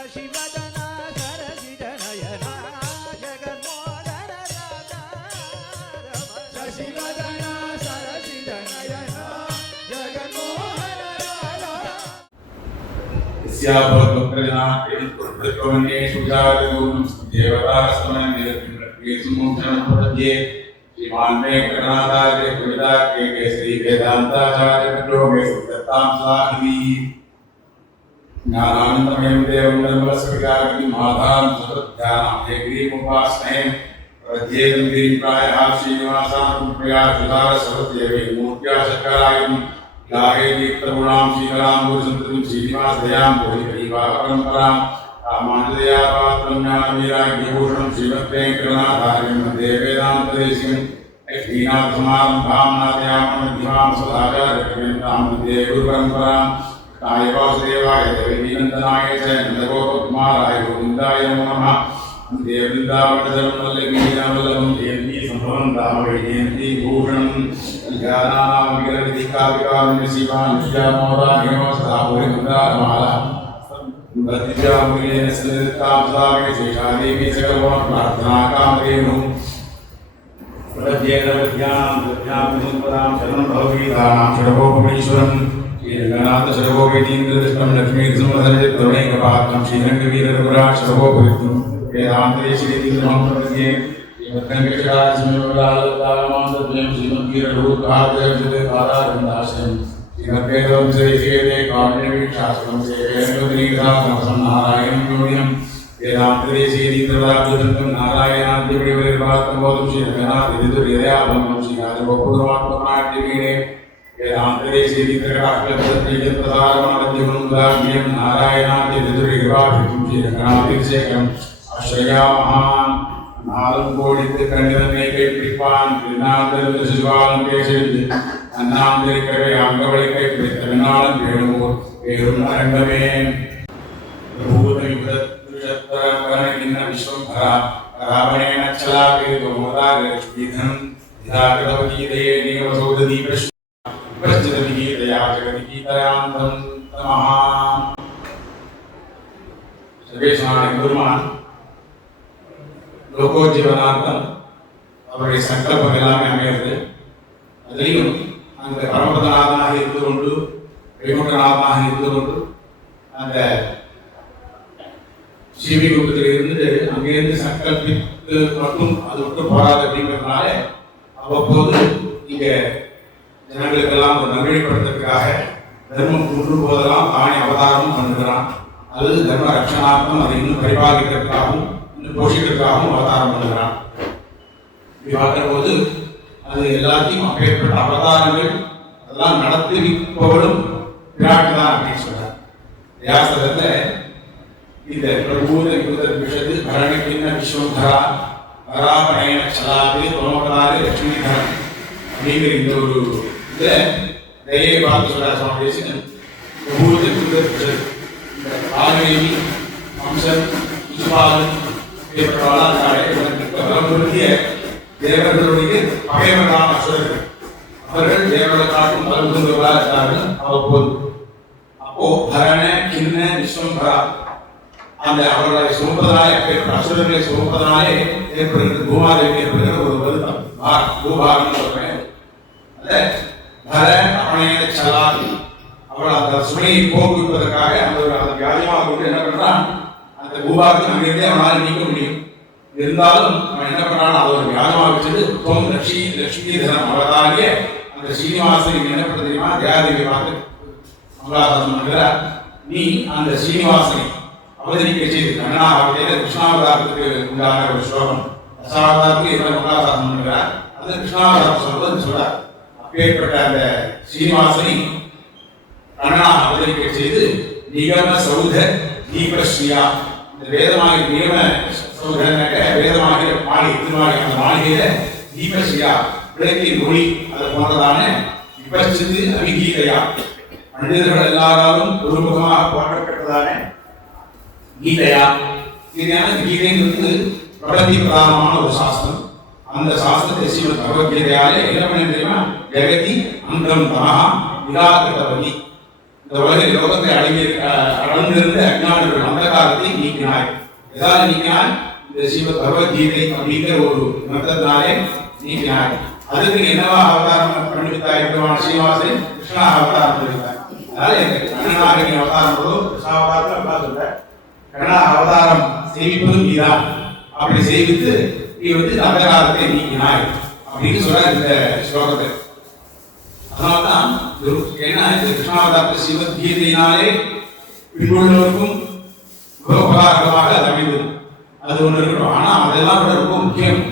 शशिवदना सरसिजनयना जगन्मोहन राधा शशिवदना सरसिजनयना जगन्मोहन राधा स्याभवत्प्रजना प्रत्युत्पन्नेषु जातगुणं देवतास्तमन्निरतिमृत्युसुमुखनपदये श्रीमान् वेङ्कटनाथार्य कवितार्के केसरी वेदान्ताचार्य प्रयोगे सुदत्तां स्वाहिनी ज्ञानानन्दमयं देवं निर्मलस्फटिकाकृतिं माधां सतध्यानां हेग्रीमुपास्महे प्रत्येकं गिरिं प्रायः श्रीनिवासान् प्रयासुधार सरस्वती मूर्त्या सकलायिनी लाहे दीप्तगुणां श्रीकलां गुरुसन्ततिं श्रीनिवासदयां बोधिपरिवाहपरम्परां रामानुजदया पात्रं ज्ञानवीराज्ञभूषणं श्रीमद्वेङ्कटनाथार्यं वन्दे वेदान्तदेशिकं श्रीनाथसमारम्भां नाथयामध्यमां सदाचार्यपर्यन्तां वन्दे गुरुपरम्परां नाय वासुदेवाय देवकीनन्दनाय च नन्दगोपकुमाराय गोविन्दाय नमो नमः वन्दे वृन्दावनचरणं वल्लभीनावल्लभं जयन्ती सम्भवं रामवैजयन्ती भूषणं कल्याणानां विरतिकाविकारुण्यशिवानुष्यामोदानियो सदा भूरिमन्दारमाला भद्रिजामुलेन सन्निधितां सदामे शेषादेवी सकलगुणप्रार्थनाकामधेनु प्रपद्येन विद्यानां विद्यां विसम्पदां शरणं भवगीतानां षडगोपमीश्वरं श्रीरङ्गनाथ षडगोपेतीन्द्रदृष्टं लक्ष्मीसंवदनचित्तरुणैकपात्रं श्रीरङ्गवीररघुराज षडगोपविष्णुं वेदान्तदेशिकेतीन्द्रमं प्रपद्ये श्रीमद्वेङ्कटेश्वराजस्मयोगालतामान्तद्वयं श्रीमद्गीररूपहारजयपादारविन्दाश्रयं श्रीमद्वेदवंशदेशिकेते कारुण्यवीक्षाश्रमं सेवेन्द्रदीर्घासनं नारायणं योगिनं वेदान्तदेशिकेतीन्द्रवराब्जन्तं नारायणाद्यपरिवरिर्भातं बोधं श्रीरङ्गनाथदिदुर्यदयाभङ्गं श्रीराजगोपुरमात्मनाट्यपीडे वेदान्तदेशिकेतीन्द्रकाष्ठपद्धतिजप्रसारमनवद्यगुणमुदाग्र्यं नारायणाद्यदिदुर्यभाषितं श्रीरङ्गनाथेशेखरम् आश्रयामः நாளும் கோடித்து கண்ணிதனை கைப்பிடிப்பான் திருநாந்தல் சிவாலம் பேசிருந்து அண்ணாந்திரிக்கவே அங்கவளை கைப்பிடித்த வினாளம் வேணுமோர் பேரும் அரங்கமே விஸ்வம்பரா ராவணேன சலாபிதம் திதாகதவகீதயே நியமசௌததீபஸ்வஜதவிகீதயா ஜகதிகீதயாந்தம் தமஹாம் சர்வேஸ்வரான பெருமான் லோகோஜீவனார்த்தம் அவருடைய சங்கல்பம் எல்லாமே அமைகிறது. அதிலையும் அந்த பரமபதநாதனாக இருந்து கொண்டு வைகுண்டநாதனாக இருந்து கொண்டு அந்த ஸ்ரீவிகுண்டத்தில் இருந்து அங்கிருந்து சங்கல்பித்து மட்டும் அது மட்டும் போராது அப்படிங்கிறதுனால அவ்வப்போது இங்க ஜனங்களுக்கெல்லாம் ஒரு நல்வழிப்படுத்துறதுக்காக தர்மம் குன்று போதெல்லாம் தானே அவதாரமும் பண்ணுகிறான். அது தர்ம ரட்சணார்த்தம் அதை இன்னும் பரிபாலிக்கிறதுக்காகவும் போஷிக்கிறதுக்காகவும் அவதாரம் பண்ணுகிறான். இப்படி பார்க்கிற போது அது எல்லாத்தையும் அப்பேற்பட்ட அவதாரங்கள் அதெல்லாம் நடத்திப்பவளும் விராட்டு தான் அப்படின்னு சொல்றார். வியாசத்துல இந்த பிரபூத விஷது பரணிக்கின்ன விஸ்வந்தரா வராபணேன சலாது தொனோபதாரு லட்சுமிதரம் அப்படிங்கிற இந்த ஒரு இதை தயை பார்த்து சொல்றார் சுவாமி தேசிகன். பிரபூத விஷது இந்த ஆகிரேவி அம்சம் இசுபாலன் தேவர்களுடைய பகைவர்களான அசுரர்கள் அவர்கள் தேவர்களை காட்டும் பலமுகங்களாக இருந்தார்கள் அவ்வப்போது. அப்போ பரண கிண்ண விஸ்வம்பரா அந்த அவர்களை சுமப்பதனாலே அப்பேற்பட்ட அசுரர்களை சுமப்பதனாலே ஏற்படுகிறது பூமாதேவி ஏற்படுகிற ஒரு வருத்தம் பூபாரம் சொல்றேன். அந்த பர அவனைய சலாதி அவள் அந்த சுமையை போக்குவதற்காக அந்த வியாதியமாக கொண்டு என்ன பண்றான், அந்த பூபாரத்தை அங்கிருந்தே அவனால் நீக்க முடியும். இருந்தாலும் அவன் என்ன பண்றான், அதை ஒரு வியாதமாக வச்சுட்டு தோம் லட்சுமி தனம் அவதாரிய அந்த ஸ்ரீனிவாசன் என்ன பண்ண தெரியுமா, தேவாதேவி பார்த்து மங்களாசாசனம் பண்ணுகிறார். நீ அந்த ஸ்ரீனிவாசனை அவதரிக்க செய்து கண்ணனாவதையில கிருஷ்ணாவதாரத்துக்கு உண்டான ஒரு ஸ்லோகம் தசாவதாரத்துக்கு என்ன மங்களாசாசனம் பண்ணுகிறார். அது கிருஷ்ணாவதாரம் சொல்வது சொல்றார். அப்பேற்பட்ட அந்த ஸ்ரீனிவாசனை கண்ணனா அவதரிக்க செய்து நிகம சௌத தீபஸ்ரீயா இந்த வேதமாகிற நிகம சௌதனாக்க வேதமாகிற மாளிகை திருமாளிகை அந்த மாளிகையில தீபஸ்ரீயா விளக்கின் ஒளி அதை போன்றதான விபச்சித்து அபிகீதையா மனிதர்கள் எல்லாராலும் ஒருமுகமாக போற்றப்பட்டதான கீதையா. கீதையான கீதைங்கிறது பிரபத்தி பிரதானமான ஒரு சாஸ்திரம். அந்த சாஸ்திரத்தை ஸ்ரீமத் பகவத்கீதையாலே என்ன பண்ண தெரியுமா, ஜெகதி அந்தம் தமஹா விராகிருதவதி இந்த உலகில் லோகத்தை அளந்திருந்த அஞ்ஞானிகள் அந்த காலத்தை நீக்கினாய். எதாவது நீக்கினாய்? இந்த ஸ்ரீமத் பகவத்கீதை அப்படிங்கிற ஒரு மந்திரத்தினாலே நீக்கினாய். அதுக்கு என்னவா அவதாரம் பண்ணிவிட்டாய்? ஸ்ரீனிவாசன் கிருஷ்ணா அவதாரம் பண்ணிவிட்டாய். அதனால எனக்கு கண்ணனாக நீ அவதாரம் போதும் கிருஷ்ணாவதாரத்தில் சொல்ற கண்ணா அவதாரம் செய்விப்பதும் நீதான். அப்படி செய்வித்து நீ அந்த காலத்தை நீக்கினாய் அப்படின்னு சொல்ற இந்த ஸ்லோகத்தை. அதனால்தான் ஏன்னா இந்த கிருஷ்ணாவதாரத்தை சிவத்கீதையினாலே பின்புள்ளவருக்கும் உபகாரமாக அது அமைந்தது. அது ஒன்று இருக்கணும். ஆனா அதெல்லாம் விட ரொம்ப முக்கியம்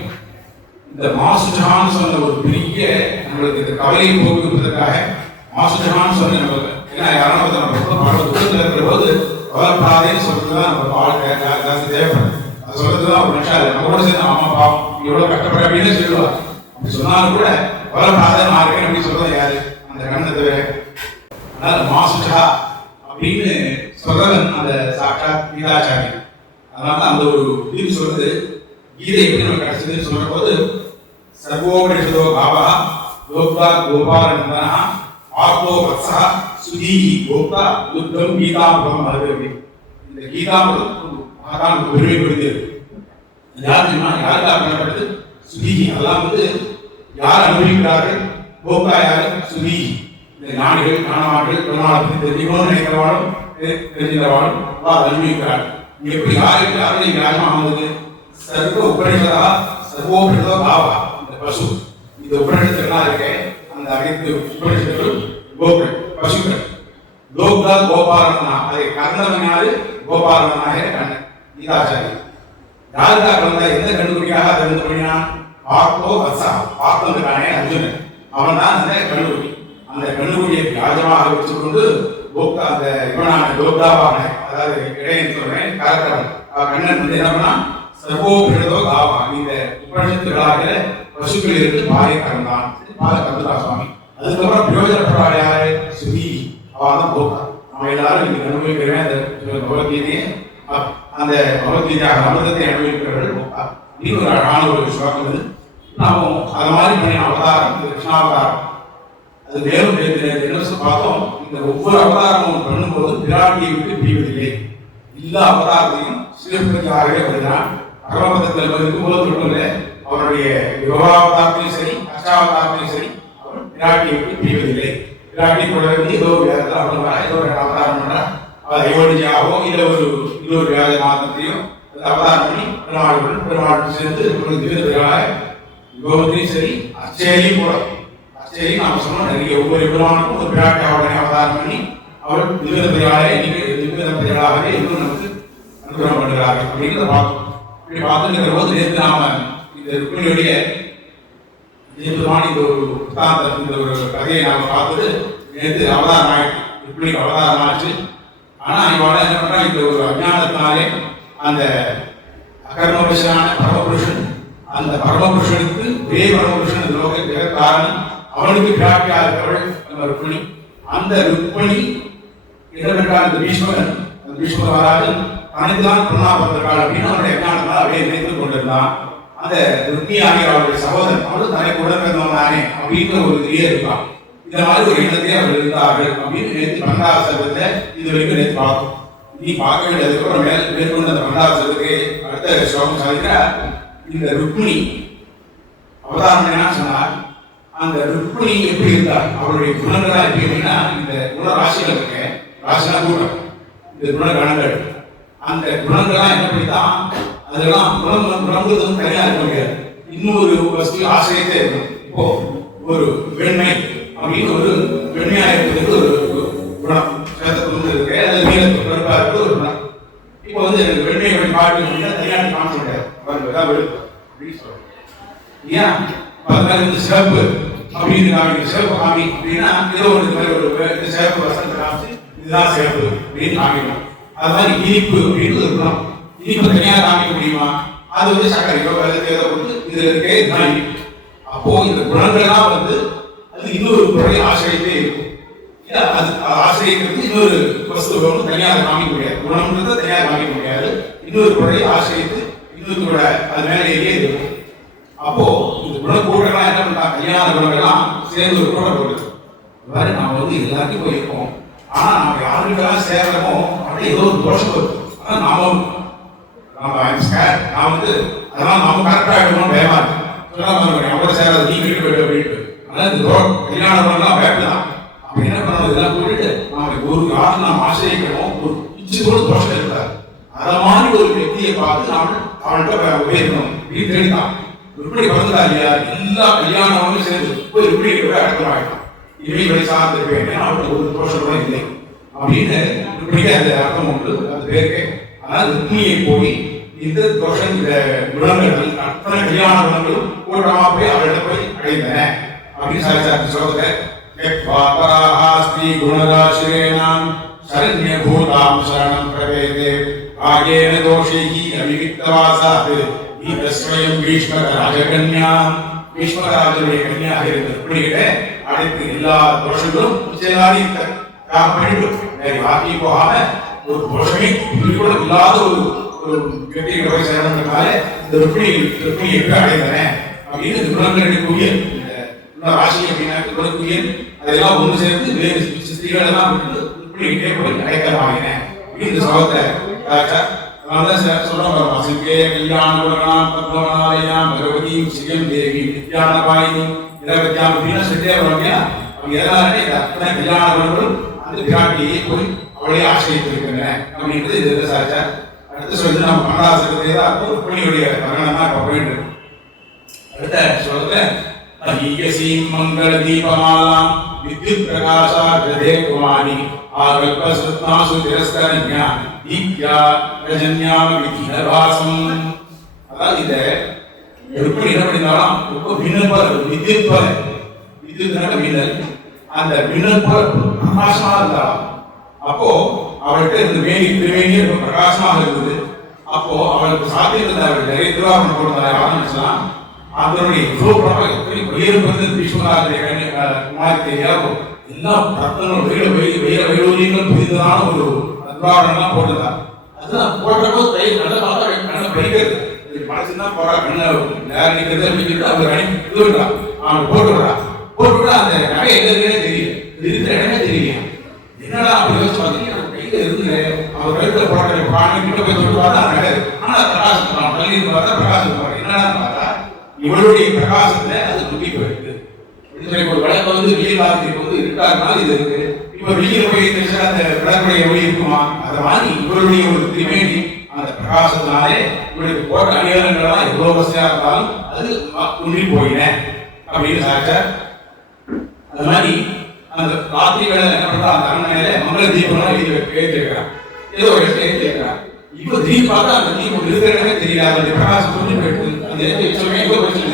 இந்த மாசுஜான்னு சொன்ன ஒரு பெரிய நம்மளுக்கு இந்த கவலையை போக்குவதற்காக மாசுஜான்னு சொன்ன நம்ம ஏன்னா யாரும் நம்ம தூரத்தில் இருக்கிற போது கவலைப்படாதேன்னு சொல்றதுதான் நம்ம வாழ்க்கை ஜாஸ்தி தேவைப்படுது. அது சொல்றதுதான் ஒரு நிமிஷம் அது நம்ம கூட சேர்ந்து அம்மா பாவம் எவ்வளவு கஷ்டப்பட அப்படின்னு சொல்லுவா. அப்படி சொன்னாலும் கூட கவலைப்படாத நான் இருக்கேன் அப்படின்னு சொல்றது யாரு? அந்த கண்ணை தவிர. அதனால மாசுஜா அப்படின்னு சொல்றவன் அந்த சாட்சாத் கீதாச்சாரி. அதனால அந்த ஒரு இது சொல்றது கீதை எப்படி நம்ம கிடைச்சதுன்னு சொல்ற போது சர்வோபனிஷதோ பாவா யோக்தா கோபாலநந்தனா ஆத்மோ வத்சா சுதீஹி கோப்தா யுத்தம் கீதாமிருதம் அருகவி. இந்த கீதாமிருதம் மகாதான் பெருமைப்படுத்தியது. யாருக்காக பண்ணப்பட்டது? சுதீஹி. அதெல்லாம் யார் அனுபவிக்கிறார்கள்? கோப்தா யாரு? சுதீஹி. இந்த ஞானிகள் ஞானவான்கள் பெருமாளத்தை தெரியுமோன்னு நினைக்கிறவாளும் தெரிஞ்சின்றவாளும் அனுபவிக்கிறார்கள். எப்படி யாருக்கு யாருடைய வியாஜமாக வந்தது? சர்வ உபனிஷதா சர்வோபனிஷதோ பாவா. இந்த பசு இந்த உபனிஷத்துலாம் இருக்கே அந்த அனைத்து உபனிஷத்துகளும் கோபுரம் பசுக்கள். லோக்தா கோபாலனா அதை கர்ணவனாரு கோபாலனாக கண்ணன் கீதாச்சாரி. யாருக்காக வந்தா எந்த கண்டுபிடிக்காக அதை வந்து பண்ணினான்? பார்த்தோ வத்சா பார்த்தவனுக்கானே அர்ஜுனன். அவன் தான் அந்த கண்டுபிடி. அந்த கண்டுபிடியை வியாஜமாக வச்சுக்கொண்டு கோப்தா அந்த இவனான கோப்தாவான அதாவது இடையன் சொல்றேன் கரக்கரன் கண்ணன் என்ன பண்ணா சர்வோபிரதோ காவா இந்த உபனிஷத்துகளாக பசுக்கள் இருந்து பாலை கறந்தான். பாலை கறந்துடா சுவாமி. அதுக்கப்புறம் பிரயோஜனப்படாத யாரு? சுதி. அவன் தான் கோப்தா. அவன் எல்லாரும் இன்னைக்கு அனுபவிக்கிறேன் அந்த பகவத்கீதையை அந்த பகவத்கீதையாக அமிர்தத்தை அனுபவிக்கிறவர்கள் கோப்தா. இன்னும் ஒரு அழகான ஒரு ஸ்லோகம் இது. நாமும் அது மாதிரி பண்ணி அவதாரம் இந்த கிருஷ்ணாவதாரம் அது மேலும் என்ன பார்த்தோம். இந்த ஒவ்வொரு அவதாரமும் பண்ணும்போது பிராட்டியை விட்டு பிரிவதில்லை. எல்லா அவதாரத்தையும் சிவபதியாகவே வருகிறான். அகமபதத்தில் இருக்கும்போது மட்டும் இல்லை, அவருடைய யோகாவதாரத்திலும் சரி அஷ்டாவதாரத்திலும் சரி அவர் பிராட்டியை விட்டு பிரிவதில்லை. பிராட்டி தொடர்ந்து ஏதோ ஒரு வியாதத்தில் அவர் ஏதோ ஒரு அவதாரம் பண்ணார். அவர் ஐயோனிஜாவோ இல்லை இன்னொரு வியாத மாதத்தையும் அவதாரம் பண்ணி பெருமாளுடன் சேர்ந்து யோகத்திலையும் சரி அச்சையிலையும் கூட சரி நாம சொன்னோம் நிறைய ஒவ்வொரு பெருமானுக்கும் ஒரு பிராட்டி அவருடைய அவதாரம் பண்ணி அவர் திவ்யதம்பதியாலே திவ்யதம்பதிகளாகவே இன்னும் நமக்கு அனுகிரகம் பண்ணுகிறார்கள் அப்படிங்கிறத பார்த்தோம். இப்படி பார்த்துங்கிற போது நேற்று நாம இந்த ருக்மிணியுடைய இந்த ஒரு புத்தாந்தம் இந்த ஒரு கதையை நாம பார்த்தது நேற்று அவதாரம் ஆயிடுச்சு. ருக்மிணிக்கு அவதாரம் ஆச்சு. ஆனா இவன் என்ன பண்றா இந்த ஒரு அஞ்ஞானத்தினாலே அந்த அகர்மபுருஷனான பரமபுருஷன் அந்த பரமபுருஷனுக்கு ஒரே பரமபுருஷன் இந்த லோக ஜெகத்காரணன் அவனுக்கு பிராட்டியா இருக்கிறவள் ருக்மிணி. அந்த ருக்மிணி இடம்பெற்றால் இந்த பீஷ்மகன் அந்த பீஷ்ம மகாராஜன் தனக்குதான் பொண்ணா பிறந்திருக்காள் அப்படின்னு அவனுடைய அஞ்ஞானத்தால் அப்படியே நினைத்துக் கொண்டிருந்தான். அந்த ருக்மிணி ஆகிய அவருடைய சகோதரன் அவளும் தனக்கு உடன் பிறந்தவன் தானே அப்படிங்கிற ஒரு தெரிய இருக்கான். இந்த மாதிரி ஒரு எண்ணத்தை அவர்கள் இருந்தார்கள் அப்படின்னு நேற்று பண்டார சர்வத்தை இது வரைக்கும் நேற்று பார்த்தோம். நீ பார்க்க வேண்டியதுக்கப்புறம் மேற்கொண்டு அந்த பண்டார சர்வத்துக்கு அடுத்த ஸ்லோகம் சாதிக்கிற இந்த ருக்மிணி அவதாரம் என்ன சொன்னார். அந்த ருக்மிணி எப்படி இருந்தார்? அவருடைய குணங்களா எப்படி அப்படின்னா இந்த குணராசிகள் இருக்க ராசினா கூட்டம் இந்த குணகணங்கள் அந்த குணங்கள்லாம் என்ன பண்ணிதான் அதெல்லாம் குணங்கிறது தனியா இருக்க முடியாது. இன்னொரு வஸ்து ஆசிரியத்தை இருக்கும். இப்போ ஒரு வெண்மை அப்படின்னு ஒரு வெண்மையா இருக்கிறதுக்கு ஒரு குணம் சேதத்துக்கு இருக்கு. அது நீளத்துக்கு கருப்பா இருக்கு ஒரு குணம். இப்போ எனக்கு வெண்மை பாட்டு தனியாக காமிக்க முடியாது. அப்படின்னு சொல்றேன் ஏன் அது சிறப்பு அப்படின்னு காமிக்க சிறப்பு காமி அப்படின்னா ஏதோ ஒரு சிறப்பு வசனத்தை காமிச்சு இதுதான் சிறப்பு அப்படின்னு காமிக்கணும். அது மாதிரி இனிப்பு அப்படின்னு ஒரு குணம். இனிப்பு தனியாக காமிக்க முடியுமா? அது சர்க்கரையோ ஏதோ இதுல இருக்கே இனிப்பு. அப்போ இந்த குணங்கள்லாம் அது இன்னொரு பொருளை ஆசிரியத்தே இருக்கும். அது ஆசிரியக்கிறது இன்னொரு வஸ்துவை தனியாக காமிக்க முடியாது. குணம்ன்றது தனியாக காமிக்க முடியாது. இன்னொரு பொருளை ஆசிரியத்து இன்னொரு அது மேலேயே இருக்கும். அப்போ இந்த குணக்கூடலாம் என்ன பண்ணா கல்யாண குணங்கள்லாம் சேர்ந்து ஒரு கூட போடுது. நான் எல்லாத்தையும் போயிருக்கோம். ஆனா நம்ம யாருக்கெல்லாம் சேரமோ அப்படியே ஏதோ ஒரு தோஷம் வருது. ஆனா நாமும் நான் வந்து அதெல்லாம் நம்ம கரெக்டா ஆகிடுமோ பயமா இருக்கு. அவரை சேராது நீ வீட்டு போயிட்டு அப்படின்ட்டு. அதனால இந்த கல்யாணம் பண்ணலாம் பயப்படலாம். அப்ப என்ன பண்ணணும், இதெல்லாம் போட்டுட்டு நாம ஒரு யாரும் நாம் ஆசிரியக்கணும், ஒரு இச்சு கூட தோஷம் இருக்காது. அத மாதிரி ஒரு व्यक्तिயை பார்த்து நாம் அவன்கிட்ட உபயோகிக்கணும். வீட்டு தேடிதான் இப்படி பிறந்தா இல்லையா, எல்லா கல்யாணமும் சேர்ந்து போய் இப்படி போய் அடக்கமாயிட்டான். இவை வழி சார்ந்திருப்பேன், அவனுக்கு ஒரு தோஷம் கூட இல்லை அப்படின்னு இப்படியே அந்த அர்த்தம் உண்டு அந்த பேருக்கு. ஆனால் ருக்மியை போய் இந்த தோஷம் இந்த குணங்கள் அத்தனை கல்யாண குணங்களும் கூட்டமா போய் அவர்கிட்ட போய் அடைந்தன அப்படின்னு சாதிச்சார் ஸ்லோகத்தை. குணராசிரேனாம் சரண்ய பூதாம் சரணம் பிரவேதே ஆகேன தோஷைஹி அவிவிக்தவாசாத் ஈதஸ்வயம் பீஷ்மக ராஜகன்யா. பீஷ்மராஜனுடைய கன்னியாக இருந்த ருக்மிணிகிட்ட அடுத்து எல்லா தோஷங்களும் பண்ணிட்டு வேற யாருக்கையும் போகாம ஒரு தோஷமே கூட இல்லாத ஒரு வெற்றியை போய் சேரணுன்றதுனால இந்த ருக்மிணியை அடைந்தன அப்படின்னு இந்த குணங்கள் எடுக்கக்கூடிய ராசி அப்படின்னா குணக்கூடிய அதெல்லாம் ஒன்று சேர்ந்து வேறு ஸ்திரீகள் எல்லாம் விட்டு ருக்மிணிகிட்டே போய் அடைக்கலாகின அப்படின்னு இந்த சோகத்தை சொல்றோம். சிங்கே கல்யாண குணம் பத்மநாலயாம் பகவதீம் சிவம் தேவி வித்யானபாயினி இரவத்யாம் அப்படின்னு சொல்லிட்டே வருவாங்க. அவங்க எல்லாருமே இந்த அத்தனை கல்யாண குணங்களும் அந்த விராட்டியை போய் அவளே ஆசிரியத்திருக்கின்றன அப்படின்றது இது சாச்சார். அடுத்து சொல்லி நம்ம கமலாசனத்திலே தான் ருக்மிணியுடைய வர்ணனம் தான் போயிட்டு இருக்கு. அடுத்த சொல்றதுல மஹீயசீம் மங்கள தீபமாலாம் வித்யுத் பிரகாசா ஜதே குமாரி ஆகல்ப சுத்மாசு திரஸ்கரண்யா தீப்யா ரஜன்யாம விதிஹவாசம். அதாவது இத ருக்மிணி என்ன பண்ணினாலும் ரொம்ப மின்னல் போல வித்யுத் போல, வித்யுத்னால மின்னல், அந்த மின்னல் போல பிரகாசமா இருந்தாலும் அப்போ அவள்கிட்ட இருந்து திருமேனியே ரொம்ப பிரகாசமாக இருந்தது. அப்போ அவளுக்கு சாத்தியம் இருந்த அவள் நிறைய திருவாபரணம் போடுறதாக ஆரம்பிச்சலாம். அதனுடைய உயர்ந்து பீஷ்மராஜனுடைய குமாரி தெரியாதோ எல்லா ரத்தங்களும் வெயிலூரியங்களும் புரிந்ததான ஒரு திருவாபரணம்லாம் போட்டுதான். அதுதான் போட்டப்போ நல்ல பார்த்தா கண்ணை படிக்கிறது மனசுதான் போறா கண்ணை நேரம் நிற்கிறது அப்படின்னு அவர் இது விடுறான். அவன் போட்டுவிடா அந்த நகை எங்க இருக்குன்னே தெரியல, இருக்கிற இடமே தெரியல. என்னடா அப்படி யோசிச்சு பார்த்தீங்கன்னா கையில இருந்து அவர் கழுத்துல போடுற பானை கிட்ட போய் தொட்டு பார்த்தா நகை, ஆனா பிரகாசம் பள்ளி பார்த்தா பிரகாசம் என்னடா பார்த்தா இவளுடைய பிரகாசத்துல அது துப்பி போயிருக்கு. ஒரு விளக்கு வந்து வெயில் காலத்துக்கு வந்து இருக்காருனால இது இருக்கு. இப்ப வெளியில போய் அந்த விளக்குடைய ஒளி இருக்குமா, அந்த மாதிரி இவருடைய ஒரு திரிவேணி அந்த பிரகாசத்தினாலே இவளுக்கு போட்ட அணிகலன்கள்லாம் எவ்வளவு வசதியா இருந்தாலும் அது உண்ணி போயின அப்படின்னு சாச்சார். அது மாதிரி அந்த ராத்திரி வேலை என்ன பண்றா, அந்த அரண்மனையில மங்கள தீபம்லாம் ஏற்றிருக்கிறான், ஏதோ ஒரு இடத்துல ஏற்றிருக்கிறான். இப்ப தீபம் பார்த்தா அந்த தீபம் இருக்கிற இடமே தெரியல, அதனுடைய பிரகாசம் கொஞ்சம் போயிட்டு அந்த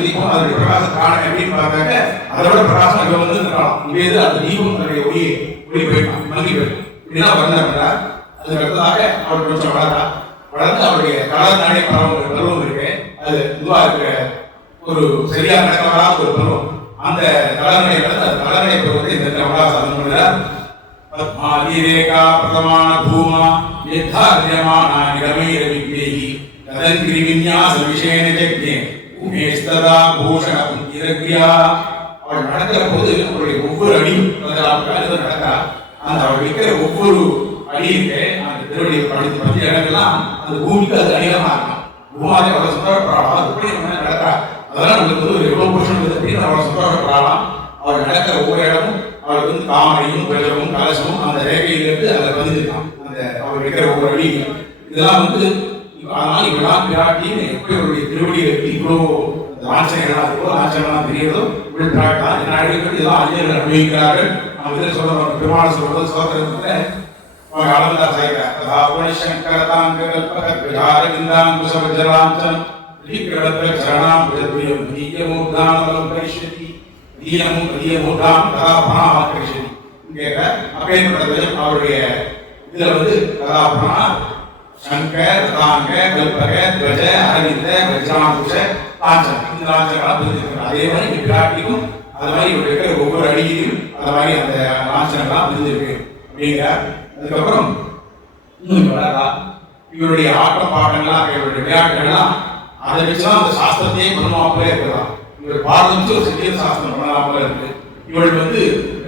தீபம் அதனுடைய பிரகாசம் காண அப்படின்னு பார்த்தாக்க அதோட பிரகாசம் அங்க வந்து இருக்கலாம். இதே அந்த தீபம் தன்னுடைய ஒளி போயிட்டான், மங்கி போயிட்டான். இப்படிதான் வந்தாங்களா. அதுக்கு அடுத்ததாக அவள் கொஞ்சம் வளர்ந்து அவருடைய கலர் நாடே பருவம் இருக்கு. அது இதுவா இருக்கிற ஒரு சரியா நடக்காத ஒரு பருவம். அந்த கலர்நடை அந்த கலர்நடை பருவத்தை இந்த கமலாசனம் பண்ணுறார். பத்மாதிரேகா பிரதமான பூமா யத்தார்யமானா நிகமீர விக்னேஹி ததங்கிரி விந்யாச விஷேன ஜக்ஞே உமேஸ்ததா பூஷண புத்திரக்ரியா. அவள் நடக்கிற போது அவருடைய ஒவ்வொரு அடியும் நடக்கிறா. அந்த அவள் வைக்கிற ஒவ்வொரு அடியுமே அந்த திருவடியை படித்து பற்றி இடங்கள்லாம் அந்த பூமிக்கு அது அணிகமா இருக்கும். பூமாவை அவளை சுத்தப்படலாம், எப்படி நடக்கிறா அதெல்லாம் நம்மளுக்கு வந்து ஒரு எவ்வளவு புருஷன் அப்படின்னு அவளை சுத்தப்படலாம். அவள் நடக்கிற ஒவ்வொரு இடமும் அவளுக்கு வந்து தாமரையும் கஜமும் கலசமும் அந்த ரேகையிலிருந்து அதை பதிஞ்சிருக்கான். அந்த அவள் வைக்கிற ஒவ்வொரு அடியும் இதெல்லாம் வந்து அதனால இவெல்லாம் பிராட்டின்னு எப்படி அவருடைய திருவடியை இவ்வளோ லாஞ்சனைகளாக இருக்கோ லாஞ்சனெல்லாம் தெரியுதோ இப்படி பிராட்டான் என்ன அடிக்கிறது இதெல்லாம் ஐயர்கள் அனுபவிக்கிறார்கள். நம்ம இதில் சொல்ற பெருமாள் சொல்றது சோதரத்துல அளந்தா செய்கிறார். அவருடைய இதுல வந்து கதாபுரா சங்கர் தாங்க கல்பக துவஜ அரவிந்த வஜ்ராங்குஷ லாஞ்சன் இந்த லாஞ்சனெல்லாம் பிரிஞ்சிருக்கிறார். அதே மாதிரி இந்த பிராட்டிக்கும் அது மாதிரி இவர் இருக்கிற ஒவ்வொரு அடியிலும் அது மாதிரி அந்த லாஞ்சனெல்லாம் பிரிஞ்சிருக்கு அப்படிங்கிறார். அதுக்கப்புறம் இன்னும் வளரா இவருடைய ஆட்டம் பாட்டங்கள்லாம் இவருடைய விளையாட்டுகள்லாம் அதை வச்சுதான் அந்த சாஸ்திரத்தையே பண்ணுவாங்களே இருக்கலாம். இவர் பாரதம் ஒரு சிறிய சாஸ்திரம் பண்ணலாமல இருக்கு. இவள் வந்து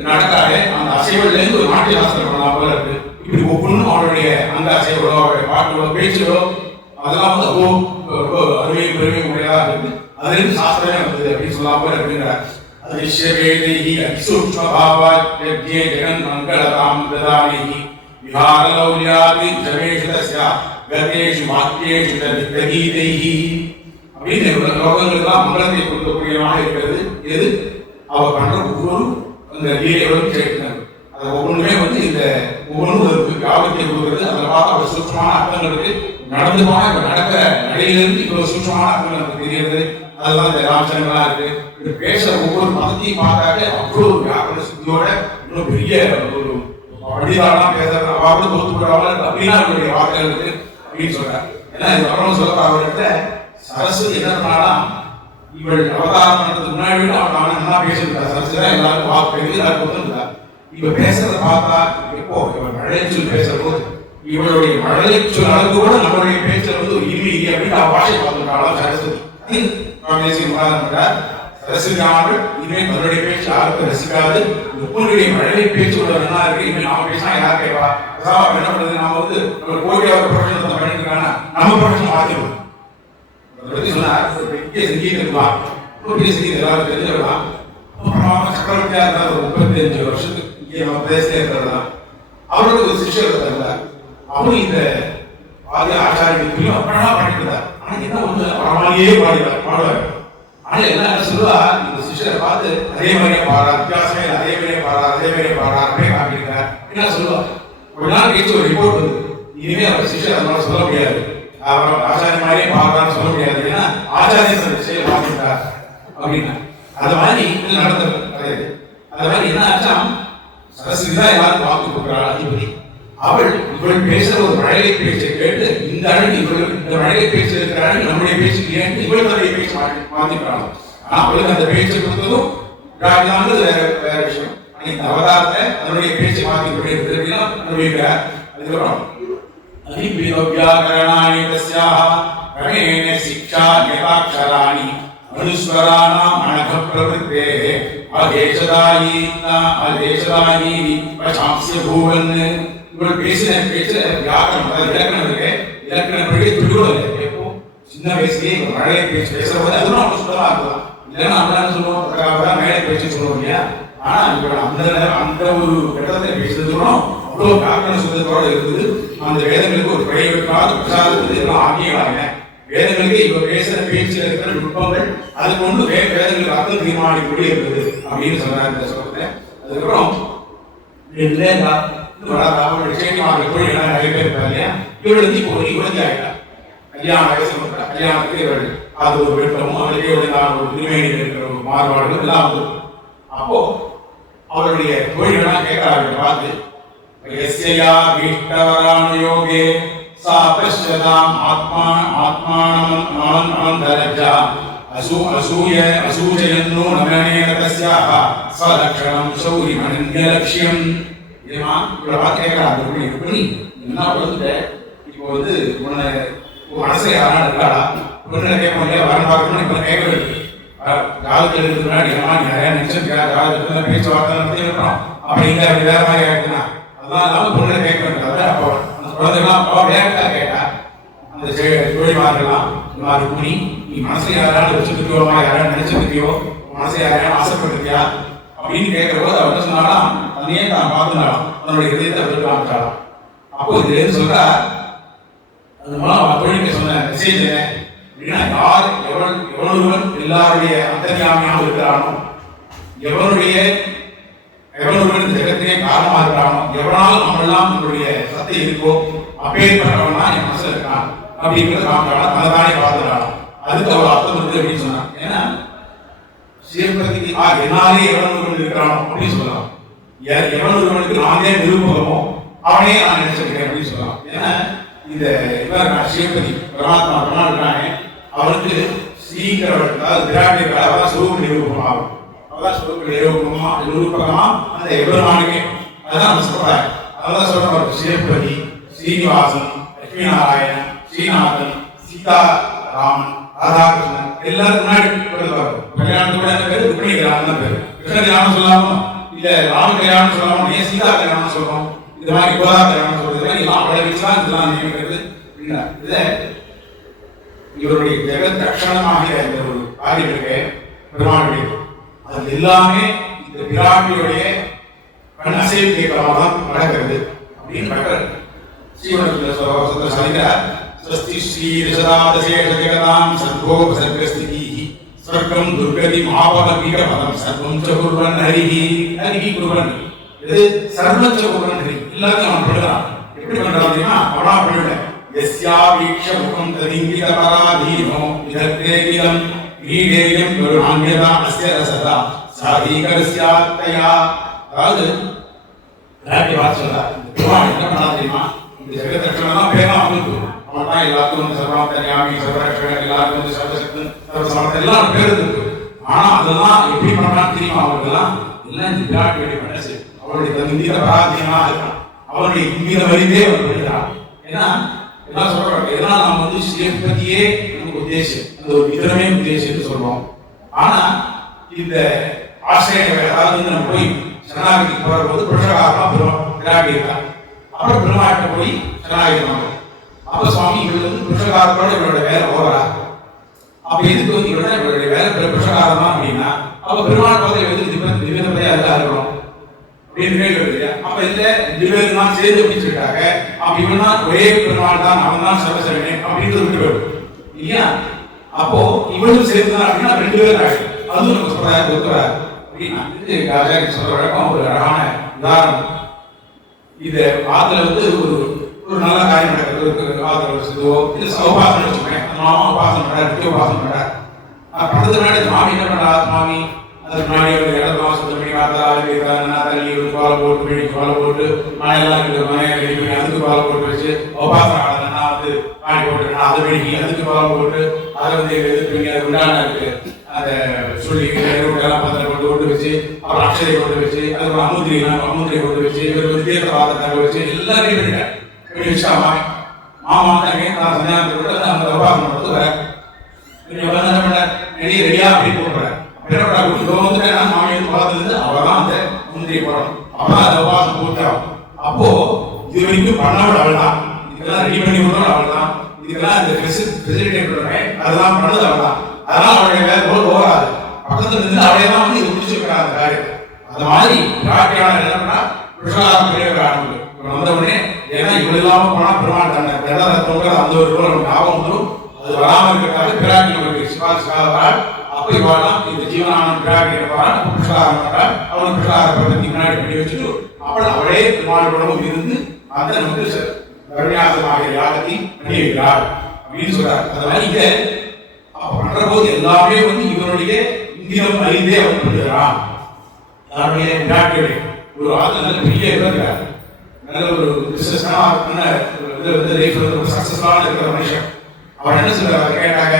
நடக்காது அந்த அசைவுல இருந்து ஒரு நாட்டிய சாஸ்திரம் பண்ணலாம் போல இருக்கு. இப்படி ஒவ்வொன்றும் அவருடைய அந்த அசைவுகளோ அவருடைய பாட்டுகளோ பேச்சுகளோ அதெல்லாம் வந்து ரொம்ப அருமையும் பெருமையும் உடையதா இருக்கு. அதுல இருந்து சாஸ்திரமே வந்தது அப்படின்னு சொல்லலாம் போல இருக்குங்கிறார். அதிஷ்யவேதைஹி அதிசூக்ஷ்மபாவாத் யஜ்ஞே ஜெகன் மங்களதாம் ததாமிஹி விஹாரலௌல்யாதி ஜவேஷு தஸ்ய கதேஷு வாக்கியேஷு தகீதைஹி அப்படின்னு லோகங்களுக்கெல்லாம் மங்களத்தை கொடுக்கக்கூடியதாக இருக்கிறது எது அவர் பண்ற ஒவ்வொரு அந்த லீலையோடு சேர்க்கிறார். அது ஒவ்வொன்றுமே வந்து இந்த ஒவ்வொன்றும் காவத்தை கொடுக்கிறது. அதில் பார்த்து அவர் சூட்சமான அர்த்தங்கள் இருக்கு. நடந்து போனா இப்ப நடக்கிற நடையிலிருந்து இவ்வளவு சூட்சமான அர்த்தங்கள் நமக்கு தெரிகிறது. அதெல்லாம் இந்த ராமச்சந்திரனா இருக்கு. இது பேசுற ஒவ்வொரு பதத்தையும் பார்த்தாலே அவ்வளவு ஒரு வியாக்கரண சுத்தியோட இன்னும் பெரிய ஒரு வடிவாலாம் பேசுற அவாவது ஒத்துக்கிறாங்க அப்படின்னா அவருடைய வார்த்தைகள் இருக்கு அப்படின்னு சொல்றாரு. ஏன்னா இந்த பரம சொல்ற அவர்கிட்ட சரஸ்வதி என்ன பண்ணாலாம், இவள் அவதாரம் பண்றதுக்கு முன்னாடி அவன் நல்லா பேசியிருக்கா. சரஸ்வதி தான் எல்லாருக்கும் வாக்கு எல்லாருக்கும் ஒத்துருக்கா. இவ பேசுறத பார்த்தா எப்போ இவள் மழை சொல் பேசுற போது இவளுடைய மழை சொல் அளவுக்கு கூட நம்மளுடைய பேச்சுல வந்து ஒரு இனிமை இல்லை அப்படின்னு அவ பாஷை பார்த்துருக்காள் சரஸ்வதி. சரஸ்வதி ஆனவள் இனிமேல் தன்னுடைய பேச்சு யாருக்கும் ரசிக்காது. உங்களுடைய மழை பேச்சு கூட நல்லா இருக்கு. இனிமேல் நாம பேசினா யார் கேட்பா? என்ன பண்றது, நாம வந்து நம்ம கோடியாவது ப்ரொஃபஷன் பண்ணிட்டு இருக்காங்க, நம்ம ப்ரொஃபஷன் மாத்திடுவோம். பெரிய சங்கீதம் இருக்கலாம், பெரிய சங்கீதம் எல்லாரும் தெரிஞ்சவர்களாம். சக்கரவர்த்தியா இருந்தால் ஒரு 35 வருஷத்துக்கு இங்கே நம்ம பிரதேசத்துல இருக்கிறதா அவரோட ஒரு சிஷ்யர் இருந்தார். அவரும் இந்த ஆதி ஆச்சாரியத்தையும் அப்படின்னா பண்ணிட்டு இருந்தார். ஆனா என்ன ஒண்ணு பரவாயில்லையே பாடுவார். ஆனா என்ன சொல்லுவா, இந்த சிஷ்யரை பார்த்து அதே மாதிரியே பாடுறா, வித்தியாசமே அதே மாதிரியே பாடுறா அப்படியே காட்டியிருக்கார் என்ன சொல்லுவா. ஒரு நாள் கழிச்சு ஒரு ரிப்போர்ட் வந்து இனிமே அவர் சிஷ்யர் அதனால சொல்ல முடியாது, அவர் ஆச்சாரிய மாதிரியே பாடுறான்னு சொல்ல முடியாது, ஏன்னா ஆச்சாரியன் செயல் பார்த்துட்டார் அப்படின்னா. அது மாதிரி நடந்தது கிடையாது. அது மாதிரி என்ன ஆச்சா, சரஸ்வதி தான் எல்லாரும் வாக்கு கொடுக்குறாள் அதிபதி. இவள் பேசுற ஒரு மழலை பேச்சை கேட்டு இந்த அழகு இந்த மழலை பேச்சு இருக்கிற அழகு நம்முடைய பேச்சு இல்லையான்னு இவள் தன்னுடைய பேச்சு மாத்திக்கிறாங்க. ஆனா அவளுக்கு அந்த பேச்சை கொடுத்ததும் வேற விஷயம். இந்த அவதாரத்தை தன்னுடைய பேச்சை மாத்தி கொண்டிருக்கிறதுனா அனுபவிக்கிறார். அதுக்கப்புறம் அதிபிரோக்யாகரணானி தஸ்யாஹ கரணேன சிக்ஷா யதாக்ஷராணி அனுஸ்வராணாம் அனக பிரவருத்தேஹ அதேசதாயி பசாம்ஸ்ய பூவன். இவள் பேசின பேச்சுல வியாக்கரணம் இலக்கணம் இருக்கு. இலக்கணப்படி துடிவோம் இல்லை. எப்போ சின்ன வயசுலயே மழை பேச்சு பேசுறபோது அதுவும் அவங்க சுத்தமா இருக்கலாம். இல்லைன்னா நம்ம சொல்லுவோம் மேலே பேச்சு சொல்லுவோம் இல்லையா. ஆனா இவள் அந்த ஒரு கட்டத்தை பேசுறதுக்கும் அவ்வளவு வியாக்கரண சுத்தத்தோட இருக்குது. அந்த வேதங்களுக்கு ஒரு பெரிய வைக்காத பிரசாதத்துக்கு எல்லாம் ஆகியவாங்க. வேதங்களுக்கு இப்ப பேசுற பேச்சுல இருக்கிற நுட்பங்கள் அது கொண்டு வேதங்களுக்கு அர்த்தம் தீர்மானிக்கூடிய இருக்குது அப்படின்னு சொல்றாரு இந்த சொல்றத. அதுக்கப்புறம் நிறைய பேர் இருப்பாங்க இல்லையா. இவளுக்கு இப்போ 20 ஆயிட்டா, கல்யாண வயசு கல்யாணத்துக்கு இவள் அது ஒரு விருப்பமும் அவளுக்கே ஒரு திருமேனியில் இருக்கிற ஒரு மாறுபாடுகள் எல்லாம் வந்து. அப்போ அவருடைய தொழில்கள்லாம் கேட்கிறார்கள் பார்த்து, எஸ்யா வீட்டவரானுயோகே சாபஷ்யதாம் ஆத்மானமந்தரஜா அசூயன்னோ நமனேன தஸ்யாஹ ஸ்வலக்ஷணம் சௌரிமன்யலக்ஷ்யம். ஏமா இவளை பார்த்து கேட்கறாங்க, எப்படி என்ன வளர்ந்துட்ட, இப்போ வந்து உன்னை மனசை யாரா இருக்காடா பொண்ணு கேட்க இல்லையா, வரன் பார்க்கணும் இப்ப கேட்க வேண்டியது. காலத்தில் இருக்கு முன்னாடி ஏமா நீ நிறையா நினைச்சிருக்கா, காலத்துல பேச்சுவார்த்தை நடத்தி இருக்கணும் அப்படிங்கிற அப்படி வேற மாதிரி ஆயிடுச்சுன்னா அதெல்லாம் இல்லாம பொண்ணை கேட்க வேண்டியது. அப்போ அந்த குழந்தைகள்லாம் அப்பா வேகத்தா கேட்டா அந்த தொழில்மார்கள்லாம் இந்த மாதிரி கூடி நீ மனசை யாராலும் வச்சுருக்கியோ, யாராலும் நினைச்சிருக்கியோ, மனசை யாரையும் ஆசைப்பட்டிருக்கியா அப்படின்னு கேட்கிற போது அவர் சொன்னாலும் தன்னையே தான் பார்த்துனாலும் தன்னுடைய இதயத்தை அவருக்கு காமிச்சாலும். அப்போ இதுல சொல்றா, அது மூலம் தொழிலுக்கு சொன்ன மெசேஜ் என்ன அப்படின்னா, யார் எவனொருவன் எல்லாருடைய அந்தர்யாமியாக இருக்கிறானோ, எவனொருவன் இந்த ஜெகத்திலே காரணமாக இருக்கிறானோ, எவனாலும் நம்மெல்லாம் நம்மளுடைய சத்தை இருக்கோ அப்பேற்பட்டவன் தான் என் மனசுல இருக்கான் அப்படிங்கிறது காமிச்சாலும் தன்னைதானே பார்த்துட்டாலும் அதுக்கு அவர் அர்த்தம் இருக்கு அப்படின்னு சொன்னான். ஏன்னா சிவபக்திக்கு என்னாலே எவன் ஒருவன் இருக்கிறானோ அப்படின்னு சொல்லலாம். எவன் ஒருவனுக்கு நானே நிரூபகமோ அவனே நான் நினைச்சிருக்கேன் அப்படின்னு சொல்லலாம். ஏன்னா இந்த இவர் சிவபதி பரமாத்மா இருக்கானே அவனுக்கு ஸ்ரீங்கிறவன் அதாவது விராட்டி அவதான் சுரூப நிரூபகம் ஆகும். அவதான் சுரூப நிரூபகமா அந்த எவ்வளவானுக்கே அதுதான் நம்ம சொல்றாங்க. அதான் சொல்றோம், சிவபதி, ஸ்ரீனிவாசன், லட்சுமி நாராயணன், ஸ்ரீநாதன், சீதாராமன், ராதாகிருஷ்ணன் எல்லாரும் முன்னாடி வரும். கல்யாணத்தோட என்ன பேரு ருக்மிணி கிராமம் தான் பேரு. கிருஷ்ண கிராமம் சொல்லாம இல்ல ராம கல்யாணம் சொல்லணும், ஏன் சீதா கல்யாணம் சொல்றோம், இது மாதிரி கோதா கல்யாணம் சொல்றது, இது மாதிரி எல்லாம் அவளை வச்சுதான் இதெல்லாம் நியமிக்கிறது. இதை இவருடைய ஜெகத் ரட்சணமாகிற இந்த ஒரு காரியம் இருக்கு பெருமாளுடைய, அது எல்லாமே இந்த பிராட்டியுடைய கணசையை கேட்கறமா தான் நடக்கிறது அப்படின்னு பட்டர் ஸ்ரீவனத்தில் சொல்கிறார். ஸ்வஸ்தி ஸ்ரீ ரிஷதாதசேஷ ஜெகதாம் சர்வோப சர்க்கஸ்திகி ஸ்வர்க்கம் துர்கதி மாபகீக பதம் சர்வம் ச குர்வன் ஹரிஹி ஹரிஹி குர்வன். இது சர்வம் ச குர்வன் ஹரி, எல்லாத்தையும் அவன் பண்ணுறான். எப்படி பண்றான் தெரியுமா? அவனா பண்ணல. யஸ்யா வீக்ஷ முகம் ததிங்கித பராதீனோ விதக்ரேகிலம் கிரீடேயம் கருணான்யதா அஸ்ய ரசதா சாதீகரஸ்யாத்தயா. அதாவது ராஜ்ய வாசலா பெருமாள் என்ன பண்ணா தெரியுமா? இந்த ஜெகத் ரட்சணம் பேரா அமைப்பு. அவன் தான் எல்லாத்துக்கும் வந்து சர்வாந்தர்யாமி சர்வரட்சகன், எல்லாருக்கும் வந்து சர்வசக்தன் சர்வசமர்த்தன் எல்லாம் பேர் இருக்கு. ஆனா அதெல்லாம் எப்படி பண்றான்னு தெரியுமா? அவர்களெல்லாம் எல்லாம் இந்த பிராட்டியுடைய மனசு, அவருடைய தந்திர பராதீனமா இருக்கான். அவருடைய இங்கித வரிதே அவர் பண்ணுறான். ஏன்னா எல்லாம் சொல்றாங்க, எல்லாம் நம்ம வந்து ஸ்ரீபதியே நமக்கு உத்தேசம், அந்த ஒரு விதமே உத்தேசம் சொல்றோம். ஆனா இந்த ஆசிரியர் அதாவது நம்ம போய் சரணாகதி போற போது புருஷகாரமா பிராட்டி இருக்காங்க. அப்புறம் பெருமாட்ட போய் சரணாகதி பண்ணணும். அப்ப சுவாமி இவர் வந்து புருஷகாரத்தோட இவரோட வேலை ஓவரா. அப்ப எதுக்கு வந்து இவருடைய வேலை புருஷகாரம் தான் அப்படின்னா, அப்ப பெருமாள் பதவி வந்து திவ்யபதியா இருக்கணும் அப்படின்னு கேள்வி வருது. அப்ப இந்த ரெண்டு பேரும் தான் சேர்ந்து அப்படின்னு சொல்லிட்டாங்க. அப்ப இவன் தான் ஒரே பெருமாள் தான், அவன் தான் சர்வசரமே அப்படின்றது விட்டு வரும் இல்லையா? அப்போ இவனும் சேர்ந்து தான் அப்படின்னா ரெண்டு பேரும் ஆகிடும். அதுவும் நமக்கு சொல்றாரு ஒத்துறாரு அப்படின்னா இது ஆச்சாரிய சொல்ற வழக்கம் ஒரு அழகான உதாரணம். இது ஆத்துல வந்து ஒரு நல்ல காரியம் நடக்கிறது, ஆத்துல வச்சுக்கோ இது உபாசனை வச்சுக்கேன். மாமா உபாசனை பண்றாரு, நித்திய உபாசனை பண்றாரு. படத்துக்கு முன்னாடி மாமி என்ன பண்றா? மாமி அதுக்கு முன்னாடி ஒரு இடத்துல சுத்தம் பண்ணி பார்த்தா தண்ணி கோலை போட்டு பண்ணி கோலை போட்டு மழையெல்லாம் மழையை ரெடி பண்ணி அதுக்கு கோலை போட்டு வச்சு உபாசனை ஆடலைன்னா வந்து பாடி போட்டு அதை வெடிக்கி அதுக்கு கோலை போட்டு அதை வந்து இது பண்ணி அது உண்டான இருக்கு அதை சொல்லி எல்லாம் பத்திரம் கொண்டு கொண்டு வச்சு அப்புறம் அக்ஷதை கொண்டு வச்சு அதுக்கு அமுந்திரி கொண்டு வச்சு இவர் வந்து தீர்த்த வாதத்தை வச்சு எல்லாம் ரெடி பண்ணிட்டார். ரெடி வச்சா மாமா தங்க நான் சன்னியாசத்தை விட்டு அந்த உபாசனை பண்ணுறது வேற என்ன பண்ண ரெடியா அப்படின்னு போடுறாரு. மாமி வந்து அவர்தான் அந்த முந்திரி போடணும், அவதான் அந்த உபாசம் பூர்த்தியாகும். அப்போ இது வரைக்கும் பண்ணவள் அவள் தான், இதுக்கெல்லாம் ரெடி பண்ணி விடுறவள் அவள் தான், இதுக்கெல்லாம் இந்த ஃபெசிலிட்டேட் பண்ணுறேன் அதெல்லாம் பண்ணது அவள் தான். அதனால அவளுடைய வேலை போல் போகாது. பக்கத்துல இருந்து அவளே தான் வந்து இது முடிச்சிருக்கிறார் அந்த காரியத்தை. அந்த மாதிரி பிராட்டியான என்ன பண்ணா புருஷகாரம் பெரியவர் ஆரம்பிக்கும். இவன் வந்த உடனே ஏன்னா இவள் இல்லாம போனா பெருமாள் தன்னை தோங்கிற அந்த ஒரு ஞாபகம் வந்துடும். அது வராமல் இருக்கிறதால பிராட்டி நமக்கு சிவாசிவாள். அப்ப இவாளாம் இந்த ஜீவனானந்த பிராட்டி புருஷகாரம் பண்றாள். அவனுக்கு புருஷகாரத்தை முன்னாடி பண்ணி வச்சுட்டு அவள் அவளே பெருமாளோடவும் இருந்து அந்த நமக்கு கருணியாசமாக யாகத்தை பண்ணி வைக்கிறாள் அப்படின்னு சொல்றாரு. அந்த மாதிரி இதை பண்ற போது எல்லாமே வந்து இவனுடைய இந்தியம் அறிந்தே அவன் பண்ணுகிறான். அவனுடைய பிராட்டியுடைய ஒரு ஆள் நல்ல பெரிய இருக்கிறார், நல்ல ஒரு பிசினஸ் சக்சஸ்ஃபுல்லான இருக்கிற மனுஷன். அவர் என்ன சொல்றாரு கேட்டாங்க,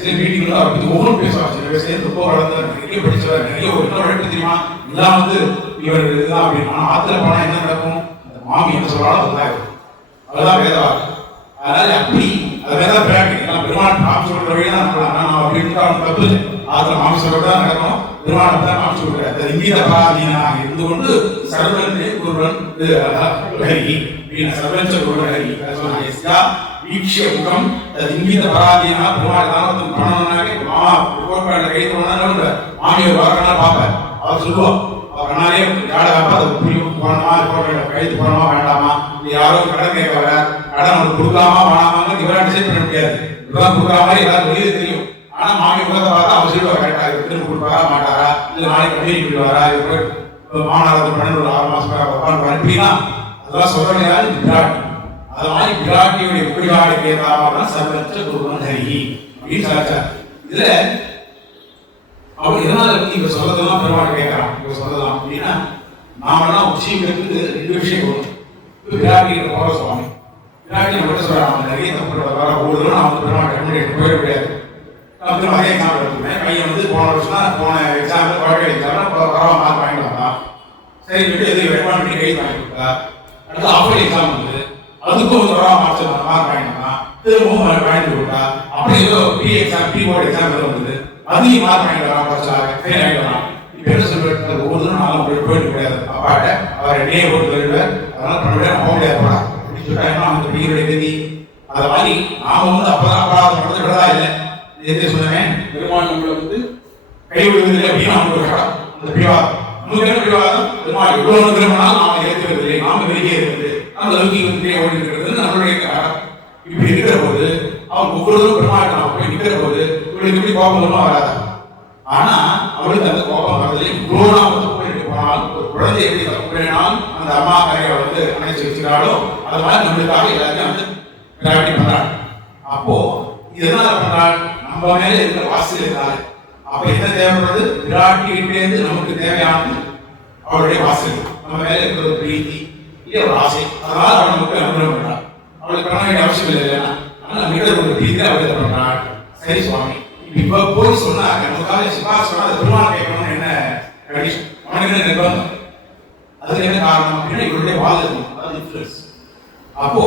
சில மீட்டிங்ல அவர் பத்தி ஒவ்வொன்றும் பேசுவார். சில பேர் சேர்ந்து ரொம்ப வளர்ந்தார், நிறைய படிச்சவர், நிறைய ஒரு இன்னொரு தெரியுமா இதெல்லாம் வந்து இவர் இதுதான் அப்படின்னு. ஆனா ஆத்துல போனா என்ன நடக்கும், அந்த மாமி என்ன சொல்றாலும் அதுதான் இருக்கும், அதுதான் வேதவாக்கு. அதனால அப்படி அது வேதான் பிராட்டி பெருமாள் மாமி சொல்ற வழிதான் நான் அப்படின்னு அவன் தப்பு இல்லை. ஆத்துல மாமி சொல்றதான் நடக்கணும், பெருமாள் தான் மாமி சொல்றாரு. இங்கீத பராதீனாக இருந்து கொண்டு சர்வன் குருவன் ஹரி சர்வஞ்ச குருவன் ஹரி வீக்ஷிய முகம் இங்கீத பராதீனா பெருமாள் தானத்துக்கு பண்ணணும்னாலே மாமா கோட்பாடுல கை பண்ணணும்னா மாமியை வரக்கணும் பார்ப்பேன். அவர் சொல்லுவோம் அவர் கண்ணாலே யாரை காப்பா அதை புரியும் போனோமா கைது போனோமா வேண்டாமா, யாரோ கடன் கேட்க வர கடன் அவனுக்கு கொடுக்கலாமா வேணாமான்னு இவரால் டிசைட் பண்ண முடியாது. இவரான் கொடுக்குற மாதிரி எல்லாரும் வெளியே தெரியும். ஆனா மாமி முகத்தை பார்த்தா அவர் சொல்லுவார் கரெக்டா திரும்ப கொடுப்பாரா மாட்டாரா, இல்லை நாளைக்கு கம்பெனி கொடுப்பாரா, இவர் மாநாளத்தை 12 மாசம் உட்காந்து இப்படின்னா அதெல்லாம் சொல்ற யாரு பிராட்டி. அது மாதிரி பிராட்டியுடைய குடிகாடு ஏதாவது சர்வற்ற குருவன் ஹரி அப்படின்னு சொல்லிச்சார். இதுல அவர் எதனால வந்து இவர் சொல்லதெல்லாம் பெருமாள் கேட்கறான், இவர் சொல்லலாம் அப்படின்னா நாமெல்லாம் உச்சிங்கிறதுக்கு 2 விஷயம் வரும். பிராட்டி போற சுவாமி பிராட்டி நம்ம என்ன சொல்றாங்க, அவன் நிறைய தப்பு வர போடுறதும் நான் வந்து பெருமாள் கம்யூனிகேட் போயிட முடியாது. திரும்ப அதே எக்ஸாம் எடுத்துருந்தேன். பையன் வந்து போன வருஷம் தான் போன எக்ஸாம்பிள் குழந்தை எக்ஸாம் பரவாயில்ல மார்க் வாங்கிட்டு வந்தான். சரி விட்டு எதுவும் ரெக்கமெண்ட் பண்ணி கை வாங்கி கொடுத்தா. அடுத்து ஆஃபர் எக்ஸாம் வந்து அதுக்கும் வந்து மார்க் வாங்கிட்டு வந்தான். திரும்பவும் வாங்கிட்டு கொடுத்தா. அப்படி ஏதோ pre exam pre board exam எதுவும் வந்தது, அதையும் மார்க் வாங்கிட்டு வரான், படிச்சாங்க ஃபெயில் ஆகிட்டு வரான். இப்ப என்ன சொல்றாரு, ஒவ்வொருத்தரும் நானும் போயிட்டு கிடையாது அப்பாட்ட அவர் என்னையே போட்டு வருவார், அதனால பண்ண போக முடியாது அப்படின்னு சொல்லிட்டாங்கன்னா அந்த பிடிக்கிற கதி. அதை மாதிரி நாம வந்து அப்பதான் அபராதம் நடந்துக்கிறதா இல்லை. எதை சொன்னேன், பெருமாள் நம்மளை வந்து கைவிடுவதில்லை அப்படின்னு நமக்கு ஒரு கடம். அந்த பிடிவாதம் நமக்கு என்ன பிடிவாதம், பெருமாள் எவ்வளவு விரும்பினாலும் நாம ஏற்றுவதில்லை, நாம வெளியே இருக்கிறது, நம்ம லௌகிகத்திலே ஓடி இருக்கிறது நம்மளுடைய கடம். இப்படி இருக்கிற போது அவன் ஒவ்வொருவரும் பெருமாள் நாம போய் நிற்கிற போது இவளுக்கு எப்படி கோபம் ஒன்றும் வராது. ஆனா அவளுக்கு அந்த கோபம் வரதில்லை. இவ்வளோ நாம தப்பு எடுக்க போனாலும் ஒரு குழந்தை எப்படி தப்பு பண்ணினாலும் அந்த அம்மா கரையை வந்து அணைச்சு வச்சுக்கிறாளோ அது மாதிரி நம்மளுக்காக எல்லாத்தையும் வந்து விளையாட்டி பண்றாள். அப்போ இதெல்லாம் பண்றாள் நம்ம மேல இருக்கிற வாசல் இருந்தாரு. அப்ப என்ன தேவைப்படுறது, விராட்டியிலிருந்து நமக்கு தேவையானது அவளுடைய வாசல், நம்ம மேல இருக்கிற ஒரு பிரீத்தி இல்ல ஒரு ஆசை, அதனால அவள் நமக்கு அனுகிரகம் பண்றாள். அவளுக்கு பண்ண வேண்டிய அவசியம் இல்லை இல்லைன்னா ஆனால் மிக ஒரு பிரீத்தி அவள் பண்றாள். சரி சுவாமி, இப்ப போய் சொன்னா நமக்காக சிபாரிசு சொன்னா அது பெருமாள் கேட்கணும்னு என்ன கண்டிஷன், அவனுக்கு என்ன நிர்பந்தம், அதுக்கு என்ன காரணம் அப்படின்னா இவருடைய வாழ்க்கை அது இன்ஃபுளுன்ஸ். அப்போ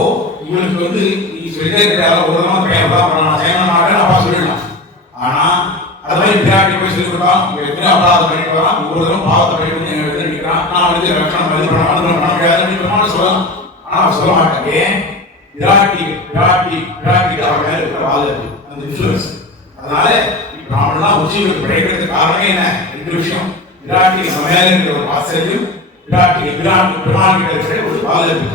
இவனுக்கு வந்து நீ சொல்லிட்டே இருக்கிற ஒரு தடவை பெயர் தான் பண்ணலாம் செய்யணும் அப்பா சொல்லிடலாம். ஆனா அது மாதிரி விராட்டி போய் சொல்லி கொடுத்தான், எத்தனை அபராதம் பண்ணிட்டு வரான், ஒவ்வொரு தடவை பாவத்தை பண்ணிட்டு எங்க நிற்கிறான், நான் வந்து ரட்சணம் இது பண்ண அனுகிரகம் பண்ண முடியாதுன்னு சொல்லலாம். ஆனா அவர் சொல்ல மாட்டாங்க. ஏன், விராட்டி விராட்டி விராட்டிக்கு அவர் மேல இருக்கிற வாழ்க்கை அந்த இன்ஃபுளுன்ஸ். அதனால இப்ப நாமெல்லாம் உச்சிகளுக்கு கிடைக்கிறதுக்கு காரணமே என்ன, ரெண்டு விஷயம். விராட்டி நம்ம மேல இருக்கிற ஒரு வாசலையும் விராட்டி பெருமாள் கிட்ட இருக்கிற ஒரு வாழ்க்கை.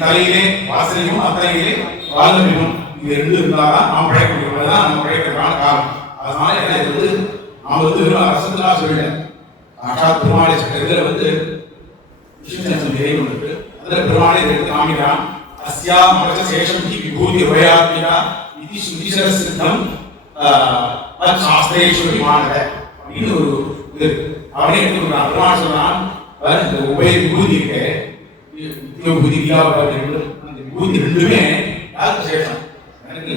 தலையிலே வாசலையும் அத்தனையிலே வாழ்ந்தும் இது ரெண்டு இருந்தாதான் நாம் படைக்க முடியும். அதுதான் நம்ம படைக்கிறதுக்கான காரணம். அதனால என்ன இது வந்து நாம் வந்து வெறும் அரசத்துலாம் சொல்லிட்டேன். சாட்சாத் பெருமாளை இதுல வந்து விஷ்ணு இருக்கு, அதுல பெருமாளை எடுத்து காமிக்கிறான். அஸ்யா மகச சேஷம் கி விபூதி உபயாத்மிகா இது சுதிசர சித்தம் சாஸ்திரேஸ்வரி மானத அப்படின்னு ஒரு இது அவனே எடுத்துக்கிறான். பெருமாள் சொல்றான், இந்த உபய விபூதி இருக்கு, விபூதி அந்த விபூதி ரெண்டுமே யாருக்கு சேஷம், எனக்கு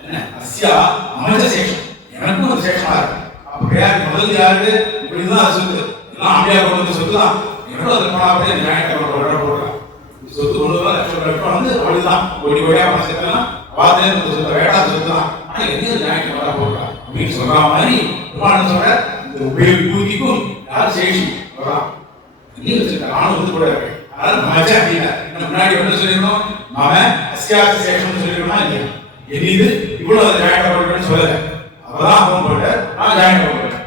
என்ன அஸ்யா அமஜ சேஷம், எனக்கும் ஒரு சேஷமா இருக்கு. அப்ப யாரு முதல்ல யாரு இப்படிதான் அது சொத்து எல்லாம் ஆம்பியா கொண்டு சொத்து தான், எனக்கும் அது போனா போடுறான். சொத்து ஒன்று லட்சம் வந்து அவளுதான் கோடி கோடியா பணம் சேர்க்கலாம், வார்த்தையில சொத்து வேடாத சொத்து தான். ஆனா எங்க ஜாயிண்ட் வர போடுறான் அப்படின்னு சொல்ற மாதிரி பெருமாள் சொல்ற இந்த உபயோக விபூதிக்கும் யார் சேஷி வர்றான் நீ வச்சிருக்க நானும் வந்து கூட இருக்கு. அதனால மஜ அப்படின்னா முன்னாடி என்ன சொல்லிருக்கோம், நாம அஸ்யாச சேஷம் சொல்லிருக்கோமா இல்லையா, என்னது இவ்வளவு அதை ஜாயிண்ட் போடுறேன்னு சொல்லல, அப்பதான் அவன் போட்ட நான் ஜாயிண்ட் போடுறேன்.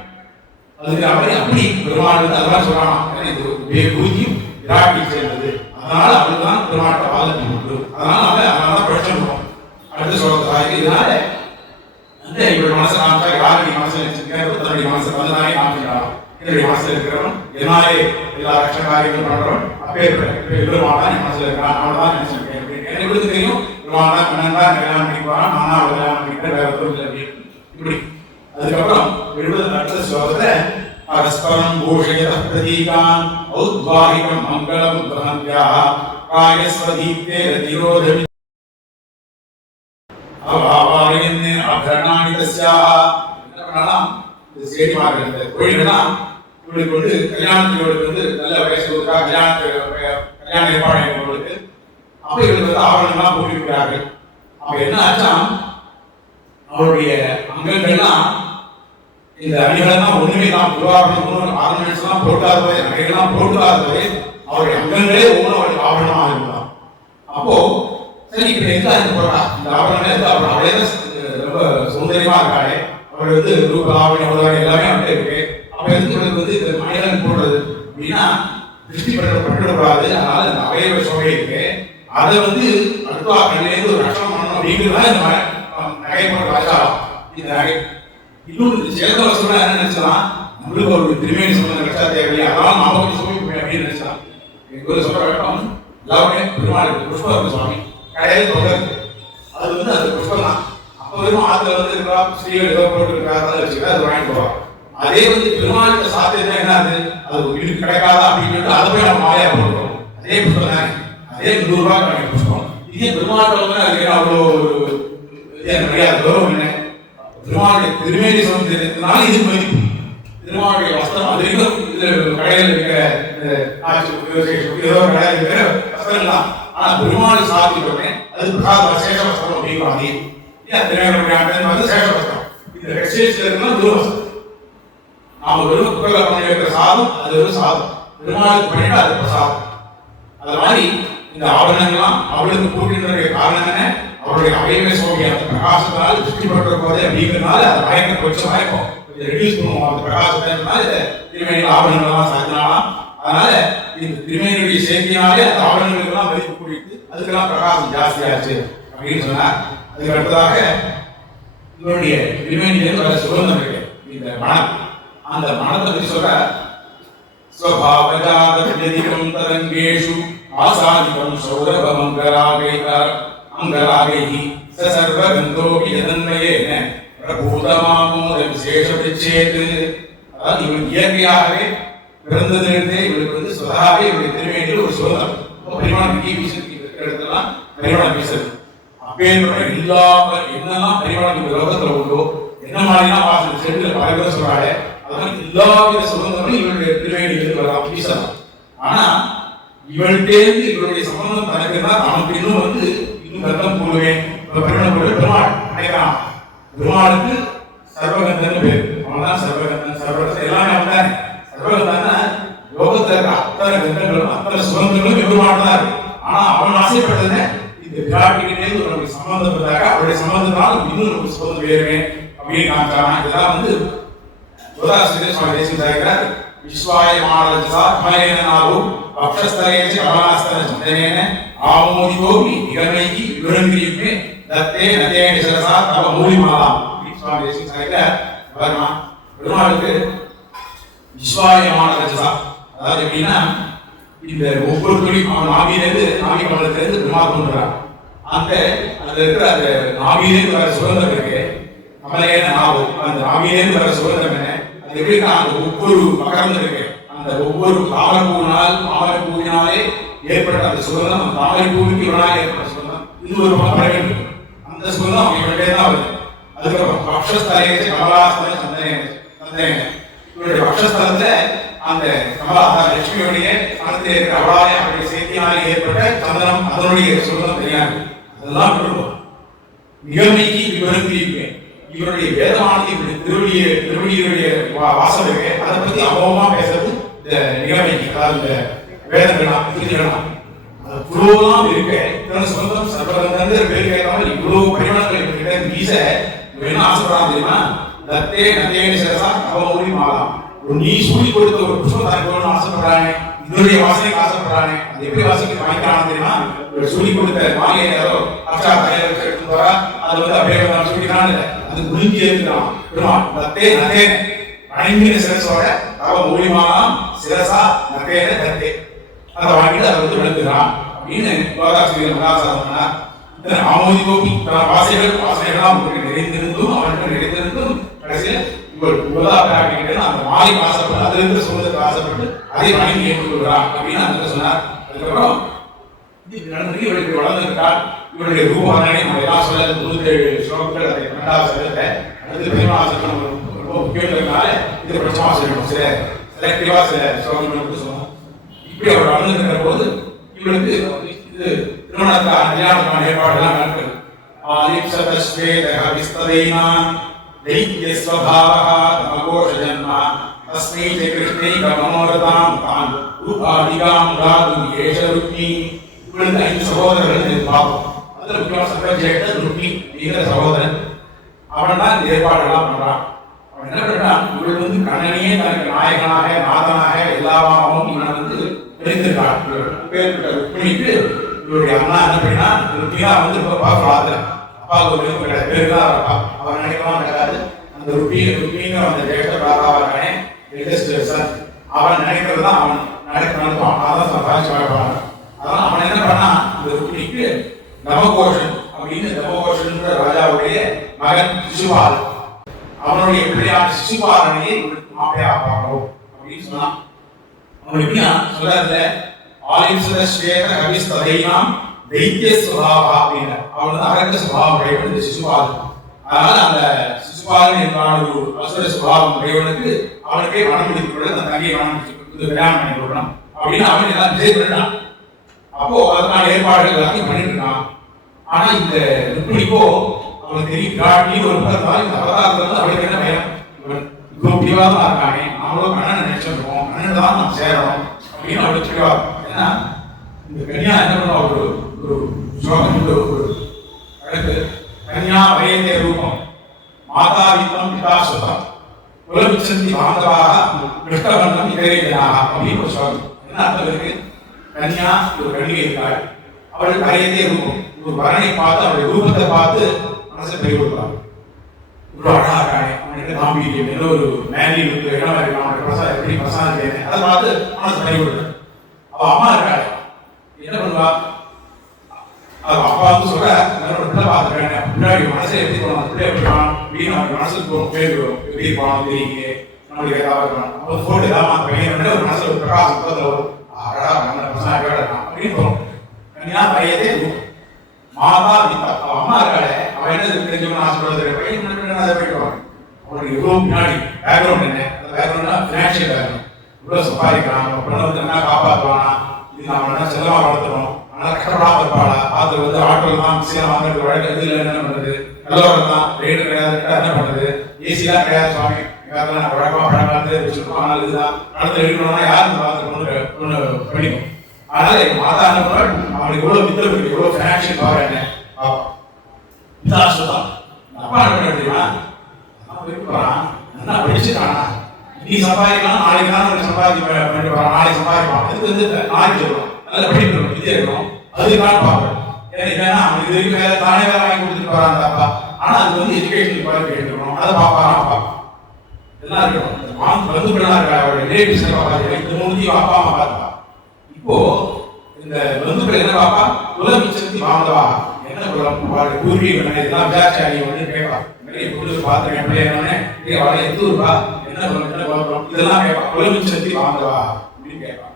அதுக்கு அப்படி பெருமாள் வந்து அதெல்லாம் சொல்றான், இது விபூதியும் விராட்டி சேர்ந்தது, அதனால அவளுதான் பெருமாட்ட வாழ்க்கை உண்டு, அதனால பிரச்சனை. அடுத்து சொல்றது இதனால அந்த இவருடைய மனசை காமிச்சா யாருடைய மனசில் வச்சிருக்காரு, தன்னுடைய மனசை தந்தானே காமிக்கிறான். என்னுடைய மனசில் இருக்கிறவன் எதனாலே எல்லா ரட்ச காரியங்களும் பண்றவன் அப்பேற்பட்ட பெருமாள் என் மனசில் இருக்கிறான், அவன் தான் நினைச்சிருக்கேன் அப்படின்னு எனக்கு எப்படி தெரியும், பெருமாள் தான் கண்ணன் தான் கல்யாணம் பண்ணிக்குவான், நானா கல்யாணம் பண்ணிக்கிறேன், வேற ஒன்றும் இல்லை அப்படின்னு இப்படி. அதுக்கப்புறம் 70 அடுத்த ஸ்லோகத்துல பரஸ்பரம் கோஷயத பிரதீகான் ஔத்வாஹிகம் மங்களம் பிரஹந்த்யா காயஸ்வதீப்தே ரதிரோதமி அவாவாரின் அபரணானி தஸ்யாஹ. என்ன பண்ணலாம், இந்த சேடிமார்கள் இந்த கோயில்கள்லாம் இவளுக்கு வந்து கல்யாணத்துக்கு வந்து நல்ல வயசு கொடுத்தா கல்யாண ஏற்பாடு இவங்களுக்கு. அப்ப இவளுக்கு வந்து ஆவரணங்கள்லாம் போட்டிருக்கிறார்கள். அப்ப என்ன ஆச்சா, அவருடைய அங்கங்கள்லாம் இந்த அணிகளெல்லாம் ஒண்ணுமே தான் உருவாக்கணும், ஆர்னமெண்ட்ஸ் எல்லாம் போட்டாதவை, நகைகள்லாம் போட்டாதவை, அவருடைய அங்கங்களே ஒவ்வொன்றும் அவருடைய ஆவரணமாக இருந்தான். அப்போ சரி இப்ப எந்த போறா இந்த ஆவரணம் எந்த ஆவரணம், அவளே தான் ரொம்ப சௌந்தரியமா இருக்காளே, அவள் வந்து ரூப ஆவணி அவதாரம் எல்லாமே அப்படியே இருக்கு. அப்ப எதுக்கு வந்து இந்த மணியெல்லாம் போடுறது அப்படின்னா திருஷ்டி பட்டுவிடக்கூடாது, அதனால இந்த அவயவ சோகை இருக்கு, அதை வந்து அடுத்தவா கண்ணிலேருந்து ஒரு ரஷம் பண்ணணும் அப்படிங்கிறதுதான் இந்த நகை போட ராஜாவா. இந்த நகை இன்னொன்று சேர்ந்த வசூலா என்ன நினைச்சலாம், நம்மளுக்கு ஒரு திருமேனி சம்பந்தம் கிடைச்சா தேவையில்லை, அதெல்லாம் நாம கொஞ்சம் சோமிப்போம் அப்படின்னு நினைச்சலாம். எங்க ஒரு சொல்ற வேட்டம் எல்லாமே பெருமாளுக்கு புஷ்பம் இருக்கு சுவாமி, கடையில் தொடர்ந்து அது வந்து அது புஷ்பம் தான். அப்ப வெறும் ஆத்துல வந்து இருக்கா ஸ்ரீகள் ஏதோ போட்டு இருக்கா வச்சுக்கா அது வாங்கிட்டு போவாங்க. அதே வந்து பெருமாளுக்கு சாத்தியம் என்ன அது வீட்டுக்கு கிடைக்காதா அப்படின்னு சொல்லிட்டு அதை போய் நம்ம மாலையா போட்டுருவோம். அதே புஷ்பம் தானே, அதே 100 ரூபாய் கிடைக்கும் புஷ்பம். இதே பெருமாள் வந்து அதுக்கு அவ்வளோ கிடையாது கௌரவம் என்ன, பெருமாளுடைய திருமேனி சமுத்திரத்தினால இது மதிப்பு. திருமாவுடைய வஸ்திரம் அது வரைக்கும் கடையில் இருக்கிற ஏதோ கடையில் இருக்கிற வஸ்திரம் தான். ஆனா பெருமாள் சாத்திட்டோமே அது பிரசாத சேஷ வஸ்திரம் அப்படிங்கிறோம். அதே வந்து சேஷ வஸ்திரம், இந்த டெக்ஸ்டைல்ஸ்ல இருக்கலாம் தூர வஸ்திரம். அதே வந்து பெருமாளுக்கு சாத்திட்டோமே அது பிரசாத சேஷ வஸ்திரம் அப்படிங்கிறோம். அதே வந்து பெருமாளுக்கு சாத்திட்டோமே அது பிரசாத சேஷ வஸ்திரம் அப்படிங்கிறோம். அதே வந்து பெருமாளுக்கு சாத்திட்டோமே அது பிரசாத சேஷ வஸ்திரம் அப்படிங்கிறோம். நாம வெறும் குக்கர்ல பண்ணி வைக்கிற சாதம் அது வெறும் சாதம், பெருமாளுக்கு பண்ணிட்டா அது பிரசாதம். அது மாதிரி இந்த ஆபரணங்கள்லாம் அவளுக்கு கூட்டினுடைய காரணம் என்ன? அவருடைய அவையமே சோகி அந்த பிரகாசத்தினால திருஷ்டி பற்ற போதே அப்படிங்கிறதுனால அதை மயக்க கொஞ்சம் மயக்கம் கொஞ்சம் ரெடியூஸ் பண்ணுவோம். அந்த பிரகாசத்தினால திருமேனி ஆபரணங்கள்லாம் சாத்தினாலாம். அதனால இந்த திருமேனியுடைய சேர்க்கையினாலே அந்த ஆபரணங்களுக்கெல்லாம் மதிப்பு கூடிட்டு அதுக்கெல்லாம் பிரகாசம் ஜாஸ்தியாச்சு அப்படின்னு சொன்னார். அதுக்கு அடுத்ததாக இவருடைய திருமேனியிலிருந்து வர சுகந்தம் இருக்கு, இந்த மனம். அந்த மனத்தை பற்றி சொல்ற ஸ்வபாவஜாதம் தரங்கேஷு ஆசாதிகம் சௌரபமங்கராகைஹி சர்வகந்தோபி யதன்மயேன பிரபூதமாமோத விசேஷ விச்சேது. அதாவது இவன் இயற்கையாகவே பிறந்ததிலிருந்தே இவனுக்கு வந்து சுதாவே இவருடைய திருமேனியில் ஒரு சுதந்திரம் பரிமாணம் இடத்தெல்லாம் பரிமாணம் வீசுது. அப்பேற்பட்ட எல்லா என்னெல்லாம் பரிமாணம் இந்த லோகத்துல உண்டோ, என்ன மாதிரிலாம் வாசல் சென்று பல பேர் சொல்றாங்க, அதெல்லாம் எல்லாவித சுதந்திரமும் இவருடைய திருமேனியிலிருந்து வரலாம் வீசலாம். ஆனா இவள்கிட்டேருந்து இவருடைய சம்பந்தம் தனக்கு இருந்தால் அவனுக்கு இன்னும் வந்து இன்னும் கர்த்தம் கூடுவேன் பெருமாள் நினைக்கிறான். பெருமாளுக்கு சர்வகந்தன் பேர், அவன்தான் சர்வகந்தன். சர்வகந்தன் எல்லாமே அவன் தானே. சர்வகந்தன் யோகத்துல இருக்கிற அத்தனை கந்தங்களும் அத்தனை சுதந்திரங்களும் பெருமாள் தான் இருக்கு. ஆனா அவன் ஆசைப்பட்டதுன்னு இந்த விராட்டிகிட்டே ஒரு சம்பந்தம் இருந்தாக்க அவருடைய சம்பந்தத்தினால் இன்னும் ஒரு சுதந்திரம் வேறுவேன் அப்படின்னு காமிச்சானா. இதெல்லாம் வந்து யோகாசிரியர் சுவாமி தேசிகர் விஸ்வாயமானதா கமலேனாவு பக்ஷஸ்தரேசி கமலாஸ்தர சிந்தனேன ஆமோதிதோபி நிகமைகி விவரங்கிரியுமே தத்தே நதே நிசலசா தவ மூலிமாலா. சுவாமி தேசிகர் பெருமாளுக்கு விஸ்வாயமானதா, அதாவது எப்படின்னா இந்த ஒவ்வொரு துளியும் அவன் நாவியிலிருந்து நாவி கமலத்திலிருந்து பெருமாள் கொண்டுறான். அந்த அதுல இருக்கிற அந்த நாவியிலிருந்து வர சுதந்திரம் இருக்கு, கமலேன நாவு, அந்த நாவியிலிருந்து வர சுதந்திரம் என்ன? அது எப்படின்னா அந்த ஒவ்வொரு மகரம் இருக்கு, அந்த ஒவ்வொரு தாமரைப்பூவினாலே ஏற்பட்ட அந்த சுதந்திரம், அந்த தாமரைப்பூவுக்கு இவனால் ஏற்பட்ட சுதந்திரம் இது ஒரு பக்கம். அந்த சுதந்திரம் அவங்க இவருடைய தான் வருது. அதுக்கப்புறம் பக்ஷஸ்தலேச்சு கமலாஸ்தல சந்தேன இவருடைய பக்ஷஸ்தலத்துல அந்த கமலாஸ்தல லட்சுமியுடைய ஸ்தானத்தில் இருக்கிற அவளாய அவருடைய சேர்த்தியாலே ஏற்பட்ட சந்தனம் அதனுடைய சுதந்திரம் தெரியாது. அதெல்லாம் விரும்பும் நிகழ்மைக்கு விவரங்கிரிப்பேன். இவருடைய வேதமானது இவருடைய திருவடியுடைய வாசம் இருக்கு, அதை பத்தி அபோகமா பேசுறது இந்த நிகழ்மைக்கு. அதாவது இந்த வேதங்களாம் திருதிகளாம் அது இவ்வளவுதான் இருக்கு. இத்தனை சொந்தம் சர்வகந்தங்கிற பேர் கேட்காம இவ்வளவு பரிமாணங்கள் இவர்கிட்ட வீச இவன் என்ன ஆசைப்படாம தெரியுமா? தத்தே நதே நிசலசா தவ மூலிமாலா. ஒரு நீ சூழி கொடுத்த ஒரு புஷ்பம் தான் ஆசைப்படுறானே, இதனுடைய வாசனைக்கு ஆசைப்படுறானே, அது எப்படி வாசனைக்கு வாங்கிக்கிறான்னு தெரியுமா? ஒரு சூழி கொடுத்த மாலையை யாரோ அச்சா தலையை வச்சு எடுத்து வரா, அது வந்து அப்படியே சொல்லிக்கிறான் இல்லை, அது குளிஞ்சி இருக்கிறான் பெருமாள். தத்தே நதே அணிந்தின சிரசோட தவ மூலிமாலாம் சிரசா நதேன தத்தே, அதை வாங்கிட்டு அதை வந்து விளக்குகிறான் அப்படின்னு யோகாசிரியர் மகாசாதனா. ஆமோதிகோபி வாசனைகளாம் நிறைந்திருந்தும் அவனுக்கு நிறைந்திருந்தும் கடைசியில் இவள் உபதாபிராட்டிகிட்ட அந்த மாலை ஆசைப்பட்டு அதுல இருந்து சொல்றதுக்கு ஆசைப்பட்டு அதை வணங்கி ஏற்றுக்கொள்கிறான் அப்படின்னு அந்த சொன்னார். அதுக்கப்புறம் நடந்து இவளுக்கு வளர்ந்திருக்காள். இவருடைய ரூபாரணை நம்ம எல்லாம் சொல்ல 97 ஸ்லோகங்கள் அதை 2வது சொல்லல. அடுத்து பெருமாசனம் ரொம்ப முக்கியங்கிறதுனால இது பிரச்சமா சொல்லணும், சில செலக்டிவா சில ஸ்லோகங்களுக்கு சொல்லணும். இப்படி அவர் வளர்ந்துருக்கிற போது இவளுக்கு இது திருமணத்துக்கான கல்யாணத்துக்கான ஏற்பாடுலாம் நடக்குது. தஸ்மை கிருஷ்ணை கமனோரதாம் தான் ரூபாதிகாம் ராதும் ஏஷருக்மி. இவளுக்கு 5 சகோதரர்கள் பார்ப்போம். அதுல முக்கியமான சக்கரஜேஷ்டன் ருக்மி அப்படிங்கிற சகோதரன். அவன் தான் இந்த ஏற்பாடுகள்லாம் பண்றான். அவன் என்ன பண்றான்? இவள் வந்து கண்ணனையே தனக்கு நாயகனாக நாதனாக எல்லாமாகவும் இவனை வந்து தெரிந்திருக்கான். பேர்பட்ட ருக்மிணிக்கு இவருடைய அண்ணா என்ன பண்ணினா, ருக்மியா வந்து இப்ப பார்க்கலாது அப்பாவுக்கு ஒரு பேரு தான் இருப்பா. அவன் நினைக்கலாம் நடக்காது. அந்த ருக்மிங்கிற அந்த ஜேஷ்ட ராதாவானே அவன் நினைக்கிறது தான் அவன் நடப்பான். அதான் சம்பாதிச்சு வளர்ப்பான். அதனால அவன் என்ன பண்ணா, இந்த ருக்மிணிக்கு நவகோஷன் அப்படின்னு நவகோஷன்ற ராஜாவுடைய மகன் சிசுபால், அவனுடைய பிள்ளையான சிசுபாலனையை மாப்பிளையா பார்க்கணும் அப்படின்னு சொன்னான். அவன் எப்படின்னா சொல்றதுல ஆலிம்சத ஸ்வேத கவிஸ்ததைனாம் தைத்திய சுபாவா அப்படின்னு அவன் வந்து அரக்க சுபாவம் உடையவன் இந்த சிசுபால். அதனால அந்த சிசுபாலன் என்றான ஒரு அசுர சுபாவம் உடையவனுக்கு அவனுக்கே மனம் முடித்து அந்த தங்கையை மனம் முடிச்சு கல்யாணம் பண்ணி கொடுக்கணும் அப்படின்னு அவன் எல்லாம் டிசைட் பண்ணிட்டான். அப்போ அதனால ஏற்பாடுகள் எல்லாத்தையும் பண்ணிட்டு இருக்கான். ஆனா இந்த ருக்மிணிக்கோ அவனுக்கு தெரியும், காட்டி ஒரு இந்த அவதாரத்துல வந்து அவளுக்கு என்ன பயம், இவ்வளவு பிடிவாதமா இருக்கானே, நாமளும் கண்ணனை நினைச்சிருக்கோம், கண்ணன் தான் நம்ம சேரணும் அப்படின்னு அவளுக்கு பிடிவாதம். ஏன்னா இந்த கன்யா என்ன பண்ணுவா, ஒரு ஒரு ஸ்லோகம், ஒரு வழக்கு, கன்யா வயதே ரூபம் மாதா வித்தம் பிதா சுதம் குலவிச்சந்தி பாந்தவாக கிருஷ்ணவர்ணம் இதரே ஜனாக அப்படின்னு ஒரு ஸ்லோகம். என்ன அர்த்தம் இருக்கு? கன்யா ஒரு கண்ணிகை இருக்காள், அவள் வயதே ரூபம், ஒரு வரனை பார்த்து அவருடைய ரூபத்தை பார்த்து மனசை பெரிய கொடுப்பாங்க. இவ்வளவு அழகா இருக்கானே, அவனுக்கு காம்பீட்டிவ் ஏதோ ஒரு மேலி இருக்கு, இடம் இருக்கு, அவனுடைய பிரசாதம் எப்படி பிரசாதம் செய்யறேன் அதை பார்த்து மனசு பெரிய கொடுக்குறேன். அவ அம்மா இருக்காள், என்ன பண்ணுவா, அப்பா வந்து சொல்ற பார்த்துக்கிறேன் முன்னாடி மனசை எப்படி போகணும், எப்படி இருப்பான் அப்படின்னு அவனுக்கு மனசுக்கு பேர் வரும், எப்படி இருப்பான் தெரியுங்க, நம்மளுக்கு ஏதாவது இருப்பான், அப்போ போட்டு ஏதாவது அந்த பையன் ஒரு மனசுல ஒரு பிரகாசம் வரும், அழகா நல்ல பிரசனாக இருக்கான் அப்படின்னு தோணும். கன்யா வயதே மாதா பிதா, அவன் அம்மா இருக்காளே, அவன் என்ன தெரிஞ்சவன் ஆசைப்படுறது பையன் அதை போயிட்டு அவனுக்கு எவ்வளவு பின்னாடி பேக்ரவுண்ட் என்ன, அந்த பேக்ரவுண்ட்னா ஃபினான்ஷியல் பேக்ரவுண்ட், இவ்வளவு சம்பாதிக்கிறான், பொண்ணை வந்து என்ன காப்பாற்றுவானா, இது நம்ம என்ன செல்லமா வளர்த்துறோம், ஆனால் கஷ்டப்படாம இருப்பாளா, அது வந்து ஆட்டோல தான் சீனா வாங்குறது வழக்கு, இதில் என்ன பண்ணுறது, நல்லவரம் தான் ரேடு கிடையாது, என்ன பண்ணுறது, ஏசிலாம் கிடையாது சுவாமி, நான் வழக்கமாக பழங்காலத்தை வச்சுருக்கோம், ஆனால் இதுதான் நடந்து எடுக்கணும்னா யாரும் ஒன்று படிக்கும். அதனால எங்க மாதா என்ன பண்ணால் அவனுக்கு எவ்வளவு வித்தம் இருக்கு, எவ்வளவு ஃபைனான்ஷியல் பவர் என்ன தான் அப்பா என்ன பண்ண தெரியுமா, போறான் என்ன படிச்சுட்டானா, நீ சம்பாதிக்கலாம், நாளைக்கு தான் சம்பாதிக்க நாளைக்கு சம்பாதிப்பான், அதுக்கு வந்து நாளைக்கு சொல்லுவான், நல்ல படிக்கணும், வித்தியா இருக்கணும், அதுக்கான பார்ப்பேன். ஏன்னா அவனுக்கு இது வரைக்கும் வேலை தானே வேலை வாங்கி கொடுத்துட்டு போறான் அந்த அப்பா, ஆனா அது வந்து எஜுகேஷன் குவாலிஃபை எடுக்கணும், அதை பார்ப்பாரான் அப்பா எல்லாம் இருக்கணும். பந்துக்கள்லாம் இருக்கா, அவருடைய ரிலேட்டிவ்ஸ் பார்ப்பாரு, இந்த மூணுத்தையும் அப்பா அம்மா பார்ப்பா. இப்போ இந்த பந்துக்கள் என்ன பார்ப்பா, குலவிச்சந்தி பாந்தவா, என்ன குலம், அவருடைய பூர்வீகம் இதெல்லாம் விசாச்சாரி வந்து கேட்பா, பார்த்துருக்கேன் எப்படி என்னன்னு அவளை எத்தூர்பா, என்ன குலம் என்ன குலம் இதெல்லாம் கேட்பா, குலவிச்சந்தி பாந்தவா அப்படின்னு கேட்பா.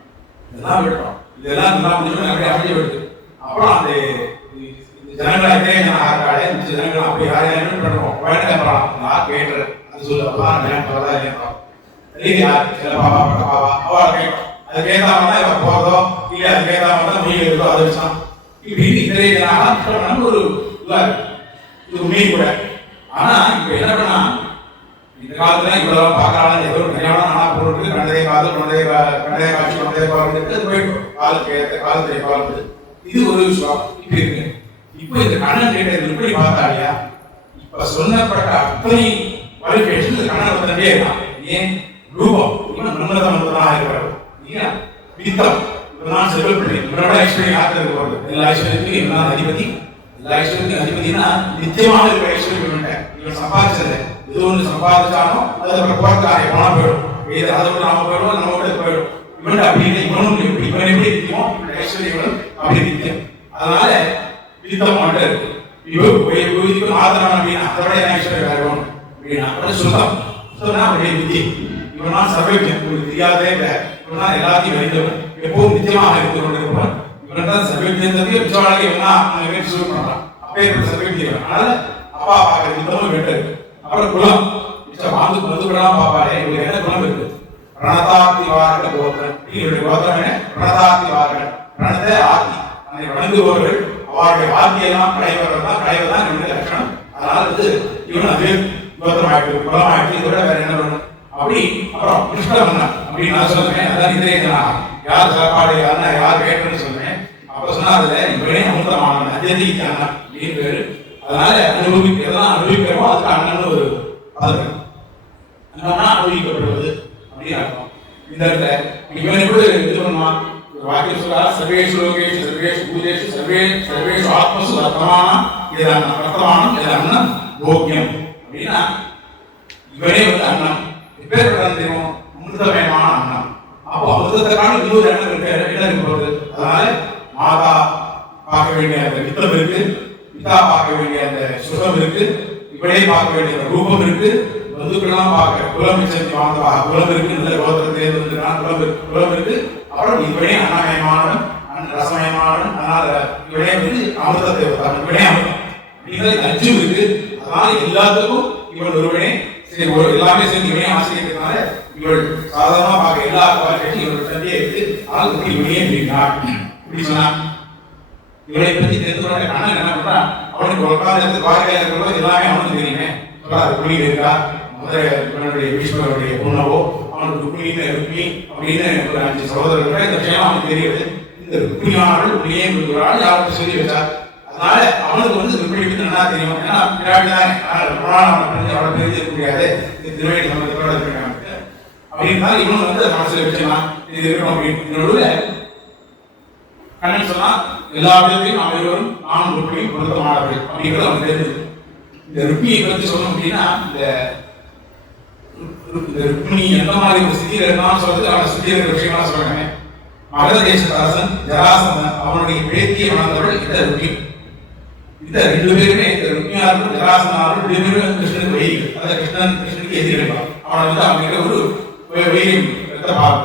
இதெல்லாம் விடுறோம், இதெல்லாம் நல்லா முடிஞ்சோம் அப்படியே அமைஞ்சு விடுது. அப்புறம் அந்த ஜனங்களை இருக்காளே, இந்த ஜனங்களை அப்படி யாரையும் பண்ணுவோம், வேண்டாம் நான் கேட்டு அது சொல்லலாம் அதுக்கு ஏதாம இவன் போறதோ இல்ல அதுக்கு ஏதாம தான் மொழி இருக்கோ அதை வச்சான் இப்படின்னு இத்தனை ஒரு இதா இருக்கு. இது உண்மையும் கூட. ஆனா இப்ப என்ன பண்ணா, இந்த காலத்துல இவ்வளவு பாக்கலாம், ஏதோ ஒரு கல்யாணம் ஆனா போட்டு கண்டதே காது குழந்தைய காட்சி குழந்தைய பாருட்டு அது போயிடும், காலத்துடைய பாருட்டு இது ஒரு விஷயம் இப்படி இருக்கு. இப்போ இந்த கண்ணன் கேட்டது எப்படி பார்த்தா இல்லையா, இப்ப சொல்லப்பட்ட அத்தனை குவாலிஃபிகேஷன் கண்ணன் வந்துட்டே இருக்கான். ஏன் ரூபம் இவன் மன்மதமன்றனாக இருக்கிறார், வித்தம் இவன் செல்வப்பள்ளி, இவனோட ஐஸ்வர்யம் யாருக்கு இருக்க போறது, எல்லா ஐஸ்வர்யத்துக்கும் இவன் அதிபதி, எல்லா ஐஸ்வர்யத்துக்கும் அதிபதினா நிச்சயமாக இருக்கிற ஐஸ்வர்யம் இவன் சம்பாதிச்சது, எது ஒன்று சம்பாதிச்சாலும் அது அப்புறம் போறதுக்காக பணம் போயிடும், அதை விட நாம போயிடும், நம்ம கூட போயிடும். இவன் அப்படின்னு இவனும் இவன் எப்படி நித்தியம், ஐஸ்வர்யம் அப்படி நித்தியம். அதனால வித்தம் மட்டும் இருக்கு. இவன் ஆதரவு அப்படின்னா அதோட என்ன ஐஸ்வர்யம் வேணும் அப்படின்னா சுத்தம் சுத்தம்னா அவருடைய வித்தி, இவனா சர்வஜன், உங்களுக்கு தெரியாதே இல்லை, இவனா எல்லாத்தையும் அறிந்தவன், எப்பவும் நிச்சயமாக இருந்து கொண்டிருப்பவன், இவன் தான் சர்வஜன்றதையும் விசாரணை இவனா சொல்ல பண்றான், அப்பேற்பட்ட சர்வஜன். அதனால அப்பா பார்க்கற வித்தமும் வெட்டது. அப்புறம் குலம் பந்துக்கெல்லாம் பாப்பாரு, இவங்க என்ன குலம் இருக்கு, பிரணதாத்தி வார்கள் கோத்திரம், இவருடைய கோத்திரம் என்ன பிரணதாத்தி வார்கள், பிரணத்தை ஆத்தி அதை வணங்குபவர்கள், அவருடைய ஆத்தியெல்லாம் கடைவர்கள் தான், கடைவர் தான் இவனுடைய லட்சணம். அதனால வந்து இவன் அது கோத்திரமாயிட்டு குலமாயிட்டு, இதோட வேற என்ன வேணும் அப்படி. அப்புறம் கிருஷ்ணவர்ணன் அப்படின்னு நான் சொல்லுவேன், அதான் இதே யார் சாப்பாடு யாருன்னா யார் கேட்டுன்னு சொல்லுவேன். அப்ப சொன்னா அதுல இவனே அமுதமான அஜதிக்கு அண்ணன் அப்படின்னு பேரு. அதனால எதெல்லாம் அனுபவிக்கிறோமோ அதுக்கு அண்ணன் ஒரு பதவி, அண்ணா அனுபவிக்கப்படுவது அப்படின்னு அர்த்தம். இந்த இடத்துல இவன் எப்படி இது பண்ணுவான், வாக்கியம் சொல்றா, சர்வேஷு லோகேஷு சர்வேஷு பூஜேஷு சர்வேஷு ஆத்மசு வர்த்தமானம், இது வர்த்தமானம், இது அண்ணன் போக்கியம் அப்படின்னா இவனே வந்து அண்ணன் பேர் தெரியும், அமிர்தமயமான அண்ணன். அப்போ அமிர்தத்துக்கான இன்னொரு எண்ணம் இருக்கு, என்ன இருக்கு போகுது. அதனால மாதா பார்க்க வேண்டிய அந்த வித்தம் இருக்கு, பிதா பார்க்க வேண்டிய அந்த சுகம் இருக்கு, இவனே பார்க்க வேண்டிய அந்த ரூபம் இருக்கு, பந்துக்கெல்லாம் பார்க்க குலம் விச்சந்தி மாதவா குலம் இருக்கு, நல்ல கோத்திரத்தை தேர்ந்தெடுத்துக்கான குலம் இருக்கு. அப்புறம் இவனே அன்னமயமானவன், ரசமயமானவன், அதனால இவனே வந்து அமிர்தத்தை இவனே அமிர்தம் அப்படிங்கிறது அஞ்சு இருக்கு. அதனால எல்லாத்துக்கும் இவன் ஒருவனே எல்லாமே சேர்ந்து இவனே ஆசிரியர்னால இவள் சாதாரணமா பார்க்க எல்லா குவாலிஃபிகேஷன் இவள் தந்தையே இருக்கு. ஆனால் இப்படி இவனே அப்படின்னார் இப்படி சொன்னா இவளை பற்றி தெரிந்து கண்ணன் என்ன பண்றா, அவனுக்கு உட்கார்ந்து வாழ்க்கையில இருக்கிறது எல்லாமே அவனுக்கு தெரியுமே சொல்றாரு. குளியில் இருக்கா, மதுரை பீஷ்மருடைய பொண்ணவோ அவனுக்கு ருக்மிணி அப்படின்னு ஒரு 5 சகோதரர்கள் இந்த விஷயம் அவனுக்கு தெரியுது. இந்த ருக்மிணியானவள் உண்மையே கொடுக்குறாள் யாருக்கு சொல்லி வச்சார். அதனால அவனுக்கு வந்து ருக்மிணி பத்தி நல்லா தெரியும். ஏன்னா பிராட்டி தான் அவளை தெரிஞ்சிருக்க முடியாது இந்த திருவேணி சம்பந்தத்தோட இருக்காங்க அப்படின்னா இவன் வந்து மனசுல வச்சுக்கலாம் இது இருக்கணும் அப்படின்னு. கண்ணன் சொன்னா எல்லா விதத்தையும் நாம் இருவரும் நானும் ருக்மிணியும் பொருத்தமானவர்கள் அப்படிங்கிறது அவனுக்கு தெரிஞ்சது. இந்த ருக்மியை பத்தி சொல்லணும் அப்படின்னா இந்த ருக்மிணி எந்த மாதிரி ஒரு ஸ்திதியில இருந்தாலும் சொல்றது அவனை சுத்தி இருக்கிற விஷயமா சொல்றாங்க. மகத தேசராசன் ஜராசந்தன் அவனுடைய பேத்தியை வளர்ந்தவர்கள் இந்த ருக்மி. இந்த 2 பேருமே இந்த ருக்மியாரும் ஜராசனாரும் 2 பேருமே கிருஷ்ணனுக்கு வைரிகள். அதாவது கிருஷ்ணனுக்கு எதிரிகள். அவனை வந்து அவங்க ஒரு வைரியம்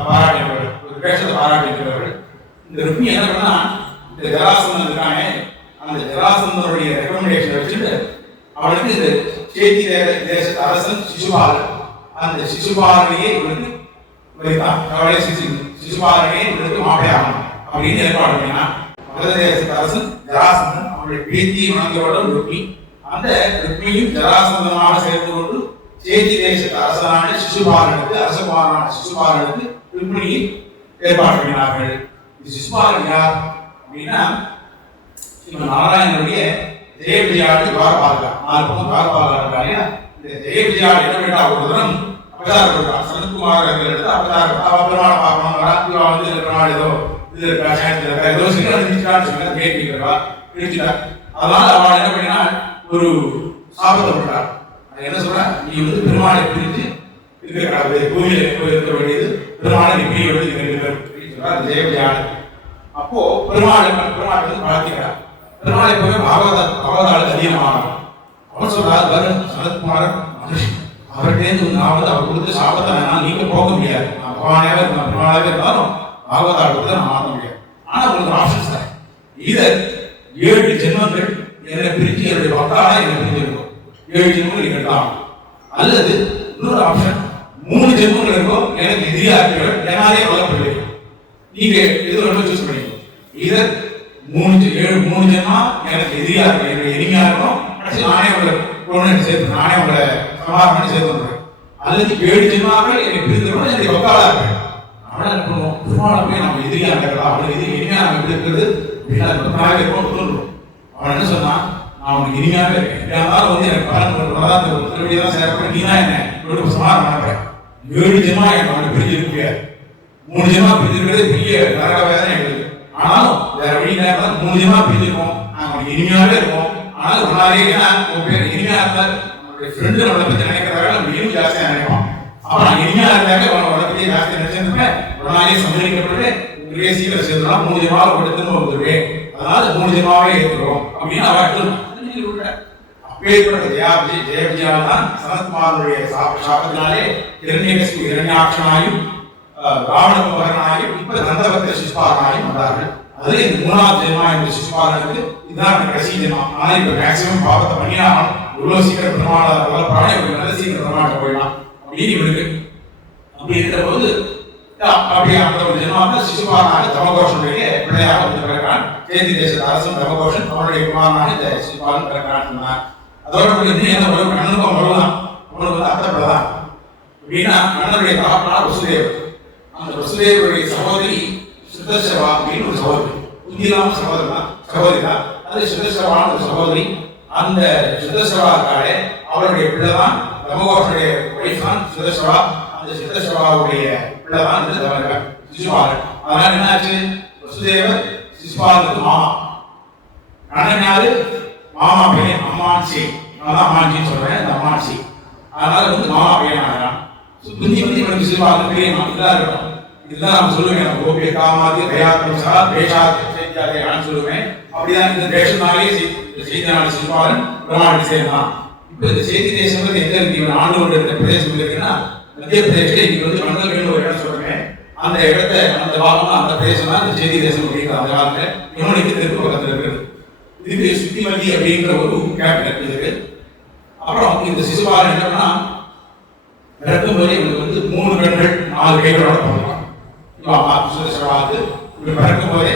பாராட்டினவர்கள், ஒரு பேஷத்தை பாராட்டினவர்கள். இந்த ருக்மி என்ன பண்ணா இந்த ஜராசந்தன் இருக்கானே அந்த ஜராசந்தனுடைய ரெக்கமெண்டேஷன் வச்சுட்டு அவனுக்கு இந்த சேத்தி தேச அரசன் சிசுபாலன் அந்த சிசுபாலனையே இவனுக்கு வைத்தான். சிசுபாலனையே இவனுக்கு மாப்பையாகணும் அப்படின்னு ஏற்பாடு பண்ணினா மகத தேச அரசன் ஜராசந்தன் அவனுடைய பேத்தியை வணங்கியோட ருக்மி அந்த ருக்மியும் ஜராசந்தனாக சேர்ந்து கொண்டு சேத்தி தேச அரசனான சிசுபாலனுக்கு அரசகுமாரனான சிசுபாலனுக்கு ருக்மிணியை ஏற்பாடு பண்ணினார்கள். சிசுபாலன் யார் அப்படின்னா நாராயணனுடைய ஜெய விஜயாடு துவாரபாலகா 4 பக்கம் துவாரபாலகா இருக்காங்க. இந்த ஜெய விஜயாடு என்ன பண்ணிட்டா ஒரு தரம் அவதாரம் கொடுத்தான். சனத்குமார் எடுத்து அவதாரம் பெருமாளை பார்க்கணும் வந்து பெருமாள் ஏதோ இது இருக்கா ஏதோ சின்ன கேட்கிறா பிரிச்சுட்டா. அதனால அவள் என்ன பண்ணினா ஒரு சாபத்தை போட்டாள். என்ன சொல்ற நீ வந்து பெருமாளை பிரிஞ்சு இருக்கிற கோயில இருக்க வேண்டியது பெருமாளை நீ பிரிய வேண்டியது ஜெய விஜயாடு. அப்போ பெருமாள் வந்து வளர்த்திக்கிறார். பெருமாள் எப்பவுமே அவதாளுக்கு அதிகமானவர். அவன் சொல்றாரு வருண் சனத்குமாரன் மகர்ஷி அவர்கிட்ட நான் வந்து அவர் கொடுத்த சாபத்தை நீங்க போக முடியாது. நான் பகவானாவே இருந்தேன் பெருமாளாவே இருந்தாலும் பாகவதாளுக்கு நான் மாற்ற முடியாது. ஆனா உங்களுக்கு ஆப்ஷன்ஸ் தான். இதை 7 ஜென்மங்கள் என்னை பிரிஞ்சு என்னுடைய பக்தானா என்னை பிரிஞ்சிருக்கும் 7 ஜென்மங்கள் இருக்கலாம். அல்லது இன்னொரு ஆப்ஷன் 3 ஜென்மங்கள் இருக்கும் எனக்கு எதிரியா இருக்கிற என்னாலே வளர்ப்பில்லை. நீங்க எது வேணும் சூஸ் பண்ணிக்கோ. இதை 3 ஜென்மா எனக்கு எதிரியா இருக்கும் என்னுடைய எளிமையா இருக்கும். நானே உங்களை பொண்ணு சேர்த்து நானே உங்களை சமாதானம் பண்ணி சேர்த்து வந்துடுறேன். அல்லது 7 ஜென்மாக்கள் எனக்கு பிரிந்திருக்கணும் என்னுடைய பக்தாளா இருப்பேன். அவனை என்ன பண்ணுவோம் பெருமாளை போய் நம்ம எதிரியா இருக்கலாம் அவனுக்கு எதிரி இனிமையா நம்ம எப்படி இருக்கிறது அப்படின்னா இருக்கும் தோன்றும். அவன் என்ன சொன்னான் நான் உனக்கு இனிமையாவே இருக்கேன் இருந்தாலும் வந்து எனக்கு பலன் திருவடியெல்லாம் சேரப்பட நீ தான் என்ன இவனுக்கு சமாதானம் பண்ணுறேன். 7 ஜென்மா எனக்கு அவனை பிரிஞ்சு இருக்க முடியாது. 3 ஜென்மா பிரிஞ்சிருக்கிறது பெரிய நரக வேதனை எங்களுக்கு. ஆனாலும் வேற வழி நேரம் 3 ஜென்மா பிரிஞ்சிருக்கோம் நாங்கள் அவனுக்கு இனிமையாவே இருக்கோம். ஆனாலும் ஒரு நாளே ஏன்னா உன் பேர் இனிமையா இருந்தால் நம்மளுடைய ஃப்ரெண்டு நம்மளை பற்றி நினைக்கிறதாக நம்ம இன்னும் ஜாஸ்தியாக நினைப்போம். அப்ப நான் இனிமையா இருந்தாங்க அவனை பற்றி ஜாஸ்தியாக நினைச்சிருந்தேன். ஒரு நாளே சந்தரிக்கப்பட்டு உங்களுக்கே சீக்கிரம் சேர்ந்துலாம் 3 ஜென்மாவை கொண்டு திரும்ப வந்துடுவேன். அதனால 3 ஜென்மாவே ஏற்றுக்கிறோம் அப்படின்னு அவன் அப்பேற்பட்ட ஜெய விஜயால் தான் சனத்குமாரனுடைய சாபத்தினாலே இரண்யாட்சனாயும் ராவண மகனாயும் இப்ப நந்தபக்த சிசுபாலனாயும் வந்தார்கள். அது இந்த 3ஆவது ஜென்மா என்ற சிசுபாலனுக்கு இதுதான் கடைசி ஜென்மா. ஆனா இப்ப மேக்சிமம் பாவத்தை பண்ணினாலும் இவ்வளவு சீக்கிரம் பிரமாணம் வளர்ப்பானே நல்ல சீக்கிரம் பிரமாணம் போயிடலாம் அப்படின்னு இவனுக்கு அப்படி இருக்கிற போது அப்படி அந்த ஒரு ஜென்மாவில் சிசுபாலனாக தமகோஷனுடைய பிள்ளையாக வந்து பிறக்கிறான். சேத்தி தேச அரசன் தமகோஷன் அவனுடைய குமாரனாக இந்த சிசுபாலன் பிறக்கிறான் சொன்னார். அதோட என்ன கண்ணனுக்கும் அவ்வளவுதான் அவனுக்கு வந்து அர்த்தப்படலாம் அப்படின்னா கண்ணனுடைய தகப்பனார் வசுதேவர். அந்த வசுதேவருடைய சகோதரி சுதர்சவா அப்படின்னு ஒரு சகோதரி புத்திலாம் சகோதரி தான். அது சுதர்சவான ஒரு சகோதரி. அந்த சுதர்சவா இருக்காளே அவருடைய பிள்ளைதான் தமகோஷனுடைய வைஃப் தான் சுதர்சவா. அந்த சுதர்சவாவுடைய பிள்ளைதான் சிசுபாலன். அதனால என்ன ஆச்சு வசுதேவர் சிசுபாலனுக்கு மாமா. கண்ணன் யாரு மாமா பையன் அம்மான்சி. நான் தான் அம்மான்சின்னு சொல்றேன் இந்த அம்மான்சி. அதனால வந்து மாமா பையன் ஆகிறான். புந்தி இவனுக்கு சிசுபாலன் பிரியமா இதெல்லாம் இருக்கணும். இதுதான் நம்ம சொல்லுவேன் கோபிய காமாதி தயாத்மசா தேசாத்தியான்னு சொல்லுவேன். அப்படிதான் இந்த தேசத்தினாலே செய்தியான சிசுபாலன் பிரமாணி சேர்ந்தான். இப்போ இந்த செய்தி தேசம் எங்க இருக்கு இவன் ஆண்டு கொண்டு இருக்கிற பிரதேசம் இருக்குன்னா மத்திய பிரதேசத்துல இங்க வந்து மண்டல் ஒரு இடம் சொல்றேன். அந்த இடத்த அந்த பாகம் அந்த பிரதேசம் தான் இந்த செய்தி தேசம் அப்படிங்கிற அந்த காலத்துல இவனுக்கு தெற்கு பக்கத்துல இருக்குது. இதுக்கு சுத்திமதி அப்படிங்கிற ஒரு கேபிட்டல் இருக்கு. அப்புறம் இந்த சிசுபாலன் என்னன்னா பிறக்கும் போதே இவனுக்கு வந்து 3 கண்கள் 4 கைகளோட பிறந்தான். பிறக்கும் போதே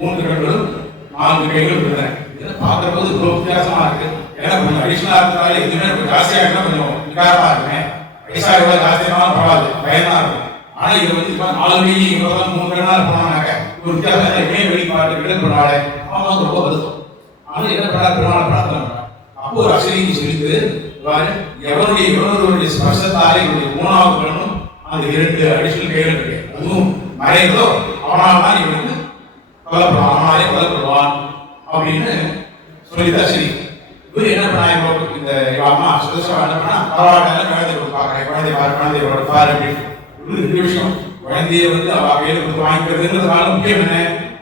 3 கண்களும் 4 கைகளும் இருந்தேன். பார்க்கிற போது ரொம்ப வித்தியாசமா இருக்கு. ஏன்னா கொஞ்சம் அடிஷனலா இருந்தாலே எதுவுமே ஜாஸ்தியா இருந்தா கொஞ்சம் விகாரமா இருக்குமே. பைசா எவ்வளவு ஜாஸ்தியானாலும் பரவாயில்ல, பயமா இருக்கும். ஆனா இது வந்து இப்ப 4 மணி 3 நாள் போனாங்க ஒரு வித்தியாசம் எப்படியே வெளி பார்த்து விட போனாலே அவன் ரொம்ப வருத்தம். ஆனா என்ன பண்ணா பெருமாளை பிரார்த்தனை பண்ணா. அப்போ ஒரு அசரீதி சொல்லிட்டு எவருடைய ஸ்பர்சத்தாலே இவருடைய 3வது கண்ணும் அந்த 2 அடிஷனல் கைகள் இருக்கு அதுவும் மறைந்தோ அவனால் தான் இவனுக்கு கொல்லப்படுவான், அவனாலே கொல்லப்படுவான் அப்படின்னு சொல்லிதான் சரி. இவர் என்ன பண்ணா, இந்த அம்மா சுதர்சனம் என்ன பண்ணா, பரவாயில்ல குழந்தை கொடுப்பாங்க, குழந்தை பாரு அப்படின்னு ஒரு விஷயம். குழந்தைய வந்து அவ கையில கொடுத்து வாங்கிக்கிறதுங்கிறதுனால முக்கியம் என்ன,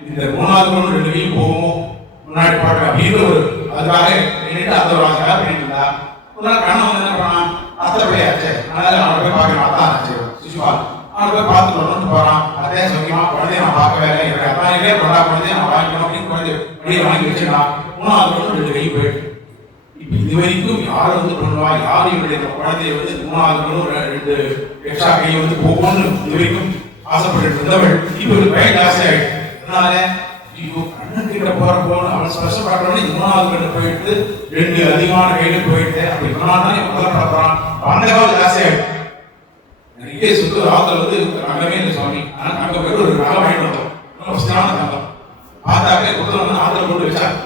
இந்த 3வது கண்ணு 2 கையும் போகும் முன்னாடி பாட்டு அப்படின்னு ஒரு அதுக்காக நின்றுட்டு அந்த ஒரு ஆசை பண்ணிட்டு இருந்தா. ஒரு நாள் கண்ணன் வந்து என்ன பண்ணா, அத்தை பிள்ளையாச்சு, அதனால அவனை போய் பார்க்க அத்தாச்சு சிசுவா அவனை போய் பார்த்துட்டு வரணும்னு போறான். அதே சௌக்கியமா குழந்தைய நான் பார்க்க வேலை எனக்கு அத்தானிக்கே கொண்டா குழந்தைய நான் வாங்கிக்கணும் அப்படின்னு குழந்தை வெளியே வாங்கி வச்சுக்கலாம். 3வது கண்ணு 2 கையும் போயிட்டு இப்ப இது வரைக்கும் யார் வந்து பண்ணுவா, யார் இவருடைய குழந்தைய வந்து 3வது கண்ணும் 2 எக்ஸ்ட்ரா கை வந்து போகணும்னு இது வரைக்கும் ஆசைப்பட்டு இருந்தவள் இப்ப ஒரு பயம் ஜாஸ்தி ஆயிடுச்சு. அதனால இப்போ கண்ணன் கிட்ட போறப்போன்னு அவன் ஸ்பெஷப்படுறோன்னு 3வது கண்ணு போயிட்டு 2 அதிகமான கைகள் போயிட்டு அப்படி பண்ணாதான் இவன் கொல்லப்படுறான். அந்த காலம் ஜாஸ்தி ஆயிடுச்சு. நிறைய சொத்து ஆத்துல வந்து ரங்கமே இல்லை சுவாமி, ஆனா அங்க போய் ஒரு ரகம் வாங்கிட்டு வந்தோம், ரொம்ப வசதியான தங்கம். பார்த்தாக்க புத்தகம் வந்து ஆத்துல கொண்டு வச்சாங்க.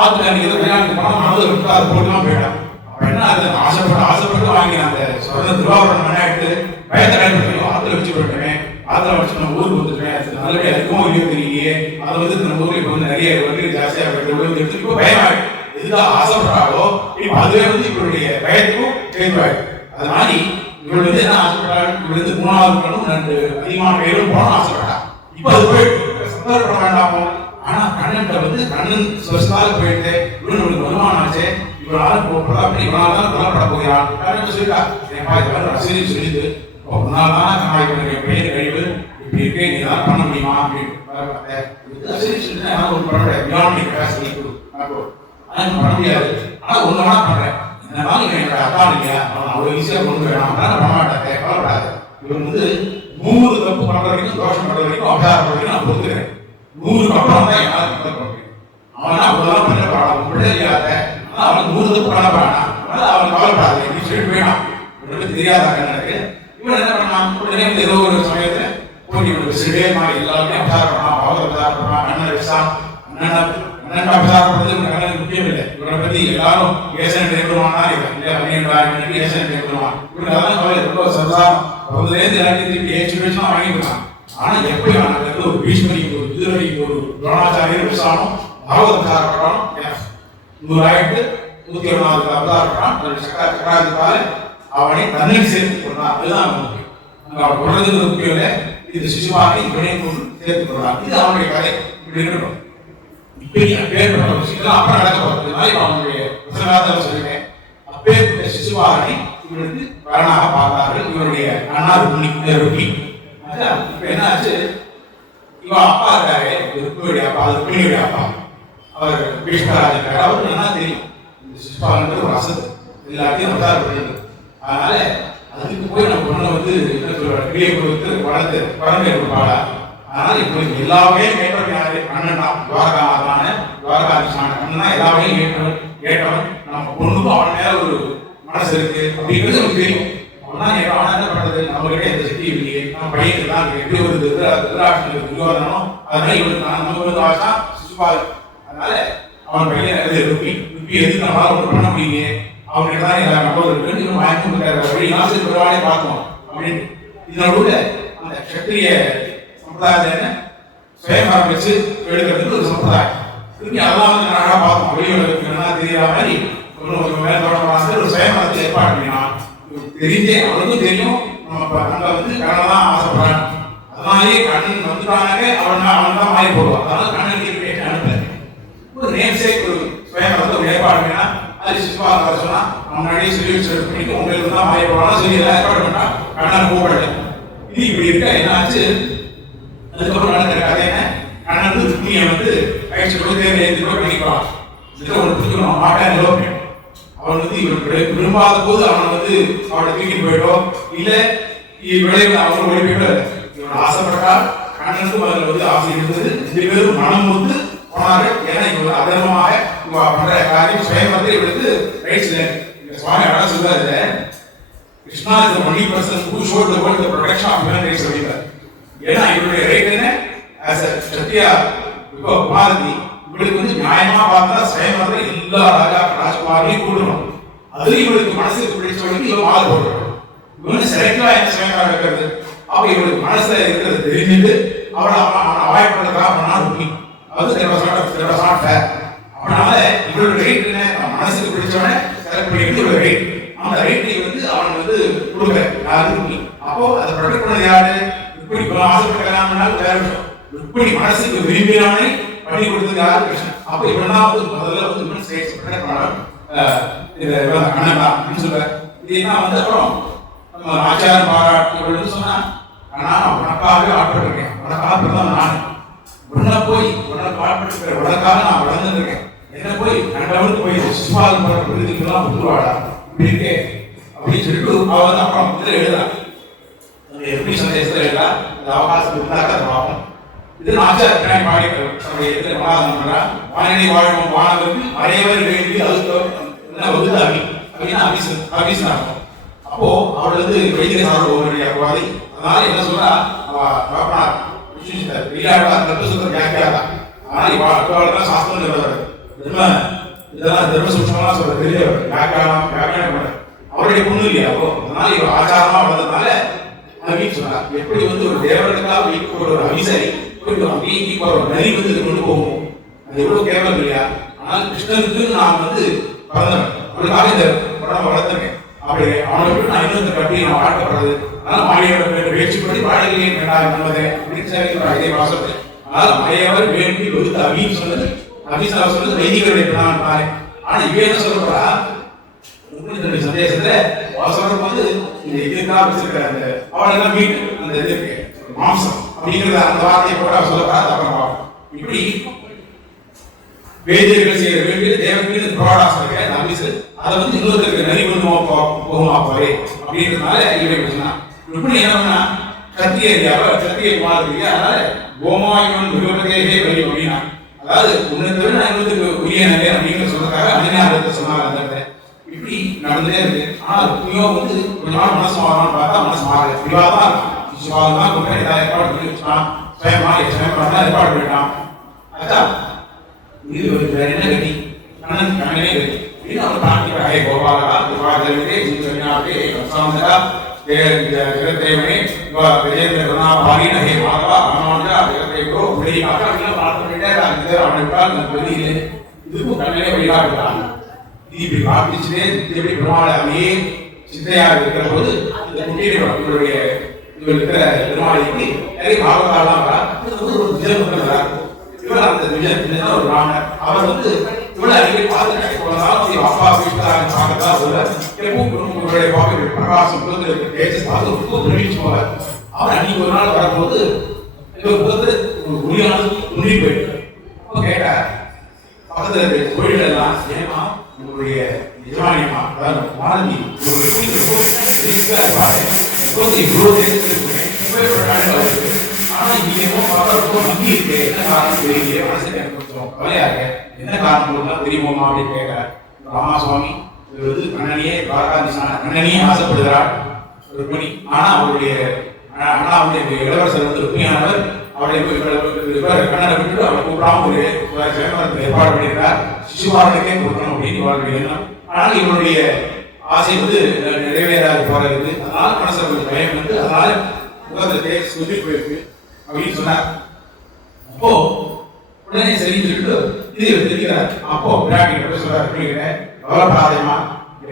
ஆத்துல அன்னைக்கு ஏதோ கல்யாணத்துக்கு பணம் மனதில் விட்டு அதை போட்டுலாம் போயிட்டான். அப்ப என்ன அது ஆசைப்பட்டு வாங்கி அந்த சொன்ன திருவாபுரம் மண்ணாயிட்டு பயத்தை பயன்படுத்தணும், ஆத்துல வச்சு போயிட்டேன், ஆத்துல வச்சு நம்ம ஊருக்கு வந்துட்டேன், நல்லபடியா இருக்கும் இல்லையோ தெரியலையே, அதை வந்து நம்ம ஊர்ல இப்ப வந்து நிறைய வந்து ஜாஸ்தியா எடுத்து இப்போ பயமாயிடும். எதுக்காக ஆசைப்படுறாங்களோ இப்ப அதுவே வந்து இவருடைய பயத்துக்கும் தேர்வாயிடும். அது மாதிரி இவள் வந்து என்ன ஆசைப்பட்டாள், இவள் வந்து 3வது கண்ணும் 2 அதிகமான கைகளும் போனோம் ஆசைப்பட்டா. இப்ப அது போயிட்டு சந்தோஷப்பட வேண்டாமோ. ஆனா கண்ணன்கிட்ட வந்து கண்ணன் சொஸ்தால போயிட்டு இவனுக்கு வருமானம் ஆச்சு, இவனால அப்படி இவனால தான் கொல்லப்பட போகிறான். கண்ணன் சொல்லிட்டா ரசீதி சொல்லிட்டு உன்னால்தான் என் பெயர் கழிவு இப்படி இருக்கே, நீ ஏதாவது பண்ண முடியுமா அப்படின்னு ஒரு பண்ண முடியாது. ஆனா ஒண்ணு வேணா பண்றேன், என்னதான் என்னோட அப்பா இல்லையா, அவன் அவ்வளவு ஈஸியா கொண்டு வேணாம் பண்ண மாட்டாங்க, கவலைப்படாது. இவன் வந்து 100 தப்பு பண்ற வரைக்கும் தோஷம் பண்ற வரைக்கும் அபசாரம் பண்ற வரைக்கும் நான் பொறுத்துக்கிறேன். 100க்கு அப்புறம் தான் யாரும் பண்ணுறேன். அவனா அவ்வளவுதான் பண்ண போறான் பிள்ளை இல்லாத, அவன் 100 தப்பு பண்ண போறானா, அதனால அவன் கவலைப்படாது நீ சொல்லிட்டு வேணாம் இவனுக்கு தெரியாதாங்க எனக்கு. இவன் என்ன பண்ணான், உடனே ஏதோ ஒரு சமயத்துல போய் விசிட்டே மாதிரி எல்லாருமே அபசாரம் பண்ணான், பாவத்தை அபசாரம் பண்ணான், அண்ணன் விசான் அண்ணன் அபசாரம் பண்ணது கண்ணனுக்கு முக்கியம் இல்லை. இவனை பத்தி எல்லாரும் ஏசன் எடுத்துருவானா இல்லை அப்படின்னு ஏசன் எடுத்துருவான். இவனுக்கு அதான் கவலை, ரொம்ப சந்தாரம் முதலேருந்து எல்லாத்தையும் திருப்பி ஏச்சு வாங்கிக்கலாம். ஆனா எப்படி அவனுக்கு ஒரு பீஷ்மரி ஒரு விதுரடி ஒரு துரோணாச்சாரியர் விசாரம் பாவத அபசாரம் பண்றான், 100 101வது அபசாரம் பண்றான், சக்கராதிக்கால அவனை தன்னில் சேர்த்து கொண்டான். அதுதான் அவனுக்கு அவன் கொள்றது முக்கியம் இல்லை. இது சிசுவாக இவனை கொண்டு சேர்த்து கொண்டான். இது அவனுடைய கதை. இப்படி இருக்கணும். இப்ப நீ அப்பேற்பட்ட விஷயத்துல அப்புறம் நடக்க போறது மாதிரி அவனுடைய பிரசங்காதம் சொல்லிட்டேன். அப்பேற்பட்ட சிசுவாகனை இவனுக்கு வரனாக பார்த்தார்கள் இவருடைய அண்ணாது ருக்கி. இப்ப என்ன ஆச்சு, இவன் அப்பா இருக்காரு ருக்குடைய அப்பா, அது ருக்மிணியுடைய அப்பா, அவர் பீஷ்மராஜ் இருக்காரு. அவருக்கு நல்லா தெரியும் இந்த சிசுபாகன்றது ஒரு அசத்து எல்லாத்தையும் உதாரணம் பண்ணிருக்கு. அதனால அதுக்கு போய் நம்ம பொண்ணை வந்து என்ன சொல்றாரு, கிளியை கொடுத்து வளர்ந்து கொடுப்பாளா. அதனால இப்போ எல்லாமே கேட்டவன் யாரு, அண்ணன் தான், துவாரகாதீசான அண்ணன் தான் எல்லா வகையும் கேட்டவன். நம்ம பொண்ணுக்கும் அவன் மேல ஒரு மனசு இருக்கு அப்படிங்கிறது நமக்கு தெரியும். அவனா அவன் என்ன பண்றது, நம்ம கிட்ட எந்த சக்தி இல்லையே, நம்ம பையனுக்கு தான் எப்படி ஒரு திருராஷ்டிரம் துரியோதனம், அதனால இவனுக்கு நமக்கு வந்து ஆசா சிசுபால். அதனால அவன் பையன் ருப்பி எதுக்கு நம்மளால ஒன்று பண்ண முடியுங்க, அவனுக்கு தான் எல்லா நம்பர் இருக்குன்னு இவன் வாங்கி வழியெல்லாம் சரி ஒருவாடே பார்த்தோம் அப்படின்னு. இதனோட அந்த சத்திரிய சம்பிரதாயத்தை சுயமரம் வச்சு எடுக்கிறதுக்கு ஒரு சம்பிரதாயம் திரும்பி அதெல்லாம் வந்து அழகா பார்த்தோம். வெளியுலகத்துக்கு என்ன தெரியாத மாதிரி ஒரு மேல தொடர்பாக ஒரு சுயமரத்தை ஏற்பாடு பண்ணினான். தெரிஞ்சே அவனுக்கும் தெரியும் நம்ம அங்க வந்து கண்ணன் தான் ஆசைப்படுறான். அதனாலேயே கண்ணன் வந்துட்டானே அவன் தான் மாறி போடுவான். அதனால கண்ணனுக்கு பேச்சு அனுப்பல. ஒரு நேம்சேக் ஒரு சுயமரத்தை ஒரு ஏற்பாடு பண்ணினா அது சிசுபாக சொன்னா முன்னாடியே சொல்லி வச்சு பண்ணிட்டு உங்களுக்கு தான் மாறி போடுவானா சொல்லி எல்லாம் ஏற்பாடு பண்ணா கண்ணன் கூப்பிடல. இது இப்படி இருக்க என்னாச்சு, அதுக்கப்புறம் நடக்கிற கதை என்ன, கண்ணன் வந்து ருக்மிணியை வந்து பயிற்சி கொடுத்து ஏற்றி போய் பண்ணிக்கலாம். இதுல ஒரு பிடிக்கணும் மாட்டான் நிலவுப்பேன். அவன் வந்து இவன் விரும்பாத போது அவனை வந்து அவனை தூக்கிட்டு போயிட்டோம், இல்ல விளைவு அவன் ஓடி போயிட்டு இவன் ஆசைப்பட்டா கண்ணனுக்கும் அதுல வந்து ஆசை இருந்தது. 2 பேரும் மனம் வந்து போனாரு. ஏன்னா இவன் அதர்மமாக பண்ற காரியம் சுயமரத்தை இவனுக்கு ரைட்ஸ் இல்லை. சுவாமி அழகா சொல்றாரு, Krishna is the only person who showed the world the protection of human rights அப்படிங்கிறார். ஏன்னா இவருடைய ரைட் என்ன ஆஸ் a சத்யா இப்போ பாரதி இவளுக்கு வந்து நியாயமா பார்த்தா சுயமரத்தை எல்லா ராஜகுமாரையும் கூடணும். அது இவளுக்கு மனசுக்கு பிடிச்சவளுக்கு இவன் மாலை போடுறான். இவனு செலக்டா என்ன சுயமரம் இருக்கிறது. அப்ப இவளுக்கு மனசுல இருக்கிறது தெரிஞ்சுட்டு அவளை அவாய்ட் பண்றதுக்காக பண்ணா உண்மை. அது அதனால இவளோட ரைட் என்ன மனசுக்கு பிடிச்சவன செலக்ட் பண்ணிட்டு இவளோட ரைட் அந்த ரைட்டை வந்து அவன் வந்து கொடுக்க யாரு உண்மை. அப்போ அதை ப்ரொடெக்ட் பண்ணது யாரு? இப்படி ஆசைப்பட்டாலும் வேற விஷயம். இப்படி மனசுக்கு விரும்பினானே பண்ணி கொடுத்தது யாரு? கிருஷ்ணன். அப்ப இவனா வந்து முதல்ல வந்து இவன் ஸ்டேட்ஸ் ப்ரொடெக்ட் பண்ணலாம். இது கண்ணன் தான் அப்படின்னு சொல்ற. இதெல்லாம் வந்து அப்புறம் நம்ம ஆச்சாரம் பாராட்டி இவள் சொன்னா ஆனா நான் உனக்காகவே ஆட்பட்டிருக்கேன். உனக்காக பிறந்தவன் நான். உன்னை போய் உன்னை பாட்பட்டு உனக்காக நான் வளர்ந்துருக்கேன். என்ன போய் கண்டவனுக்கு போய் சிசுபாலன் போற விருதுக்கெல்லாம் ஒத்துவாடா இப்படி இருக்கே அப்படின்னு சொல்லிட்டு அவ வந்து அப்புறம் இதில் எழுதுறான். எப்படி சந்தேகத்தில் எழுதா இந்த அவகாசம் இருந்தாக்க அதை பார்ப்போம். இது ஆச்சார பின்னாடி பாடி நம்முடைய எதிர மகாதம் பண்றா வானிலை வாழும் வானவருக்கு மறையவர் வேண்டி அது அபி அப்படின்னா அபிசன் அர்த்தம். அப்போ அவள் வந்து வைத்திய சார்பு வாதி. அதனால என்ன சொல்றா அவ விளையாடுவா தப்பு சொல்ற வியாக்கியாதா. ஆனா இவாழ்தான் சாஸ்திரம் சொல்றாரு. இதெல்லாம் தர்ம சூட்சமெல்லாம் சொல்ற பெரியவர் வியாக்கியானம் பண்ண அவருடைய பொண்ணு இல்லையா? அப்போ அதனால இவ ஆச்சாரமா வந்ததுனால அப்படின்னு சொன்னா எப்படி வந்து ஒரு தேவர்களுக்காக வைக்கக்கூடிய ஒரு அபிசரி ஒரு நரி வந்து கொண்டு போகும். அது எவ்வளவு கேவலம் இல்லையா? ஆனால் கிருஷ்ணனுக்கு நான் வந்து பிறந்தவன் அவனுக்காக இந்த உடம்பை வளர்த்துருக்கேன். அப்படி அவனை விட்டு நான் இன்னொரு கட்டி நான் வாழ்க்கப்படுறது. அதனால மாளிகையோட பேச்சுப்படி வாழ்க்கையை வேண்டாம் என்பதை அப்படின்னு இதே வாசப்படி. அதனால மறையவர் வேண்டி வகுத்து அபின்னு சொன்னது அபிசார சொன்னது வைதிகருடைய பிரான் பாரு. ஆனா இவ என்ன சொல்றா சந்தேகத்துல வாசகம் வந்து இந்த இதுக்காக வச்சிருக்கிற அந்த அவளெல்லாம் மீட் அந்த இது இருக்கு மாம்சம் அப்படிங்கிறத அந்த வார்த்தையை போட்டு அவ சொல்லப்பா அப்புறம் இப்படி வேதியர்கள் செய்யற வேண்டிய தேவனுக்கு புரோடாசம் இருக்கு அந்த அபிசு அதை வந்து இன்னொருத்தருக்கு நரி கொண்டு போகுமா பாரு அப்படின்றதுனால இவரை சொன்னா இப்படி என்ன சத்திய மாதிரி அதனால கோமாயுன் விருப்பதேகே வழி அப்படின்னா அதாவது உன்னை நான் இன்னொருத்துக்கு உரிய நகை அப்படின்னு சொல்றதுக்காக அணிநாதத்தை சொன்னாங்க. அந்த இப்படி நடந்துட்டே இருக்கு. ஆனா ருக்மியோ வந்து கொஞ்ச நாள் மனசு மாறணும்னு பார்த்தா மனசு மாறல. விவாதமா இருக்கும். விவாதம் கொண்டு ஏதாவது ஏற்பாடு பண்ணி வச்சுட்டான். சுயமா ஏற்பாடு பண்ணிட்டான். அதான் இது ஒரு வேற என்ன கட்டி கண்ணன் கண்ணனே கட்டி அப்படின்னு அவர் பிரார்த்திக்கிறாரே கோபாலா கோபாலதேவனே ஜீவனாவே வசாந்தரா ஜெகதேவனே விஜயேந்திரா பாலின ஹே மாதவா அனுமந்தா ஜெகதேவோ இப்படி மக்கள் பார்த்து பண்ணிட்டே அவனை விட்டால் நான் வெளியிலே இதுக்கும் கண்ணனே வழிகாட்டுகிறான். இது இப்படி பிரார்த்திச்சுட்டே இப்படி பெருமாளையே சிந்தையாக இருக்கிற போது இந்த குட்டியுடைய இவர் இருக்கிற பெருமாளைக்கு நிறைய பாவத்தாலாம் ஒரு விஜயம் வரார். இவர் அந்த விஜயம் ஒரு ராமர் அவர் வந்து இவ்வளவு அடிக்கடி பார்த்துட்டு போனதாலும் அப்பா வீட்டுக்காரங்க பார்க்கறதா சொல்ல எப்பவுடைய பாக்க பிரகாசம் தேஜஸ் பார்த்து ரொம்ப பிரமிச்சு போவார். அவர் அன்னைக்கு ஒரு நாள் வரும்போது இவர் வந்து உரியானது துணி போயிட்டு அப்போ கேட்டார் பக்கத்துல இருக்க கோயில் எல்லாம் ஏமா உங்களுடைய எஜமானியமா அதாவது பாரதி ஆனா இங்க ரொம்ப நம்பி இருக்கு என்ன காரணம் தெரியல மனசுக்கு எனக்கு கொஞ்சம் கவலையா இருக்கு என்ன காரணம் தெரியுமா அப்படின்னு கேட்கிறார். ராமாசுவாமி இவர் வந்து கண்ணனியே கண்ணனியே ஆசைப்படுகிறார் ஒரு மணி. ஆனா அவருடைய இளவரசர் வந்து ருக்மியானவர் அவருடைய கண்ணனை விட்டு அவரை கூப்பிடாம ஒரு சேமரத்தில் ஏற்பாடு பண்ணியிருக்கார். சிசுபாலனுக்கே கொடுக்கணும் அப்படின்னு அவருடைய எண்ணம். ஆனால் இவருடைய ஆசை வந்து நிறைவேறாது போறது. அதனால மனசுல கொஞ்சம் பயம் வந்து அதனால முகத்தை சொல்லி போயிருக்கு அப்படின்னு சொன்னார். அப்போ உடனே சரின்னு சொல்லிட்டு இது தெரிகிறார். அப்போ பிராட்டி சொல்றாரு கவலைப்படாதேமா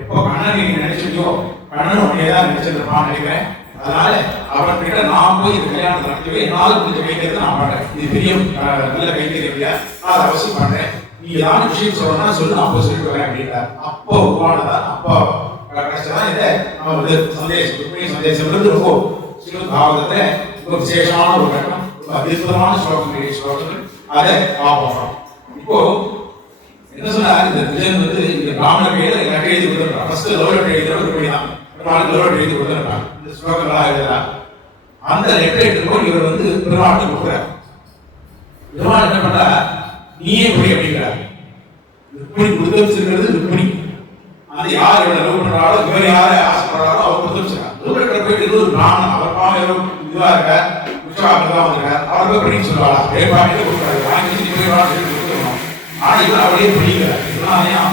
எப்போ கண்ணன் நீங்க நினைச்சிருக்கோ கண்ணன் உன்னையதான் நினைச்சிருப்பான்னு நினைக்கிறேன். அதனால அவன் கிட்ட நான் போய் இந்த கல்யாணத்தை நடத்தவே என்னாலும் கொஞ்சம் கைங்கிறது நான் பண்றேன். இது பெரிய நல்ல கைங்கிறீங்க நான் அதை அவசியம் பண்றேன். நீ ஏதாவது விஷயம் சொல்லணும்னா சொல்லு நான் அப்போ சொல்லிட்டு வரேன் அப்படின்றார். அப்போ உருவானதா அப்போ கிடைச்சதான் இதை நம்ம வந்து சந்தேசம் இருந்து ரொம்ப பாவகத்தை ரொம்ப விசேஷமான ஒரு கட்டம் ரொம்ப அற்புதமான ஸ்லோகங்கள் அதை பார்ப்போம். இப்போ என்ன சொன்னார் இந்த விஜயன் வந்து இந்த பிராமண கையில லெட்டர் எழுதி கொடுத்துருக்கான். ஃபர்ஸ்ட் லவ் லெட்டர் எழுதுறது இப்படிதான் பெருமாளுக்கு லவ் லெட்டர் எழுதி கொடுத்துருக்கான். இந்த ஸ்லோகங்களா எழுதுறான். அந்த லெட்டர் எடுத்துக்கோ இவர் வந்து பெருமாளுக்கு கொடுக்குறார். பெருமாள் என்ன பண்றா நீயே போய் அப்படிங்கிறார். ருக்மிணி கொடுத்து வச்சிருக்கிறது ருக்மிணி. அது யார் இவரை லவ் பண்றாரோ இவர் யாரை ஆசைப்படுறாரோ அவர் கொடுத்து போயிட்டு இன்னொரு பிராமணன் அவர் பாவம் ஏதோ இதுவா இருக்க உற்சாகத்தான் வந்திருக்காரு அவர் போய் படிக்க சொல்லுவாளா ஏற்பாடு கொடுக்குறாரு வாங்கி போய் கொடுத்துருவோம். ஆனா இவன் அவளே பிடிக்கல இதனாலயும்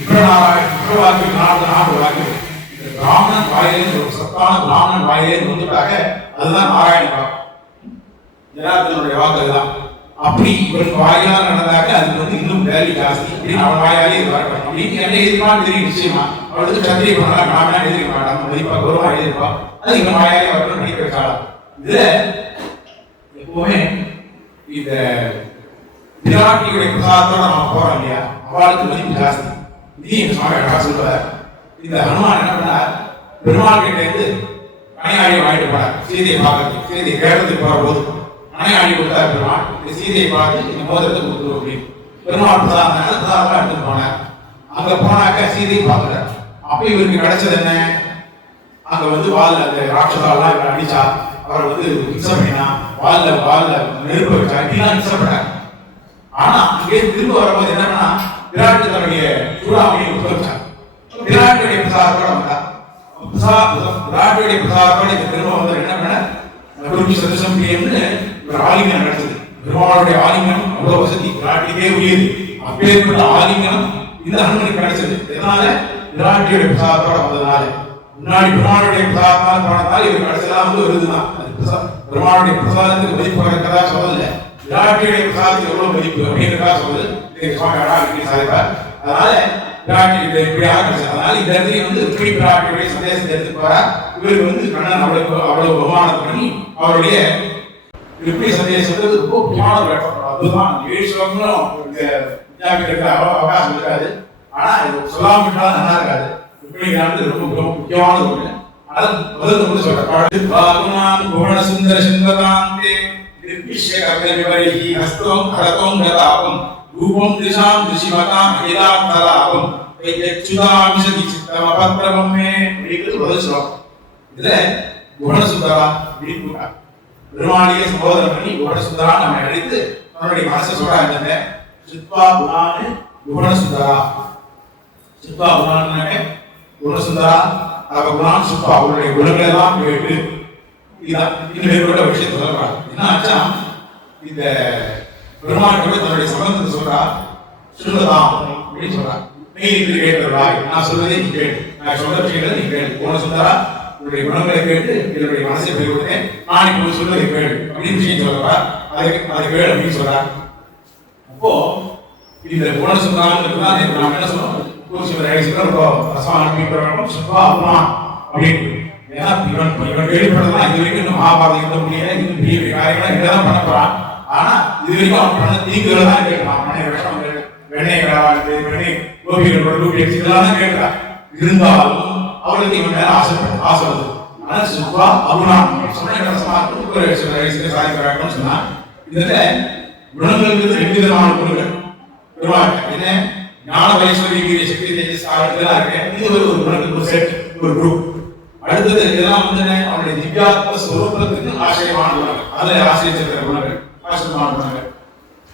இவ்வளவு நாடு வாங்கி பிராமணன் வாயிலிருந்து ஒரு சத்தான பிராமணன் வாயிலிருந்து வந்துட்டாக அதுதான் நாராயண வாக்கு. ஜனார்தனுடைய வாக்கு அதுதான். அப்படி இவன் வாயிலாக நடந்தாக்க அதுக்கு வந்து இன்னும் வேல்யூ ஜாஸ்தி அப்படின்னு அவன் வாயாலே இது வரணும் அப்படின்னு என்ன எதிர்ப்பான்னு தெரியும். நிச்சயமா அவளுக்கு சத்திரிய பண்ணலாம் நாம எதிர்க்க மாட்டான் மதிப்பா கௌரவமா எதிர்ப்பா அது இவன் வாயாலே வரணும் படிக்க வச்சாலும். இதுல எப்பவுமே இந்த விராட்டியுடைய பிரசாதத்தோட நம்ம போறோம் இல்லையா அவளுக்கு மதிப்பு ஜாஸ்தி. இதையும் சுவாமி அழகா சொல்லுவார். இந்த ஹனுமான் என்ன பண்ணார் பெருமாள் கிட்ட இருந்து கணையாழி வாங்கிட்டு போனார் சீதையை பார்க்கறதுக்கு. சீதையை கேட்டதுக்கு போற போது கணையாழி கொடுத்தார் பெருமாள். இந்த சீதையை பார்த்து இந்த மோதிரத்தை கொடுத்துரும் அப்படின்னு பெருமாள் பிரசாதம் எடுத்துட்டு போனார். அங்க போனாக்க சீதையை பார்க்கிறார். அப்ப இவருக்கு கிடைச்சது என்ன அங்க வந்து வால்ல அந்த ராட்சதாலாம் இவர் அடிச்சா அவரை வந்து ஹிம்சை பண்ணினா வால்ல நெருப்பு வச்சா இப்படிலாம் ஹிம்சப்பட்டார். ஆனா அங்கே திரும்ப வரும்போது என்னன்னா விராட்டு தன்னுடைய சூடாமணியை உட்கார்ச்சார். விராட்டுடைய பிரசாதத்தோட வந்தா விராட்டுடைய பிரசாதத்தோட இந்த திரும்ப வந்து என்ன பண்ண சதசம் பிரியம்னு ஒரு ஆலிங்கனம் நடந்தது. பெருமாளுடைய ஆலிங்கனம் அவ்வளவு வசதி விராட்டிக்கே உரியது. அப்பேற்பட்ட ஆலிங்கனம் இந்த ஹனுமனுக்கு கிடைச்சது. இதனால விராட்டியுடைய பிரசாதத்தோட வந்ததுனால முன்னாடி பெருமாளுடைய பிரசாதத்தால் போனதால் இவர் கிடைச்சதா வந்து வருதுதான். பெருமாளுடைய பிரசாதத்துக்கு மதிப்பு இருக்கிறதா சொல்லல விராட்டியுடைய பிரசாதத்துக்கு எவ்வளவு மதிப்பு அப்படிங்கிறதா சொல்லுது. சுவாமி அழகா சாதிப்பார். அதனால விராட்டி இந்த இப்படியாக கிடைச்சது. அதனால இந்த இடத்துல வந்து இப்படி விராட்டியுடைய சந்தேசத்தை எடுத்து போறா. இவருக்கு வந்து கண்ணன் அவ்வளவு பகவானம் பண்ணி அவருடைய இப்படி சந்தேசம் ரொம்ப முக்கியமான ஒரு அதுதான் 7 ஸ்லோகங்களும் இந்த விஞ்ஞாபிக்கிறதுக்கு அவகாசம் இருக்காது. ஆனா இது சொல்லாம விட்டாலும் நல்லா இருக்காது. இப்படிங்கிறது ரொம்ப முக்கியமான ஒண்ணு. அதான் முதல்ல சொல்றேன் பகவான் புவன சுந்தர சிந்தகாந்தே நிர்விஷ்ய கர்மவிவரிஹி ஹஸ்தம் கரதம் கதாபம் ரூபம் திசாம் திசிமதாம் அகிலாம் தலாபம் யச்சுதாமிஷதி சித்தம பத்ரமமே அப்படிங்கிறது முதல் ஸ்லோகம். இதுல புவன சுந்தரா அப்படின்னு பெருமாளியை சம்போதனை பண்ணி புவன சுந்தரா நம்ம அழைத்து நம்மளுடைய மனசை சொல்றாங்க. சித்வா புராணு புவன சுந்தரா சித்வா புராணாக்க புவன சுந்தரா புராண் சித்வா அவருடைய குணங்களை எல்லாம் கேட்டு இதான் இன்னும் மேற்கொண்ட விஷயத்தை சொல்றாங்க. என்ன ஆச்சா இந்த பெருமாள் கூட தன்னுடைய சம்பந்தத்தை சொல்றா சொல்லுதான் அப்படின்னு சொல்றா. நீ இப்படி கேட்கிறாய் நான் சொல்வதை நீ கேட்டு நான் சொல்ற விஷயங்களை நீ கேட்டு புவன சுந்தரா உங்களுடைய குணங்களை கேட்டு என்னுடைய மனசை பெறுவதே நான் இப்போ சொல்வதை கேளு அப்படின்னு விஷயம் சொல்றா. அதை கேளு அப்படின்னு சொல்றா. அப்போ இந்த புவன சுந்தராங்கிறது தான் நாம் என்ன சொல்றோம் இவன் கேள்விப்பட்டதான் இது வரைக்கும் மகாபாரதம் இருந்த முடியல இன்னும் பெரிய காரியங்களா இதெல்லாம் பண்ண போறான். ஆனா இது வரைக்கும் அவன் பண்ண தீங்குகளை தான் கேட்கலாம். வெண்ணெய் வெண்ணெய் கோபிகள் ரூபி இதெல்லாம் தான் கேட்கிறான். இருந்தாலும் அவளுக்கு இவன் மேல ஆசை வருது. ஆனா சுப்பா அருணா சாதிக்கிறாங்கன்னு சொன்னா இதுல குணங்கள் 2 விதமான குணங்கள் பெருமாள் என்ன ஞான வைஸ்வரிய சக்தி தேஜஸ் ஆகியதெல்லாம் இருக்கு. இது ஒரு குணத்துக்கு ஒரு செட் ஒரு குரூப். அடுத்தது இதெல்லாம் வந்து அவருடைய திவ்யாத்ம ஸ்வரூபத்துக்கு ஆசிரியமான குணங்கள் அதை ஆசிரியர் குணங்கள் ஆசிரியமான குணங்கள்.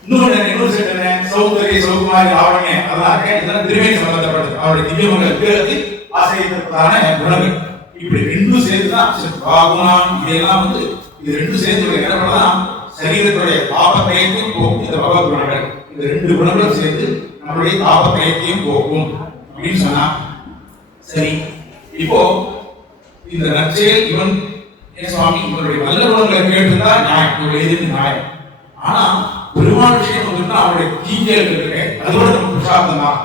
இன்னொரு செட் என்ன சௌந்தரிய சௌகுமாரி ஆவணங்க அதெல்லாம் இருக்கு. இதெல்லாம் திருமணி சம்பந்தப்பட்டது அவருடைய திவ்யமங்கள் விக்கிரகத்தை ஆசிரியத்திற்கான குணங்கள். இப்படி 2 சேர்த்துதான் பாகுணாம் இதெல்லாம் வந்து இது 2 சேர்த்து என்ன பண்ணலாம் சரீரத்துடைய பாபத்தையும் போகும் இந்த பகவத் குணங்கள். இந்த 2 குணங்களும் சேர்த்து நம்மளுடைய தாபத்தையும் போகும் அப்படின்னு சொன்னா சரி. இப்போ இந்த நற்செயல் இவன் சுவாமி இவனுடைய நல்ல குணங்களை கேட்டுதான் நியாயம் இவருடைய எதிர்ப்பு நியாயம். ஆனா பெருமாள் விஷயம் வந்துட்டு அவருடைய தீஞ்சல் இருக்கு அதோட நமக்கு பிரசாதம் தான்.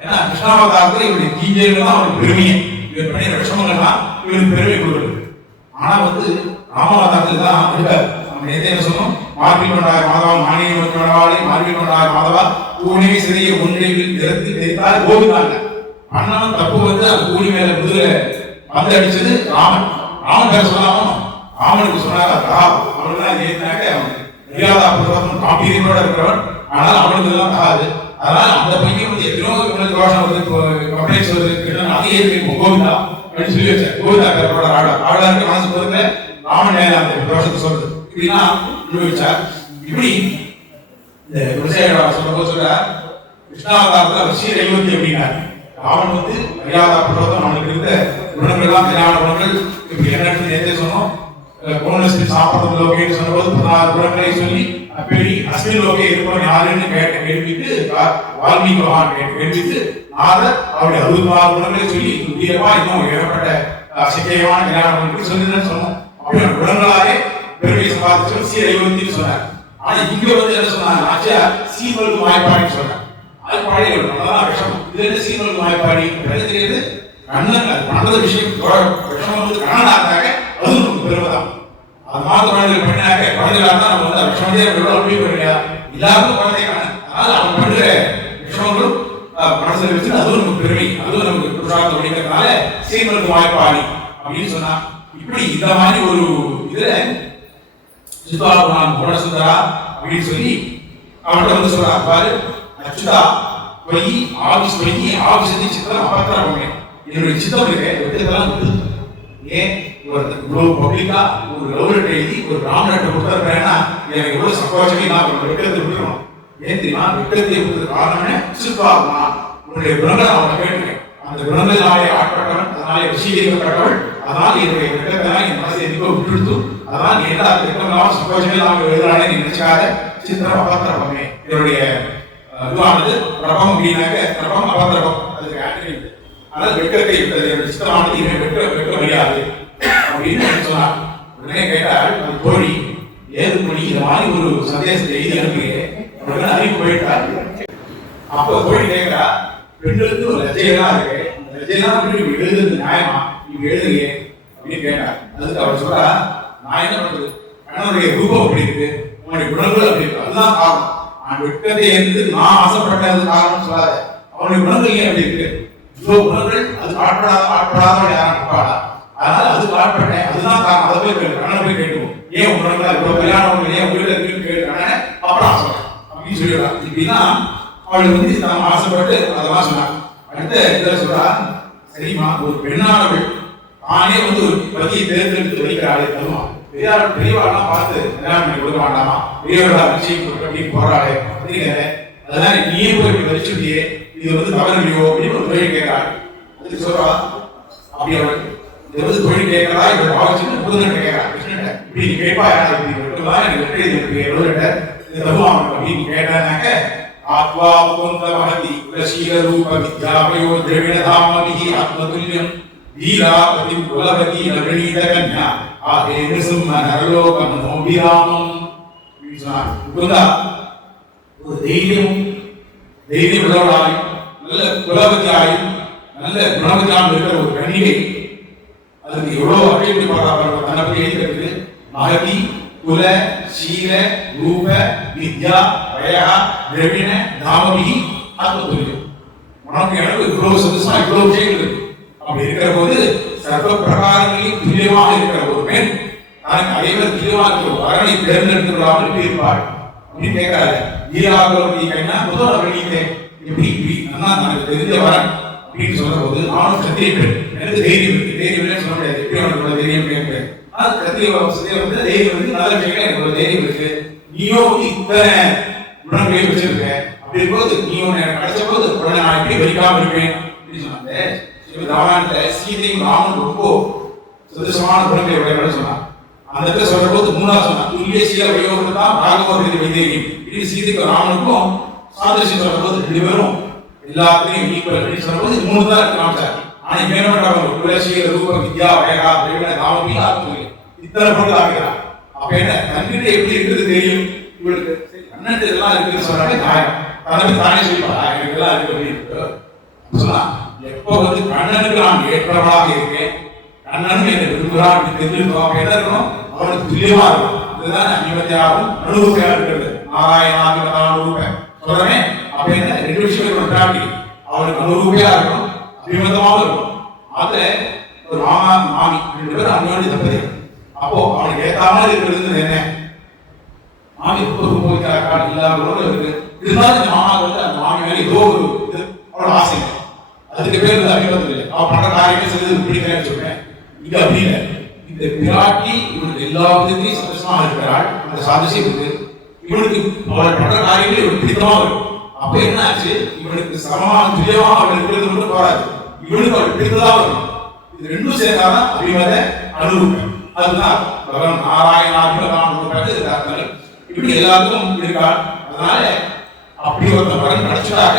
ஏன்னா கிருஷ்ணாவதாரத்தில் இவருடைய தீஞ்சல் தான் அவனுக்கு பெருமையை இவர் பண்ணி லட்சணங்கள்லாம் இவருக்கு பெருமை கொடுக்குது. ஆனா வந்து ராமவதாரத்தில் தான் இருக்காரு. நம்ம என்ன சொன்னோம் மார்பில் கொண்டார் மாதவா மானிய கொண்டாடி மார்பில் கொண்டார் மாதவா கூணி சிறிய ஒன்றில் இறந்து தெரித்தால் கோவிந்தாங்க. அண்ணன் தப்பு வந்து அந்த கூலி மேல முதுக வந்து அடிச்சது ராமன். ராமன் பேர சொல்லாம ராமனுக்கு சொன்னார் அவனுக்கு தான் ஏற்றினாக்க மரியாதா புருஷன் காம்பீரியத்தோட இருக்கிறவன். ஆனால் அவனுக்கு எல்லாம் தகாது. அதனால அந்த பையன் வந்து எத்தனோ இவனுக்கு ரோஷம் வந்து கம்பெனி சொல்றது அதே ஏற்கும் கோவிந்தா அப்படின்னு சொல்லி வச்சேன். கோவிந்தா பேரோட ஆடா இருக்க மனசு பொறுத்த ராமன் நேரம் அந்த ரோஷத்தை சொல்றது இப்படின்னா அனுபவிச்சார். இப்படி இந்த விவசாயியோட சொல்லும்போது சொல்ற கிருஷ்ணாவதாரத்தில் அவர் ஸ்ரீ அயோத்தி அப்படின்னாரு. அவன் வந்து அறியாத புரோதம் அவனுக்கு இருந்த குணங்கள் எல்லாம் கல்யாண குணங்கள் இப்படி என்ன நேரத்தை சொன்னோம். கோணஸ்தின் சாப்பிட்றது லோகேன்னு சொன்னபோது 16 குணங்களை சொல்லி அப்படி அஸ்மின் லோகே இருப்பவன் யாருன்னு கேட்ட கேள்விக்கு வால்மீகி பகவான் கேட்ட கேள்விக்கு நாரதர் அவருடைய 64 குணங்களை சொல்லி துல்லியமா இன்னும் ஏகப்பட்ட சிக்கையமான கல்யாண குணங்கள் சொல்லிதான் சொன்னோம். அப்படி குணங்களாலே பெருமை சம்பாதிச்சு சீரைவத்தின்னு சொன்னார். ஆனா இங்க வந்து என்ன சொன்னாங்க, ஆச்சியார் சீவல் வாய்ப்பாடின்னு சொன்னார். வாய்ப்பாடி அதான் விஷம். இது என்ன சீவல் வாய்ப்பாடி தெரியுது? கண்ணன் அது பண்றது விஷயம் விஷம் வந்து கண்ணனாக அது நமக்கு பெருமைதான். அது மாதிரி குழந்தைகள் பண்ணாக்க குழந்தைகளாக தான் நம்ம வந்து விஷமதே அப்படியா எல்லாருக்கும் குழந்தை கண்ணன். அதனால அவன் பண்ணுற விஷமங்களும் மனசில் வச்சு அதுவும் நமக்கு பெருமை, அதுவும் நமக்கு புருஷார்த்தம் அப்படிங்கிறதுனால சீவலுக்கு வாய்ப்பாடி அப்படின்னு சொன்னா. இப்படி இந்த மாதிரி ஒரு இதுல சித்தாபுரான் குணசுந்தரா அப்படின்னு சொல்லி அவன்கிட்ட வந்து சொல்றா, பாரு அச்சுதா பொய் ஆபிஸ் பொய் ஆபிசத்தை சித்திரம் அபத்திரம் என்னுடைய சித்தம் வெட்டதெல்லாம் ஏன் இவ்வளவு பப்ளிக்கா ஒரு லவ் லெட்டர் எழுதி ஒரு ராமலெட்டர் கொடுத்தா எனக்கு எவ்வளவு சந்தோஷமே நான் வெட்டத்தை விட்டுருவோம். ஏன் தெரியுமா? வெட்டத்தை விட்டது காரணமே சித்தாபுரான் உன்னுடைய குணங்களை அவனை கேட்டுருக்கேன். அந்த குணங்களாலே ஆட்பட்டவன், அதனாலே விஷயப்பட்டவள், அதனால் என்னுடைய வெட்டத்தை என் மனசை எதுக்கோ விட்டுடுத்து, அதனால் எல்லா திட்டங்களாம் சந்தோஷமே நாம எழுதுறானே நீ நினைச்சாத சித்திரம் அபத்திரமே. என்னுடைய இதுவானது பிரபம் அப்படின்னாக்க பிரபம் அபத்திரபம் அதுக்கு ஆன்டினி. ஆனால் வெட்டத்தை விட்டது என்னுடைய சித்திரமானது இவன் வெட்ட முடியாது அப்படின்னு சொன்னார். உடனே கேட்டால் அந்த தோழி ஏது மொழி இந்த மாதிரி ஒரு சந்தேசத்தை எழுதி அனுப்பி அறிவு போயிட்டார். அப்போ தோழி கேட்கிறா, பெண்களுக்கு ஒரு லட்சையெல்லாம் இருக்கு, அந்த லட்சையெல்லாம் எழுதுறது நியாயமா நீங்க எழுதுறீங்க அப்படின்னு கேட்டார். அதுக்கு அவர் சொல்றா, நான் என்ன பண்றது, கண்ணனுடைய ரூபம் அப்படி இருக்கு, உன்னுடைய குணங்கள் அப்படி இருக்கு, அதுதான் காரணம். நான் வெட்டத்தை இருந்து நான் ஆசைப்பட்டது காரணம் சொல்லாத, அவனுடைய குணங்கள் ஏன் அப்படி இருக்கு, இவ்வளவு குணங்கள் அது ஆட்படாதவன் யாரும் இருப்பாளா, அதனால அது காட்பட்டேன், அதுதான் காரணம். அதை போய் கேட்டு கண்ணனை போய் கேட்டுவோம், ஏன் உன் குணங்கள் இவ்வளவு கல்யாணம் ஏன் உயிரில் இருக்குன்னு கேட்டு அப்புறம் ஆசைப்பட்டேன் அப்படின்னு சொல்லிடுறான். இப்படின்னா அவளுக்கு வந்து நம்ம ஆசைப்பட்டு அதெல்லாம் சொன்னாங்க. அடுத்த இதை சொல்றா, சரிம்மா ஒரு பெண்ணானவள் தானே வந்து ஒரு பதியை தேர்ந்தெடுத்து வைக்கிறாளே தருவான், பெரியவாள்லாம் பார்த்து கல்யாணம் பண்ணி கொடுக்க மாட்டாமா, பெரியவர்களா நிச்சயம் அப்படின்னு போறாளே அப்படிங்கிற, அதனால நீயே போய் இப்படி வச்சுட்டியே இது வந்து தவறு இல்லையோ அப்படின்னு ஒரு தொழில் கேட்கிறாள். அதுக்கு சொல்றா, அப்படி அவள் இது வந்து தொழில் கேட்கறா, இவள் பாவச்சுன்னு புதுநட்டை கேட்கிறாள். கிருஷ்ணன் இப்படி நீ கேட்பா யாரா இப்படி வெட்டுதான் எனக்கு வெற்றி இருக்கு எழுதுட்ட இது தருவான் அப்படின்னு கேட்டானாக்க ஆத்வா புகுந்த மகதி குலசீல ரூப வித்யாபயோ திரவிணதாமபிஹி ஆத்மதுல்யம் வீராபதி குலவதி நவநீத கன்யா ஆஹே நிருசிம்ம நரலோகம் நோபிராமம். புகுந்தா ஒரு தைரியம் உள்ளவளாயும் நல்ல குலவதியாயும் நல்ல குணவதியாயும் இருக்கிற ஒரு கன்னிகை, அதுக்கு எவ்வளவு அழைப்பு பாடுறாங்க தன்னை பற்றி எழுதிருக்கு. மகதி குல சீல ரூப வித்யா வயா திரவிண தாமபிஹி ஆத்மதுல்யம். உனக்கு எனக்கு இவ்வளவு சந்தோஷமா இவ்வளவு விஷயங்கள் இருக்கு. அப்படி இருக்கிற போது சர்வ பிரகாரங்களில் துல்லியமாக இருக்கிற ஒரு பெண் தனக்கு அனைவர் துல்லியமாக இருக்கிற வரனை தேர்ந்தெடுத்துள்ளாமல் எப்படி இருப்பாள் அப்படின்னு கேட்கிறாரு. வீராகவதி கைனா முதல் வெளியே எப்படி அண்ணா தனக்கு தெரிஞ்ச வரன் அப்படின்னு சொல்ற போது நானும் சத்திரிய பெண், எனக்கு தைரியம் இருக்கு, தைரியம் சொல்ல முடியாது, எப்படி அவனுக்கு தைரியம் கேட்கிறேன். கத்திரிய வந்து தைரியம் வந்து நல்ல விஷயம், எனக்கு ஒரு தைரியம் இருக்கு, நீயோ வந்து இத்தனை குணங்களை வச்சிருக்க, அப்படி இருக்கும்போது நீ ஒன்னு எனக்கு கிடைச்ச போது உடனே நான் எப்படி வலிக்காம இருப்பேன் அப்படின்னு சொன்னாங்க. ராமாயணத்துல சீதையும் ராமன் ரொம்ப சுதர்சமான குணங்களை உடையவர்கள் சொன்னான். அந்த இடத்துல சொல்ற போது மூணாவது சொன்னான், துல்லிய சீல வயோகம் தான் பாகவத வைதேகி. இப்படி சீதைக்கும் ராமனுக்கும் சாதரிசி சொல்ற போது ரெண்டு பேரும் எல்லாத்தையும் ஈக்குவல் அப்படின்னு சொல்ற போது மூணு தான் இருக்கு காமிச்சார். ஆனா மேலும் குலசீல ரூப வித்யா வயகா திரவிண தாமபி ஆத்மதுல்யம் இத்தனை பொருள் ஆகிறார். அப்ப என்ன தன்கிட்ட எப்படி இருக்கிறது தெரியும் இவளுக்கு, கண்ணன் இதெல்லாம் இருக்குன்னு சொன்னாலே நியாயம், தனக்கு தானே சொல்லிப்பா எனக்கு எல்லாம் இருக்கு அப்படின்னு சொன்னா. எப்போ வந்து கண்ணனுக்கு நான் ஏற்றவளாக இருக்கேன், கண்ணனும் என்னை விரும்புகிறான் தெரிஞ்சிருக்கோம், அப்ப என்ன இருக்கணும், அவனுக்கு துல்லியமா இருக்கும். இதுதான் அநிமதியாகவும் அனுபவத்தையா இருக்கிறது. நாராயணாதிபதானுரூப சொல்றேன். அப்ப என்ன ரெண்டு விஷயங்கள் தாண்டி அவனுக்கு அனுரூபையா இருக்கணும், அபிமதமாகவும் இருக்கும். அதுல ஒரு மாமா மாமி ரெண்டு பேரும் அந்யோன்ய தம்பதி. அப்போ அவனுக்கு ஏற்ற மாதிரி இருக்கிறது என்ன, மாமி ரொம்ப இல்லாதவரோடு இருக்கு, இருந்தாலும் இந்த மாமா வந்து அந்த மாமி மேல ஏதோ ஒரு இது அவளோட ஆசை, அதுக்கு பேர் வந்து அபிமதம் இல்லை. அவன் பண்ற காரியமே செய்து பிடிக்கிறேன்னு சொல்றேன். இங்க அப்படி இல்லை, இந்த பிராட்டி இவனுக்கு எல்லா விதத்தையும் சந்தோஷமாக இருக்கிறாள், அந்த சாதிசம் இருக்கு. இவனுக்கு அவள் பண்ற காரியங்களே இவனுக்கு பிடித்தமாக இருக்கும். அப்ப என்ன ஆச்சு, இவனுக்கு சமமான துல்லியமா அவனுக்கு இருக்கிறது மட்டும் போராது, இவனுக்கு அவள் பிடித்ததா வரும். இது ரெண்டும் சேர்ந்தாதான் அபிமத அனுரூபம். அதுதான் பகவான் நாராயணாபிமதான இப்படி எல்லாத்துக்கும் இருக்கா. அதனால அப்படி ஒரு வரன் கிடைச்சதாக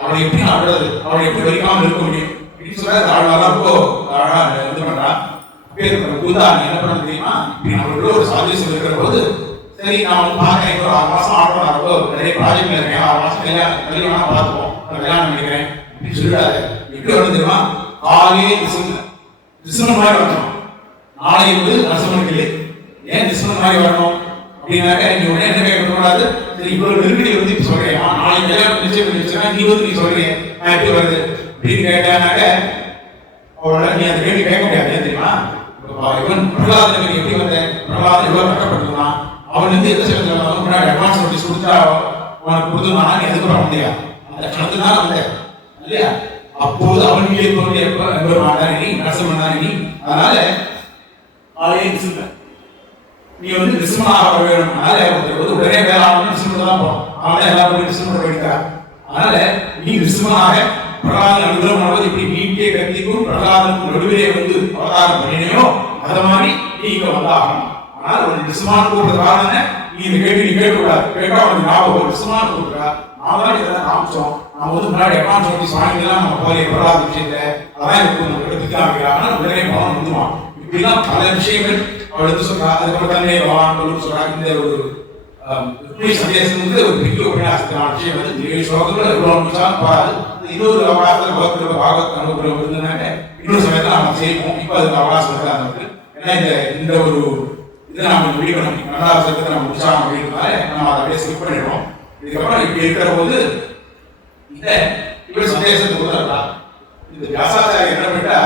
அவனை எப்படி ஆடுறது, அவனை எப்படி வரிக்காமல் இருக்க முடியும் அப்படின்னு சொல்ல ஆழ்வாரா ரொம்ப அழகா இது பண்றான். பேர் குந்தா என்ன பண்ண தெரியுமா, இப்படி நம்மளுக்குள்ள ஒரு சாதியம் இருக்கிற போது சரி நான் வந்து பார்க்கறேன், ஒரு 6 மாசம் ஆடுறோம், நிறைய ப்ராஜெக்ட்ல இருக்கேன், 6 மாசம் கல்யாணம் பார்த்துப்போம், கல்யாணம் பண்ணிக்கிறேன் அப்படின்னு சொல்லிடாது. எப்படி வருது தெரியுமா, காலே டிசம்பர் மாதிரி வரணும், நாளை வந்து நரசிம்மனுக்கு ஏன் டிசம்பர் மாதிரி வரணும் அப்படின்னாக்க நீ உடனே என்ன கேட்கக்கூடாது, சரி இவ்வளவு நெருக்கடி வந்து இப்ப சொல்றேன், நாளை கல்யாணம் நிச்சயம் பண்ணிச்சுன்னா நீ வந்து நீ சொல்றீங்க நான் எப்படி வருது அப்படின்னு கேட்டானாக்க அவரோட நீ அந்த கேள்வி கேட்க முடியாது. ஏன் தெரியுமா, இவன் பிரகலாதன் எப்படி வந்தேன், பிரகலாதன் எவ்வளவு கட்டப்பட்டிருந்தான், அவன் வந்து எந்த சேர்ந்து முன்னாடி அட்வான்ஸ் நோட்டீஸ் கொடுத்தா அவனுக்கு கொடுத்துருந்தானா நீ எதுக்கு வந்தியா, அந்த கணக்கு தான் வந்தேன் இல்லையா. அப்போது அவன் மீது தோன்றிய மாட்டானி நரசிம்மனானி. அதனால நீ வந்து நிசிம்மனாக வர வேணும். அதனால உடனே வேற ஆகணும் நிசிம்மன் தான் போகணும், அவனே எல்லாரும் நிசிம்மன் வைக்கிறார். அதனால நீ நிசிம்மனாக பிரகலாதன் அனுகிரகம் பண்ணுவது இப்படி நீட்டிய கத்திக்கும் பிரகலாதனுக்கும் நடுவிலே வந்து அவதாரம் பண்ணினையோ அத மாதிரி நீ இங்க வந்தாகணும். ஆனால் ஒரு நிசிம்மன் கூப்பிடுற காரணம் நீ இந்த கேள்வி நீ கேட்கக்கூடாது, கேட்டா அவனுக்கு ஞாபகம் நிசிம்மன் கூப்பிடுறா நாம தான் இதெல்லாம் காமிச்சோம், நம்ம வந்து முன்னாடி அட்வான்ஸ் நோட்டீஸ் வாங்கிக்கலாம் நம்ம போய் பிரகலாத விஷயத்த அதான் எனக்கு எடுத்துக்க ஆகிறாங்க உடனே பவன் வந்துவான். இப்படிலாம் பல விஷயங்கள் அவள் எடுத்து சொல்றா. அதுக்கப்புறம் தன்னை பவான் சொல்றா. இந்த ஒரு சந்தேசம் வந்து ஒரு பெரிய உபன்யாசத்தின விஷயம் வந்து 7 ஸ்லோகங்கள் எவ்வளவு நிமிஷம் போறாது. இன்னொரு அவகாசத்தில் பாகவத் அனுபவம் இருந்ததுனாக்க இன்னொரு சமயத்தில் நம்ம செய்வோம். இப்போ அதுக்கு அவகாசம் இருக்காது இருக்கு. ஏன்னா இந்த ஒரு இதை நம்ம முடிக்கணும், 2வது வருஷத்துக்கு நம்ம முடிச்சாங்க அப்படின்றதால நம்ம அதை அப்படியே ஸ்கிப் பண்ணிடுவோம். இதுக்கப்புறம் இப்படி இருக்கிற போது இந்த இப்படி சந்தேசத்துக்கு கொடுத்தா இந்த வியாசாச்சாரி என்ன பண்ணிட்டா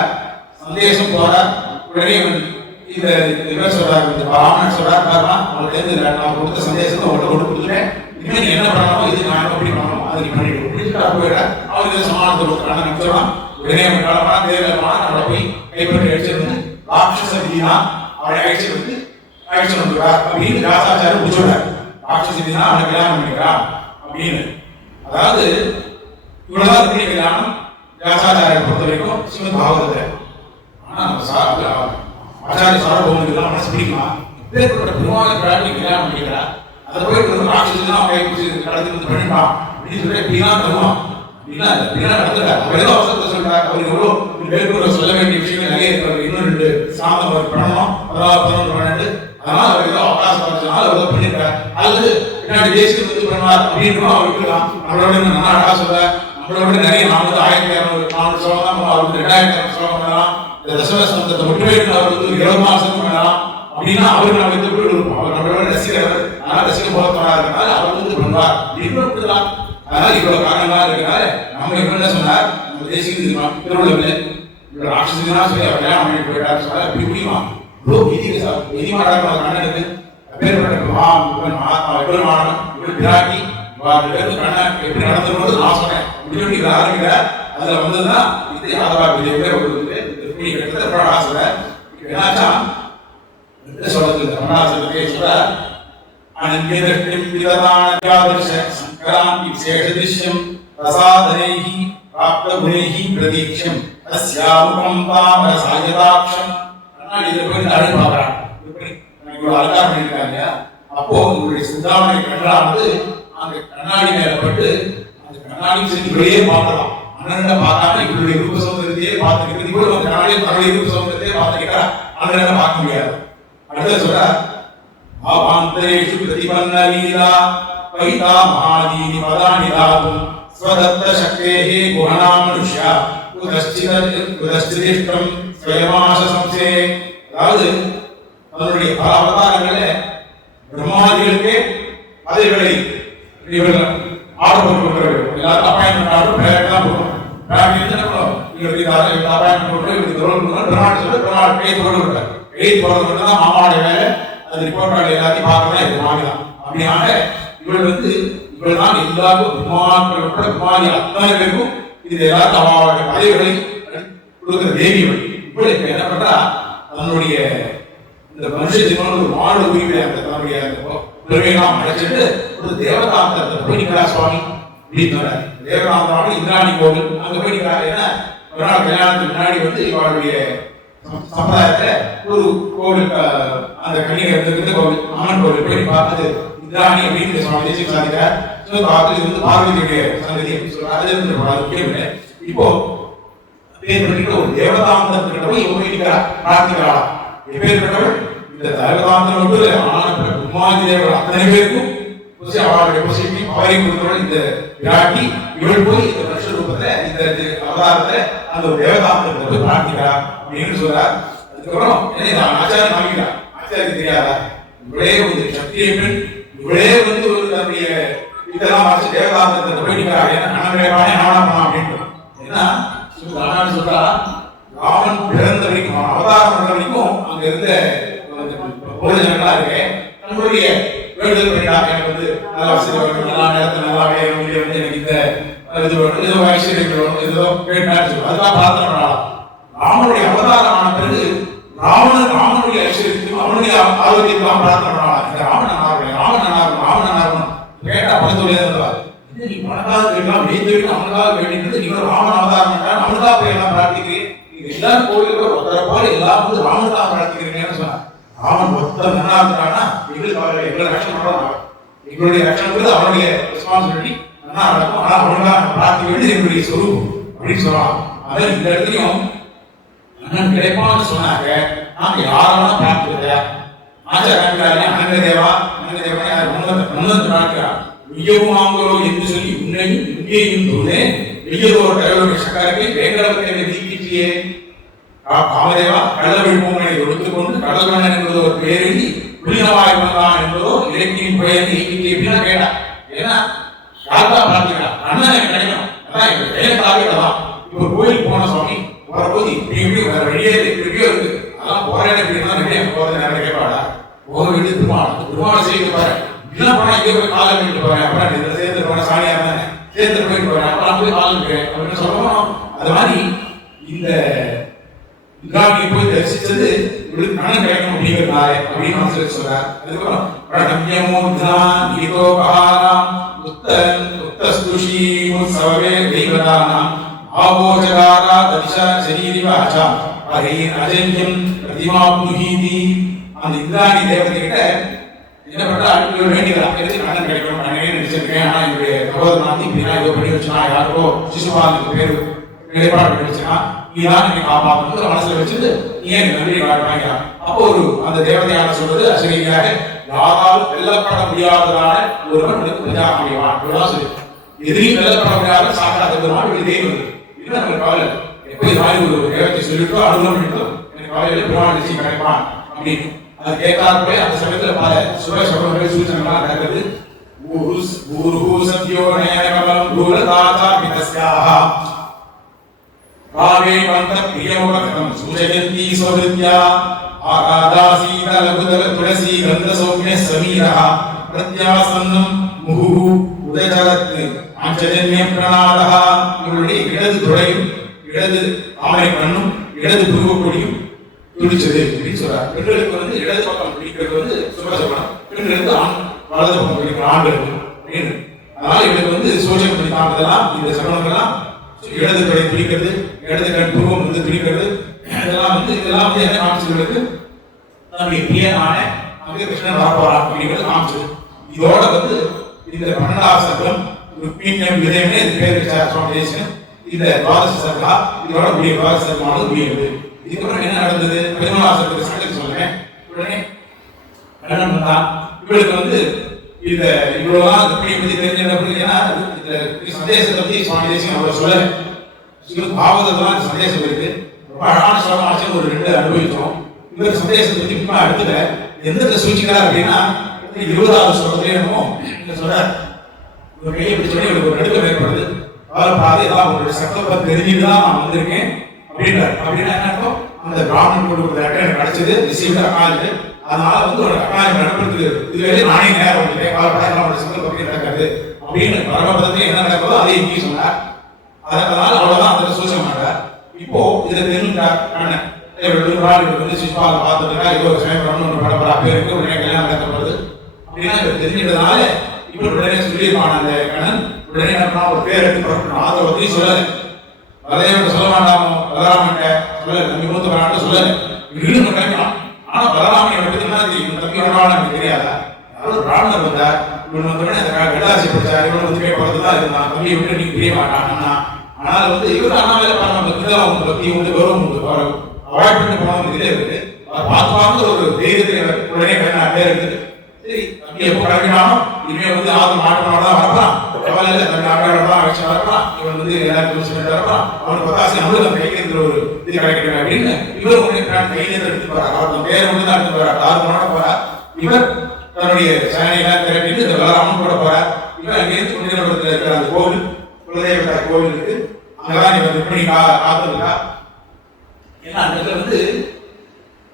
சந்தேசம் போற உடனே இந்த இவர் சொல்றாரு, இந்த பிராமணன் சொல்றாரு பாருமா அவங்களுக்கு இருந்து நான் கொடுத்த சந்தேசத்தை உங்கள்கிட்ட கொண்டு கொடுத்துட்டேன், இனிமேல் நீ என்ன பண்ணணும் இது நான் எப்படி பண்ணணும் அதை நீ பண்ணிட்டு முடிச்சுட்டா போயிட அவருக்கு சமாளத்தை கொடுக்குறாங்க நினைச்சோம். உடனே அவன் கிளம்பா தேவையான நம்மளை போய் கைப்பற்றி அடிச்சிருந்து ராட்சச விதினா அவனை அழைச்சி வந்து அழைச்சு வந்துடுறார் அப்படின்னு வியாசாச்சாரி முடிச்சுடுறாரு. ராட்சச விதினா அவனை கல்யாணம் பண்ணிக்கிறான் அப்படின்னு. அதாவது இவ்வளவுதான் இருக்கு கல்யாணம் வியாசாச்சாரியை பொறுத்த வரைக்கும் ஸ்ரீமத் பாகவதத்தை. ஆனா ஆச்சாரிய சார்பவனுக்கு மனசு பிடிக்குமா, இப்பேற்பட்ட பெருமாளை பிராட்டி கல்யாணம் பண்ணிக்கிறா அதை போயிட்டு ராட்சசனா கடத்தி வந்து பண்ணிட்டான் அப்படின்னு சொல்லி இப்படிலாம் தருவான் அப்படின்னா இப்படிலாம் நடத்துறாரு. அவர் ஏதோ அவசரத்தை சொல்றாரு, அவருக்கு எவ்வளோ மேற்கொள்ள சொல்ல வேண்டிய விஷயங்கள் நிறைய இருக்கிறது, இன்னும் 2 சாதம் அவர் பண்ணணும் 11, 12 அதனால அவர் ஏதோ அவகாசம் வச்சனால அவர் பண்ணிருக்காரு. அல்லது பின்னாடி தேசியம் வந்து பண்ணுவார் அப்படின்னு அவர் இருக்கலாம். நம்மளோட நல்லா அழகா சொல்ற நம்மளோட நிறைய 1200 சொல்லலாம், அவருக்கு 2200 சொல்ல பண்ணலாம். இந்த தசமஸ்கந்தத்தை மொட்டிவேட் அவர் வந்து 20 மாசம் பண்ணலாம் அப்படின்னா அவருக்கு நம்ம இந்த போய் இருப்போம். அவர் நம்மளோட ரசிகர், அதனால ரசிகர் போல பண்ணாருனால அவர் வந்து பண்ணுவார் இப்படிலாம். அதனால இவ்வளவு காரணமா இருக்கிறனால நம்ம இப்ப என்ன சொன்னார், நம்ம தேசியம் திருவள்ளுவர் இவ்வளவு ராட்சசனா சொல்லி அவர் கல்யாணம் பண்ணிட்டு போயிட்டாரு சொன்னார். இப்படி முடியுமா இவ்வளோ விதிமா கண்ணனுக்கு பேர்பட்ட மகாத்மா பெருமானம் இப்படி பிராட்டி கண்ணன் எப்படி நடந்துருவது நான் சொன்னேன் இப்படி ஆரம்பிக்கிறார். அதுல வந்துதான் இது யாதவா விஜய் ஒரு ஆசை என்னாச்சா சொல்றது கமலாசனத்தை சொல்ற சங்கராந்தி சேஷதிஷ்யம் பிரசாதனைஹி பிராப்தகுணைஹி பிரதீக்ஷம் தஸ்யாமுகம் தாமர சாயதாக்ஷம். கண்ணாடி இதை போய் அழகு பார்க்கறான், இவ்வளவு அலங்காரம் பண்ணியிருக்காங்க. அப்போ உங்களுடைய சிந்தாமணி கண்ணானது அந்த கண்ணாடி மேல பட்டு அந்த கண்ணாடி செஞ்சு வெளியே பார்க்கலாம். அண்ணனை பார்க்காம இவருடைய ரூப சௌந்தரியத்தையே பார்த்துக்கிறது, இவ்வளவு அந்த கண்ணாடி தன்னுடைய ரூப சௌந்தரியத்தையே பார்த்துக்கிட்டா அண்ணனை பார்க்க முடியாது. அடுத்த சொல்ற ஆவாந்தரேஷு பிரதிபன்ன லீலா பைதா மகாதீனி பதானி தாதும் ஸ்வதத்த சக்தேஹி குணனா மனுஷ்யா உதஸ்திதிஷ்டம் ஸ்வயமாச சம்சே. அதாவது அதனுடைய பல அவதாரங்களே பிரம்மாதிகளுக்கே பதவிகளை இவர்கள் ஆர்டர் போட்டு கொடுக்கிறார்கள். எல்லாரும் அப்பாயின்மெண்ட் ஆர்டர் பேரெல்லாம் போடுறோம். இவருக்கு அப்பாயின்மெண்ட் போட்டு இவருக்கு பிரம்மாண்ட சொல்லி பிரம்மாண்ட கைது போட்டு விட்டார். கைது போடுறது மட்டும் தான் மாமாவுடைய வேலை. அது ரிப்போர்ட் கார்டு எல்லாத்தையும் பார்க்கறதா இது வாங்கலாம். அப்படியாக இவள் வந்து இவள் தான் எல்லாருக்கும் பிரம்மாக்கள் உட்பட பிரம்மாதி அத்தனை பேருக்கும் இது எல்லாருக்கும் அம்மாவுடைய பதவிகளை கொடுக்கிற தேவி வழி. இவள் இப்ப என்ன பண்றா, தன்னுடைய இந்த மனுஷ ஜீவனோட ஒரு மாடு உரிமை அந்த தன்னுடைய உலகையெல்லாம் அழைச்சிட்டு ஒரு தேவதாந்தத்தை போய் நிக்கிறா. சுவாமி அப்படின்னு தேவராந்திராவில் இந்திராணி கோவில் அங்க போய் நிற்கிறாங்க. ஏன்னா ஒரு நாள் கல்யாணத்துக்கு முன்னாடி வந்து இவருடைய சமுதாயத்துல ஒரு கோவில் அந்த கன்னிகை இருந்த கோவில் அம்மன் கோவில் போய் பார்த்தது இந்திராணி அப்படின்னு சுவாமி தேசியம் சாதிக்கிறார். இது வந்து பார்வதியுடைய சந்ததி அப்படின்னு சொல்றாரு. இப்போ பேர் பெற்ற ஒரு தேவதாந்தத்திட்ட போய் இவங்க இருக்கிறார் பிரார்த்திக்கிறார். பேர் பெற்றவள் இந்த தேவதாந்தம் ஒன்று ஆனப்பட்ட பிரம்மாதி தேவர்கள் அத்தனை பேருக்கும் அவருடைய பொசிஷனை அவரை கொடுத்தவள் இந்த விராட்டி. இவள் போய் இந்த மனுஷ ரூபத்துல இந்த அவதாரத்துல அந்த ஒரு தேவதாந்தத்தை போய் பிரார்த்திக்கிறார் அப்படின்னு சொல்றார். அதுக்கப்புறம் என்ன ஆச்சாரம் வாங்கிக்கிறார். ஆச்சாரியம் தெரியாதா? இவளே வந்து சத்திரிய பெண், இவளே வந்து ஒரு தன்னுடைய இதெல்லாம் மறைச்சு தேவதாந்தத்தை போய் நிற்கிறார். ஏன்னா கண்ணகிரேவானே ஆவணம் அப்படின்னு ஏன்னா சொல்றா ராமன் பிறந்த வரைக்கும் அவதாரம் பண்ற வரைக்கும் அங்க இருந்த போதனைகளா இருக்கு. நம்மளுடைய வேண்டுதல் பண்ணிட்டாங்க, எனக்கு வந்து நல்லா வசதி வேணும், நல்லா நேரத்தை நல்லா வேணும், வந்து எனக்கு இந்த இது வேணும், ஏதோ ஐஸ்வர்யம் வேணும், ஏதோ கேட்டாச்சு, அதெல்லாம் பிரார்த்தனை பண்ணலாம். ராமனுடைய அவதாரம் ஆன பிறகு ராமனுடைய ஐஸ்வர்யத்துக்கும் அவனுடைய ஆரோக்கியத்துக்கும் பிரார்த்தனை பண்ணலாம். இந்த ராமன் நல்லா இருக்கணும், ராமன் நல்லா இருக்கணும், ராமன் நல்லா இருக்கணும் கேட்டா பக்கத்துடைய நீ மனதாக கேட்கலாம், வேண்டியது அவனுக்காக வேண்டியது. நீங்க ராமன் அவதாரம் பண்ணா அவனுக்காக போய் எல்லாம் பிரார்த்திக்கிறீங்க. நீங்க எல்லாரும் கோயிலுக்கு ஒருத்தரை போல எல்லாம் வந்து ராமனுக்காக பிரார்த்திக்கிறீங்கன்னு சொன்னா ராமன் ஒருத்தர் நல்லா இருக்கிறான்னா எங்களுக்கு எங்களை ரட்சணம் பண்றோம். எங்களுடைய ரட்சணம் அவனுடைய ரெஸ்பான்சிபிலிட்டி நல்லா நடக்கும். ஆனா அவனுக்காக பிரார்த்திக்க வேண்டியது எங்களுடைய சொரூபம் அப்படின்னு சொல்லலாம். அதாவது இந்த இடத்துலயும் அண்ணன் கிடைப்பான்னு சொன்னாங்க. நாம யாரெல்லாம் பிரார்த்திக்கிறத ஆச்சாரிய அனங்க தேவா யார் முன்னந்து பிரார்த்திக்கிறார். வியவுமாங்களோ என்று சொல்லி உன்னையும் இங்கேயும் தோனே வெய்யதோர் கடவுளுடைய சக்கரத்தை வேங்கடவத்தை நீக்கிற்றியே. காமதேவா கடவுள் பூமனை கொடுத்துக்கொண்டு கடவுளன் என்பது ஒரு பேரெழுதி புலினவாய் வந்தான் என்பதோ இலக்கியின் பெயர் நீக்கிற்றி அப்படின்னு கேட்டா. ஏன்னா யாருக்கா பிரார்த்திக்கிறா அண்ணன் எனக்கு கிடைக்கணும், அதான் எங்க பெயர்க்காக. இப்போ கோயில் போன சுவாமி போற போது இப்படி இப்படி வேற வெளியே இப்படியோ இருக்கு, அதெல்லாம் போற இடம் இப்படின்னா வெளியே போறது நேரம் கேட்பாடா. போக வேண்டியது திருமாவளம் செய்து பாரு, என்ன போனா இங்கே போய் காலம் பண்ணிட்டு போறேன், அப்புறம் இந்த சேர்ந்து போன சாணியா இருந்தானே சேர்ந்து போயிட்டு போறேன், அப்புறம் போய் காலம் இருக்கிறேன் அப்படின்னு சொல்லணும். அது மாதிரி இந்த இந்திராணியை போய் தரிசிச்சது இவளுக்கு கணம் கிடைக்கணும் அப்படிங்கிறாரு அப்படின்னு மனசுல சொல்றார். அதுக்கப்புறம் பிரணம்யமூர்தான் கீதோபகாராம் உத்தஸ்துஷி முத்சவே தெய்வதானாம் ஆவோஜகாரா ததிஷா சரீரி வாசா ஹரீர் அஜன்யம் பிரதிமா புஹீதி. அந்த இந்திராணி தேவதை கிட்ட என்ன பண்றா, இவள் வேண்டிக்கிறான், எதுக்கு கண்ணன் கிடைக்கணும், கண்ணனே நினைச்சிருக்கேன், ஆனா என்னுடைய சகோதரனாத்தி இப்படின்னா ஏதோ பண்ணி வச்சுனா, யாருக்கோ சிசுபாலனுக்கு பேரு நிலைப்பாடு பண்ணி வச்சுனா, நீதான் என்னை காப்பாற்றணும் மனசுல வச்சுட்டு நீ ஏன் நன்றி வாங்கினா. அப்போ ஒரு அந்த தேவதையான சொல்றது அசரீதியாக யாராலும் வெல்லப்பட முடியாததான ஒருவன் பிரஜாமணிவான் சொல்லி எதிரையும் வெல்லப்பட முடியாத சாக்காத பெருமாள் இப்படி தெய்வம். இதுதான் நம்ம கவலை. எப்போ இது மாதிரி ஒரு தேவத்தை சொல்லிட்டோ அனுபவம் பண்ணிட்டோ எனக்கு கவலையில பெருமாள் நிச்சயம் கிடைப்பான் அப்படின்னு அது கேட்காத அந்த சமயத்துல பல சுப சகோதரர்கள் சூச்சனைலாம் நடக்குது. சத்யோ நயனகமலம் தூரதாதா மிதஸ்யாஹ காவே வந்த பிரியமுகம் சூஜயந்தி ஸ்வவித்யா ஆகாதாசீத லகுதல துளசி கந்த சௌம்ய சமீரஹ பிரத்யாசன்னம் முஹு உதஜலத் ஆஞ்சஜன்ய பிரணாதஹ. இவருடைய இடது துளையும் இடது தாமரை கண்ணும் இடது புருவக்கொடியும் துடிச்சது அப்படின்னு சொல்றாரு. பெண்களுக்கு வந்து இடது பக்கம் பிடிக்கிறது வந்து சுபசகுணம், பெண்களுக்கு வலது பக்கம் பிடிக்கிற ஆண்களுக்கு அப்படின்னு. அதனால இவருக்கு வந்து சோசியம் பண்ணி தாண்டதெல்லாம் இந்த சகுனங்கள்லாம் இடது கடை பிடிக்கிறது, இடது கண் புருவம் வந்து பிடிக்கிறது, இதெல்லாம் வந்து என்ன காமிச்சதுக்கு நம்முடைய பிரியனான நமக்கு கிருஷ்ணன் வரப்போறான் அப்படிங்கிறது காமிச்சது. இதோட வந்து இந்த 12வது சர்க்கம் ருக்மிணியம் விதயமே இது பேர் வச்சார் சுவாமி தேசிகன். இந்த துவாதச சர்க்கா இதோட கூடிய துவாதச சர்க்கமானது முடியுது. இதுக்கப்புறம் என்ன நடந்தது, 11வது சர்க்கத்துக்கு சங்கத்தை சொல்றேன். உடனே கண்ணன் வந்தான். இவளுக்கு வந்து இந்த இவ்வளவுதான் ருக்மிணியை பத்தி தெரிஞ்சது. ஏன்னா இந்த சந்தேசத்தை பத்தி சுவாமி தேசிகன் அவ்வளவு சொல்லல. பாவதெல்லாம் சந்தேசம் இருக்கு, ரொம்ப அழகான சொல்லமாச்சும் ஒரு 2 அனுபவிச்சோம். இவர் சந்தேசத்தை பத்தி முக்கியமா எடுத்துல எந்த சூச்சிக்கிறார் அப்படின்னா 20வது சொல்றதுல என்னமோ சொல்றார். ஒரு கையை பிடிச்சோடனே இவருக்கு ஒரு நடுக்கம் ஏற்படுது. பாதி எல்லாம் உங்களுடைய சட்டத்தை தெரிஞ்சுதான் நான் வந்திருக்கேன் அப்படின்றார். அப்படின்னா என்ன, அந்த பிராமணன் கொடுக்குற அக்கா எனக்கு கிடைச்சது ரிசீவ்டு அக்காது, அதனால வந்து ஒரு அக்கா நடக்கிறதுக்கு இதுவே நானே நேரம் வந்துட்டேன், காலப்படம் அவருடைய சங்கத்தை நடக்காது அப்படின்னு பரமபதத்துல என்ன நடக்கிறதோ அதே இங்கேயும் சொன்னார். அதனால அவ்வளவுதான் அந்த சூச்சனை மாட்டார். இப்போ இதை தெரிஞ்சுட்டார் கண்ணன். வந்து சிஷ்பால பார்த்துட்டா ஏதோ சமயபுரம் ஒரு படப்படா பேருக்கு உடனே கல்யாணம் நடத்தப்படுது அப்படின்னா இவர் தெரிஞ்சுட்டதுனால இப்ப உடனே சொல்லியிருப்பான் அந்த கண்ணன். உடனே என்ன ஒரு பேர் எடுத்து புறப்படணும். அதை பத்தி சொல்லலை. பலதேவன் சொல்ல வேண்டாமோ, பலராமன் சொல்லல, தம்பி மூத்த பராட்ட சொல்லல. இவங்களும் கிடைக்கலாம். ஆனா பலராமன் இவனை பத்தி என்ன தெரியும்? தம்பி வரவான்னு எனக்கு தெரியாதா? யாரும் பிராமணர் வந்தார், இவன் வந்தோடனே அந்த வெள்ளாசி படிச்சார், இவனை வந்து கேட்பறது தான் இருந்தான். தம்பி விட்டு நீங்க பிரிய மாட்டான். ஆனால் வந்து இவர் அண்ணாமலை பரவாயில்ல, அவங்க பத்தி உண்டு, கௌரவம் உண்டு, அவாய்ட் பண்ணி போனவங்க இதே இருக்கு. பார்த்து ஒரு தைரியத்தை உடனே பேர் எடுத்து சரி தம்பி எப்போ கிடைக்கணும், இனிமே வந்து ஆதரவு மாற்றமாக தான் வரலாம், கவலையில தம்பி ஆட்டோட வச்சு வரலாம், இவன் வந்து எல்லாருக்கும் வரலாம், அவனுக்கு பத்தாசி நம்மளுக்கு அந்த கையெழுத்துல ஒரு இது கிடைக்கணும் அப்படின்னு இவர் உடனே கையெழுத்து எடுத்து போறார். அவர் பேரை வந்து தான் எடுத்து போறார். 6 மணி போறார். இவர் தன்னுடைய சேனையெல்லாம் திரட்டிட்டு இந்த பலராமன் கூட போறார். இவர் அங்கேயிருந்து குண்டிரபுரத்தில் இருக்கிற அந்த கோவில், குலதெய்வ கோவில் இருக்கு, அங்கதான் இவர் எப்படி காத்திருக்கா. ஏன்னா அந்த இடத்துல வந்து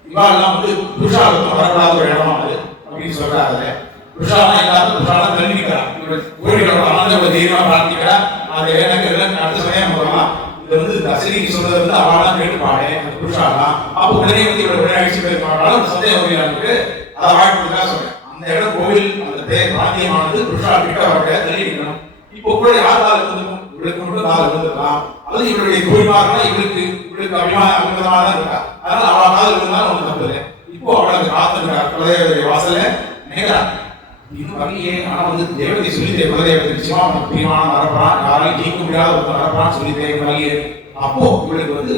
இவாளெல்லாம் வந்து புருஷாலத்தும் வரக்கூடாத ஒரு இடமா அது அப்படின்னு சொல்றாங்க. புருஷாலாம் எல்லாரும் புருஷாலாம் தெரிஞ்சுக்கிறான். இவருடைய கோழிகளோட ஆனந்த தைரியமா பிரார்த்திக்கிறா. அது எனக்கு அடுத்த சமயம் போகலாம். இது வந்து தசரிக்கு சொல்றது வந்து அவளாம் கேட்டுப்பாடு அந்த புருஷாலாம். அப்போ உடனே வந்து இவருடைய அழிச்சு போயிருப்பாங்க. சந்தேகங்களுக்கு அதை வாழ்க்கை சொல்றேன். அந்த இடம் கோவில் அந்த பேர் பிராந்தியமானது புருஷால் கிட்ட அவருடைய தெரிவிக்கணும். இப்போ கூட யாரால இருந்திருக்கும், இவளுக்கு மட்டும் கால இருந்திருக்கலாம். அல்லது இவருடைய கோயில்மாரெல்லாம் இவளுக்கு அபிமானமாக தான் இருக்கா. அதனால அவள் காதல் இருந்தாலும் ஒன்று தப்பு இல்லை. இப்போ அவளை அந்த காத்திருக்கார் குலதெய்வ வாசல நினைக்கிறார். இன்னும் வரலையே. ஆனா வந்து தேவதை சொல்லித்தே குலதெய்வத்தை நிச்சயமா அவனுக்கு பிரியமான வரப்படான், யாரையும் ஜெயிக்க முடியாத ஒரு வரப்படான்னு சொல்லித்தே வரலையே. அப்போ இவளுக்கு வந்து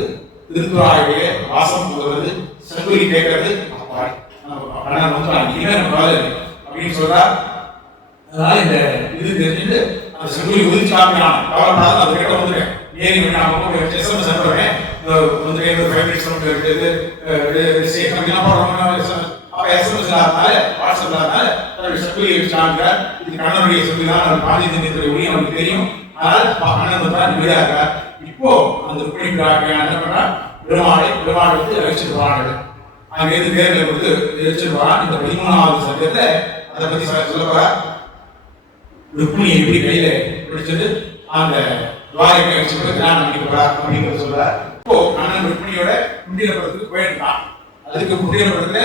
திருத்துறாயுடைய வாசம் போகிறது, செங்குலி கேட்கறது அப்படின்னு சொல்றார். அதனால இந்த இது தெரிஞ்சுட்டு அந்த செங்குலி உதிச்சாப்பினான். கவலைப்படாத அது கிட்ட வந்துட்டேன் ஏறி எஸ்எம்எஸ் அனுப்புறேன் வந்து 5 மினிட்ஸ் இருக்குது எஸ்எம்எஸ் இல்லாதனால வாட்ஸ்அப் இல்லாதனால செங்குலி வச்சாங்கிறார். இது கண்ணனுடைய செங்குலிதான் பாண்டியத்தினுடைய ஒளி அவனுக்கு தெரியும். அதனால கண்ணன் தான் வீடா இருக்கார். இப்போ அந்த ருக்மிணி என்ன பண்ணா பெருமாள் வந்து அழைச்சிட்டு வராங்க. அங்கிருந்து பேர்ல கொடுத்து அழைச்சிட்டு வரான். இந்த 13வது சங்கத்தை அதை பத்தி சொல்ல போறா. ருக்மிணி எப்படி கையில பிடிச்சது அந்த துவாரகை அழைச்சு தியானம் பண்ணிட்டு போறா அப்படிங்கிறத சொல்றார். இப்போ கண்ணன் ருக்மிணியோட குண்டீரபுரத்துக்கு போயிருக்கான். அதுக்கு குண்டீரபுரத்துல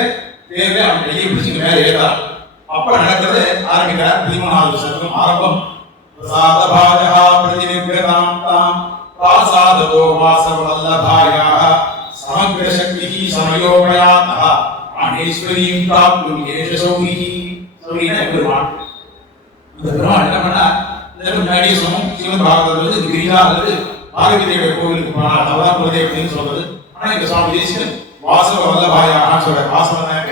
பேர்ல அவன் கையை பிடிச்சு மேல ஏறான். அப்ப நடக்கிறது ஆரம்பிக்கிறார். 13வது சங்கம் ஆரம்பம். பிரசாதபாஜா பிரதிநிர்கதாம் தாம் பிராசாதோ வாசவல்லபாயாஹ சமக்ர சக்திஹி சமயோகயாதஹ ஆனேஸ்வரீம் பிராப்தும் ஏஷ சௌரிஹி. சௌரினா பெருமாள். இந்த பெருமாள் என்ன பண்ணா, இதற்கு முன்னாடியே சொன்னோம், சிவன் பாகவதர் வந்து கிரிஜா அல்லது பார்வதி தேவியோட கோவிலுக்கு போனார். அவதான் குலதெய்வத்தின்னு சொல்றது. ஆனா இந்த சுவாமி தேசிகன் வாசவ வல்லபாயான்னு சொல்ற. வாசவனாக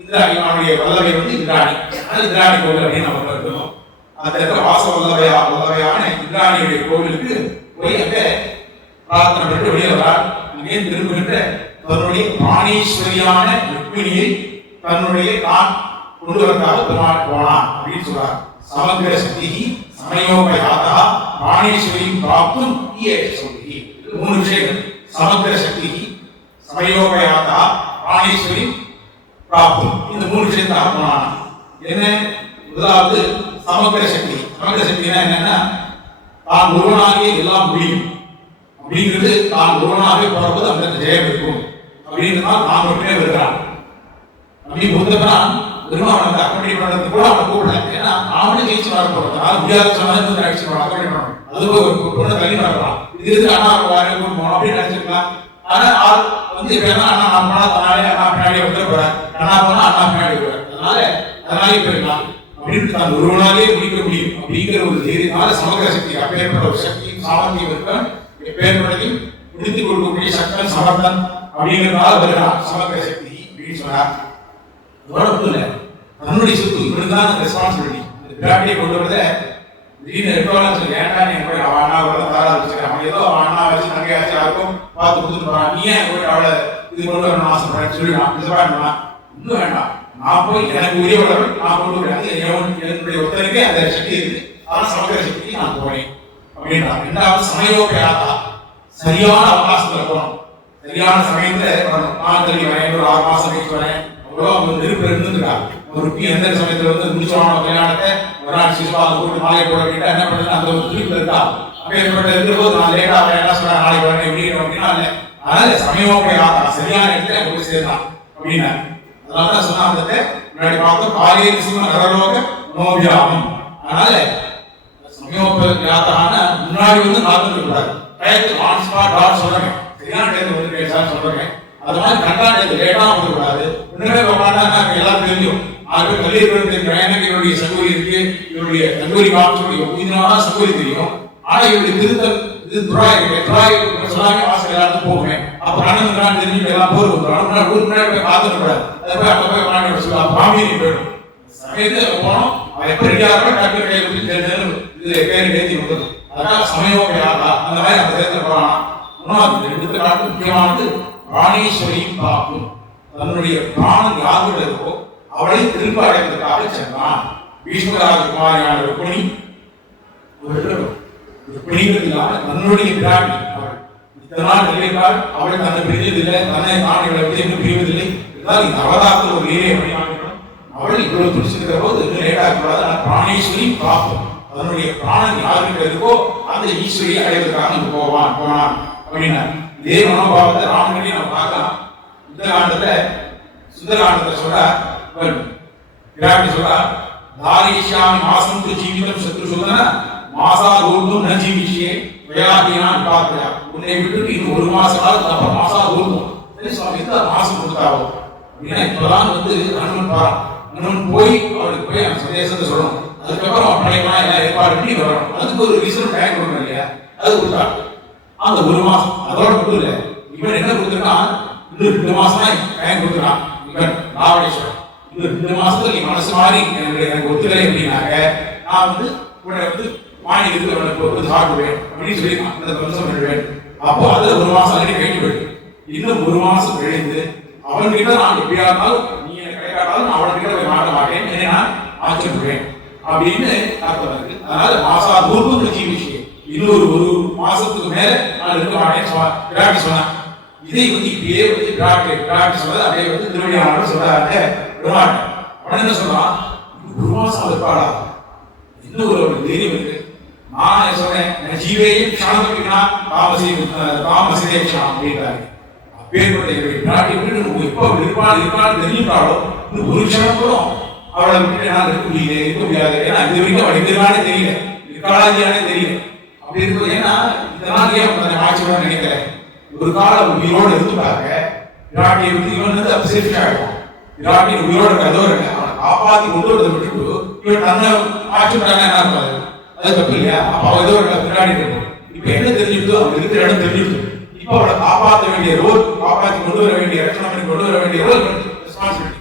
இந்திராணியோடைய வல்லபை வந்து இந்திராணி. ஆனால் இந்திராணி கோவில் அப்படின்னு நம்ம இருக்கணும். அந்த இடத்துல வாசவ வல்லபையான இந்திராணியுடைய கோவிலுக்கு போய் அங்க பிரார்த்தனை பண்ணிட்டு வெளியே வரார். அங்கே திரும்புகின்ற தன்னுடைய பிராணீஸ்வரியான ருக்மிணியை தன்னுடைய தான் கொண்டு வரதாக பெருமாள் போனான் அப்படின்னு சொல்றார். சமக்ர சக்திஹி சமயோகயாதா பிராணீஸ்வரி பிராப்தும் ஈயேஷௌரிஹி. 3 விஷயங்கள். சமக்ர சக்திஹி சமயோகயாதா பிராணீஸ்வரி பிராப்தும். இந்த 3 விஷயத்தாக போனான். என்ன? முதலாவது சமக்ர சக்தி. சமக்ர சக்தினா என்னன்னா, தான் ஒருவனாகவே எல்லாம் முடியும் அப்படிங்கிறது. தான் ஒருவனாகவே போறபோது அந்த ஜெயம் இருக்கும் அப்படிங்கிறதுனால நான் மட்டுமே வருகிறான் அப்படின்னு புத்தகன் பெருமாவளத்தை அக்கம்பெனி பண்றதுக்கு கூட அவனை கூப்பிடல. ஏன்னா அவனே ஜெயிச்சு வர போறது. அதாவது முடியாத சமாதானத்தை அடிச்சு போறான், அக்கம்பெனி பண்ணணும். அது ஒரு தள்ளி வரலாம். இது இருக்கு அண்ணா போகணும் அப்படின்னு நினைச்சிருக்கலாம். ஆனா ஆள் வந்து இப்ப என்ன, அண்ணா நான் போனா தன்னாலே அண்ணா பின்னாடி வந்து போறேன், அண்ணா போனா அண்ணா பின்னாடி போறேன், அதனாலே போயிடலாம் அப்படின்னு தான் ஒருவனாலே முடிக்க முடியும் அப்படிங்கிற ஒரு தைரியத்தினால சமகர சக்தி அப்பேற்பட்ட ஒரு சக்தியும் சாமர்த்தியம் இருக்கான். எப்பேற்பட்டதையும் முடித்து கொடுக்கக்கூடிய சக்தன் சமர்த்தன் அப்படிங்கிறதுனால வருகிறான் சமகர சக்தி அப்படின்னு சொன்னார். இல்லை தன்னுடைய சொத்து இவனுக்குதான் அந்த ரெஸ்பான்சிபிலிட்டி. அந்த பிராட்டியை கொண்டு வரத திடீர்னு எடுக்கலாம் சொல்லி ஏன்டா நீங்க போய் அவன் அண்ணா வரத தாரா வச்சுக்கிறேன், அவன் ஏதோ அவன் அண்ணா வச்சு தங்கையாச்சு யாருக்கும் பார்த்து கொடுத்துட்டு போறான், நீ ஏன் போய் அவளை இது கொண்டு வரணும் ஆசைப்படுறேன்னு சொல்லி நான் பிசப்பாடுனா இன்னும் வேண்டாம், நான் போய் எனக்கு உரியவர்கள் நான் கொண்டு வரேன், என்னுடைய ஒருத்தருக்கே அந்த சக்தி இருக்கு, அதான் சமகர சக்தி நான் போறேன் அப்படின்றான். ரெண்டாவது சமயோகயாதா, சரியான அவகாசத்துல போகணும், சரியான சமயத்துல வரணும். நான் சொல்லி வரேன், ஒரு 6 மாசம் கழிச்சு வரேன், நெருப்பு இருந்துருக்காங்க. ஒரு எந்த சமயத்துல வந்து முடிச்சவான கல்யாணத்தை ஒரு நாள் சிசுவாக போட்டு மாலை போட கேட்டா என்ன பண்ணுறது, அந்த ஒரு திருப்பி இருக்கா அப்பேற்பட்ட இருக்கிற போது நான் லேட்டா என்ன சொல்றேன், நாளைக்கு வரேன் எப்படி அப்படின்னா இல்லை. அதனால சமயோகயாதா சரியான இடத்துல போய் சேர்ந்தான் அப்படின்னா. அதனாலதான் சொன்னா முன்னாடி பார்த்தோம் காலையில் சிவ நரலோக நோவியாமம். அதனால சமயோபயாத்தான முன்னாடி வந்து நார்மல் கூடாது. டயத்துக்கு ஆன் ஸ்பாட் டாட் சொல்றேன், சரியான டயத்துக்கு வந்து பேசான்னு சொல்றேன். அது மாதிரி கண்டாண்டது லேட்டா வந்துக்கூடாது. உடனே உட்காந்தா எல்லாரும் தெரியும். ஆகவே கல்லூரி எனக்கு இவருடைய சங்கூரி இருக்கு, இவருடைய கல்லூரி காலத்துடைய புதினான சங்கூரி தெரியும். ஆனா இவருடைய திருத்தல் இது துராய் சொல்லாமே வாசல் எல்லாரும் போவேன். அப்ப அண்ணன் தெரிஞ்சு எல்லாம் போர் வந்துடும். ஊருக்கு முன்னாடி போய் காத்துக்கூடாது. அதை போய் அப்ப போய் வாங்கி சொல்லுவா பாமியை போயிடும். சமயத்துல போனோம், அவன் எப்ப ரெடியாகிறோம் டாக்டர் கையை இது பேர் ஏற்றி விடுறது. அதனால சமயோபயாதா அந்த மாதிரி அந்த தேர்தல் போறான். மூணாவது எடுத்துக்காட்டு முக்கியமானது பிராணேஸ்வரி காக்கும். தன்னுடைய பிராணம் யாருடைய இருக்கோ அவளை திரும்ப அடைவதற்காக சென்றான். பீஷ்மராஜ குமாரியான ருக்மிணி ருக்மிணிங்கிறதுனால தன்னுடைய பிராட்டி அவள் இத்தனால் நிலைத்தால் அவளை தன்னை பிரிவதில்லை, தன்னை தான் இவளை இன்னும் பிரிவதில்லை. இதுதான் இந்த அவதாரத்தில் ஒரு லீலை அப்படின்னா அவள் இவ்வளவு துடிச்சிருக்கிற போது இன்னும் லேட்டாக கூடாது. ஆனால் பிராணேஸ்வரி காக்கும். அதனுடைய பிராணம் யாருக்கிட்ட இருக்கோ அந்த ஈஸ்வரியை அடைவதற்காக போனான் அப்படின்னா இதே மனோபாவத்தை ராமகிரி நம்ம பார்க்கலாம். சுந்தரகாண்டத்தை சொல்ற சொல்ற தாரேஷாமி மாசம் ஜீவிதம் சத்ரு சொல்லுன மாசா தூர்ந்தும் ந ஜீவிஷே வயாகியான் பார்க்கலையா உன்னை விட்டுட்டு இன்னும் ஒரு மாசமாவது அப்புறம் மாசா தூர்ந்தும் சரி சுவாமி இந்த மாசம் கொடுத்தாவோ அப்படின்னா இப்பதான் வந்து அனுமன் பாரான். அனுமன் போய் அவளுக்கு போய் அந்த சந்தேசத்தை சொல்லணும். அதுக்கப்புறம் பழையமா எல்லாம் ஏற்பாடு பண்ணி வரணும். அதுக்கு ஒரு ரீசன் டைம் கொடுக்கணும் இல்லையா, அது கொடுத்தாங்க. அந்த ஒரு மாசம் அதோட மட்டும் இல்லை, இவன் என்ன கொடுத்துருக்கான், இன்னும் 2 மாசம் தான் டைம் கொடுத்துருக்கான். இவன் ராவணேஸ்வரன் இன்னும் 2 மாசத்துல நீ மனசு மாறி எனக்கு ஒத்துக்கலை அப்படின்னாக்க நான் வந்து உன்னை வந்து வாங்கி இருக்கு சாப்பிடுவேன் அப்படின்னு சொல்லி அந்த பரிசம் பண்ணுவேன். அப்போ அதுல 1 மாசம் ஆல்ரெடி கழிஞ்சு போயிட்டு இன்னும் 1 மாசம் கழிந்து அவன்கிட்ட நான் எப்படியா இருந்தாலும் நீ எனக்கு கிடைக்காட்டாலும் நான் அவன்கிட்ட போய் மாட்ட மாட்டேன், என்னை நான் ஆச்சரிப்படுவேன் அப்படின்னு அர்த்தம் இருக்கு. அதனால மாசா தூர்வம் விஷயம் இன்னொரு 1 மாசத்துக்கு மேல நான் இருக்க மாட்டேன் விராட்டி சொன்னான். இதை வந்து இப்படியே வந்து விராட்டி சொன்னது அப்படியே வந்து திருவடியாளர் சொல்றாங்க. அவன் என்ன சொல்றான், 1 மாசம் இருப்பாடா, இன்னும் ஒரு தைரியம் இருக்கு. நான் சொன்னேன் ஜீவையும் க்ஷணத்துக்குனா தாமசிதே க்ஷணம் அப்படின்றாங்க. அப்பேற்பட்ட விராட்டி விட்டு எப்ப இருப்பான்னு தெரிஞ்சுட்டாலோ இன்னும் ஒரு க்ஷணம் கூட அவளை விட்டு நான் இருக்க முடியாது. ஏன்னா இது வரைக்கும் அவள் எதிரானே தெரியல, இருக்காளாதியானே தெரியல. அப்படி இருக்கும். ஏன்னா இதெல்லாம் ஏன் கொஞ்சம் ஆட்சியோட நினைக்கிறேன். ஒரு காலம் உயிரோடு இருந்துட்டாங்க விராட்டியை வந்து இவன் வந்து அப்செட் ஆகிடும். விராட்டி உயிரோட கதவு இருக்கு, அவனை காப்பாத்தி கொண்டு வரதை விட்டுட்டு இவன் தன்னை ஆட்சி பண்ணாங்க என்ன இருப்பாரு, அது தப்பு இல்லையா? அப்ப அவ ஏதோ விராடி இருக்கும். இப்ப என்ன தெரிஞ்சுட்டு அவன் இருக்கிற இடம் தெரிஞ்சுட்டு இப்ப அவளை காப்பாற்ற வேண்டிய ரோல், காப்பாற்றி கொண்டு வர வேண்டிய ரட்சணம் கொண்டு வர வேண்டிய ரோல் ரெஸ்பான்சிபிலிட்டி.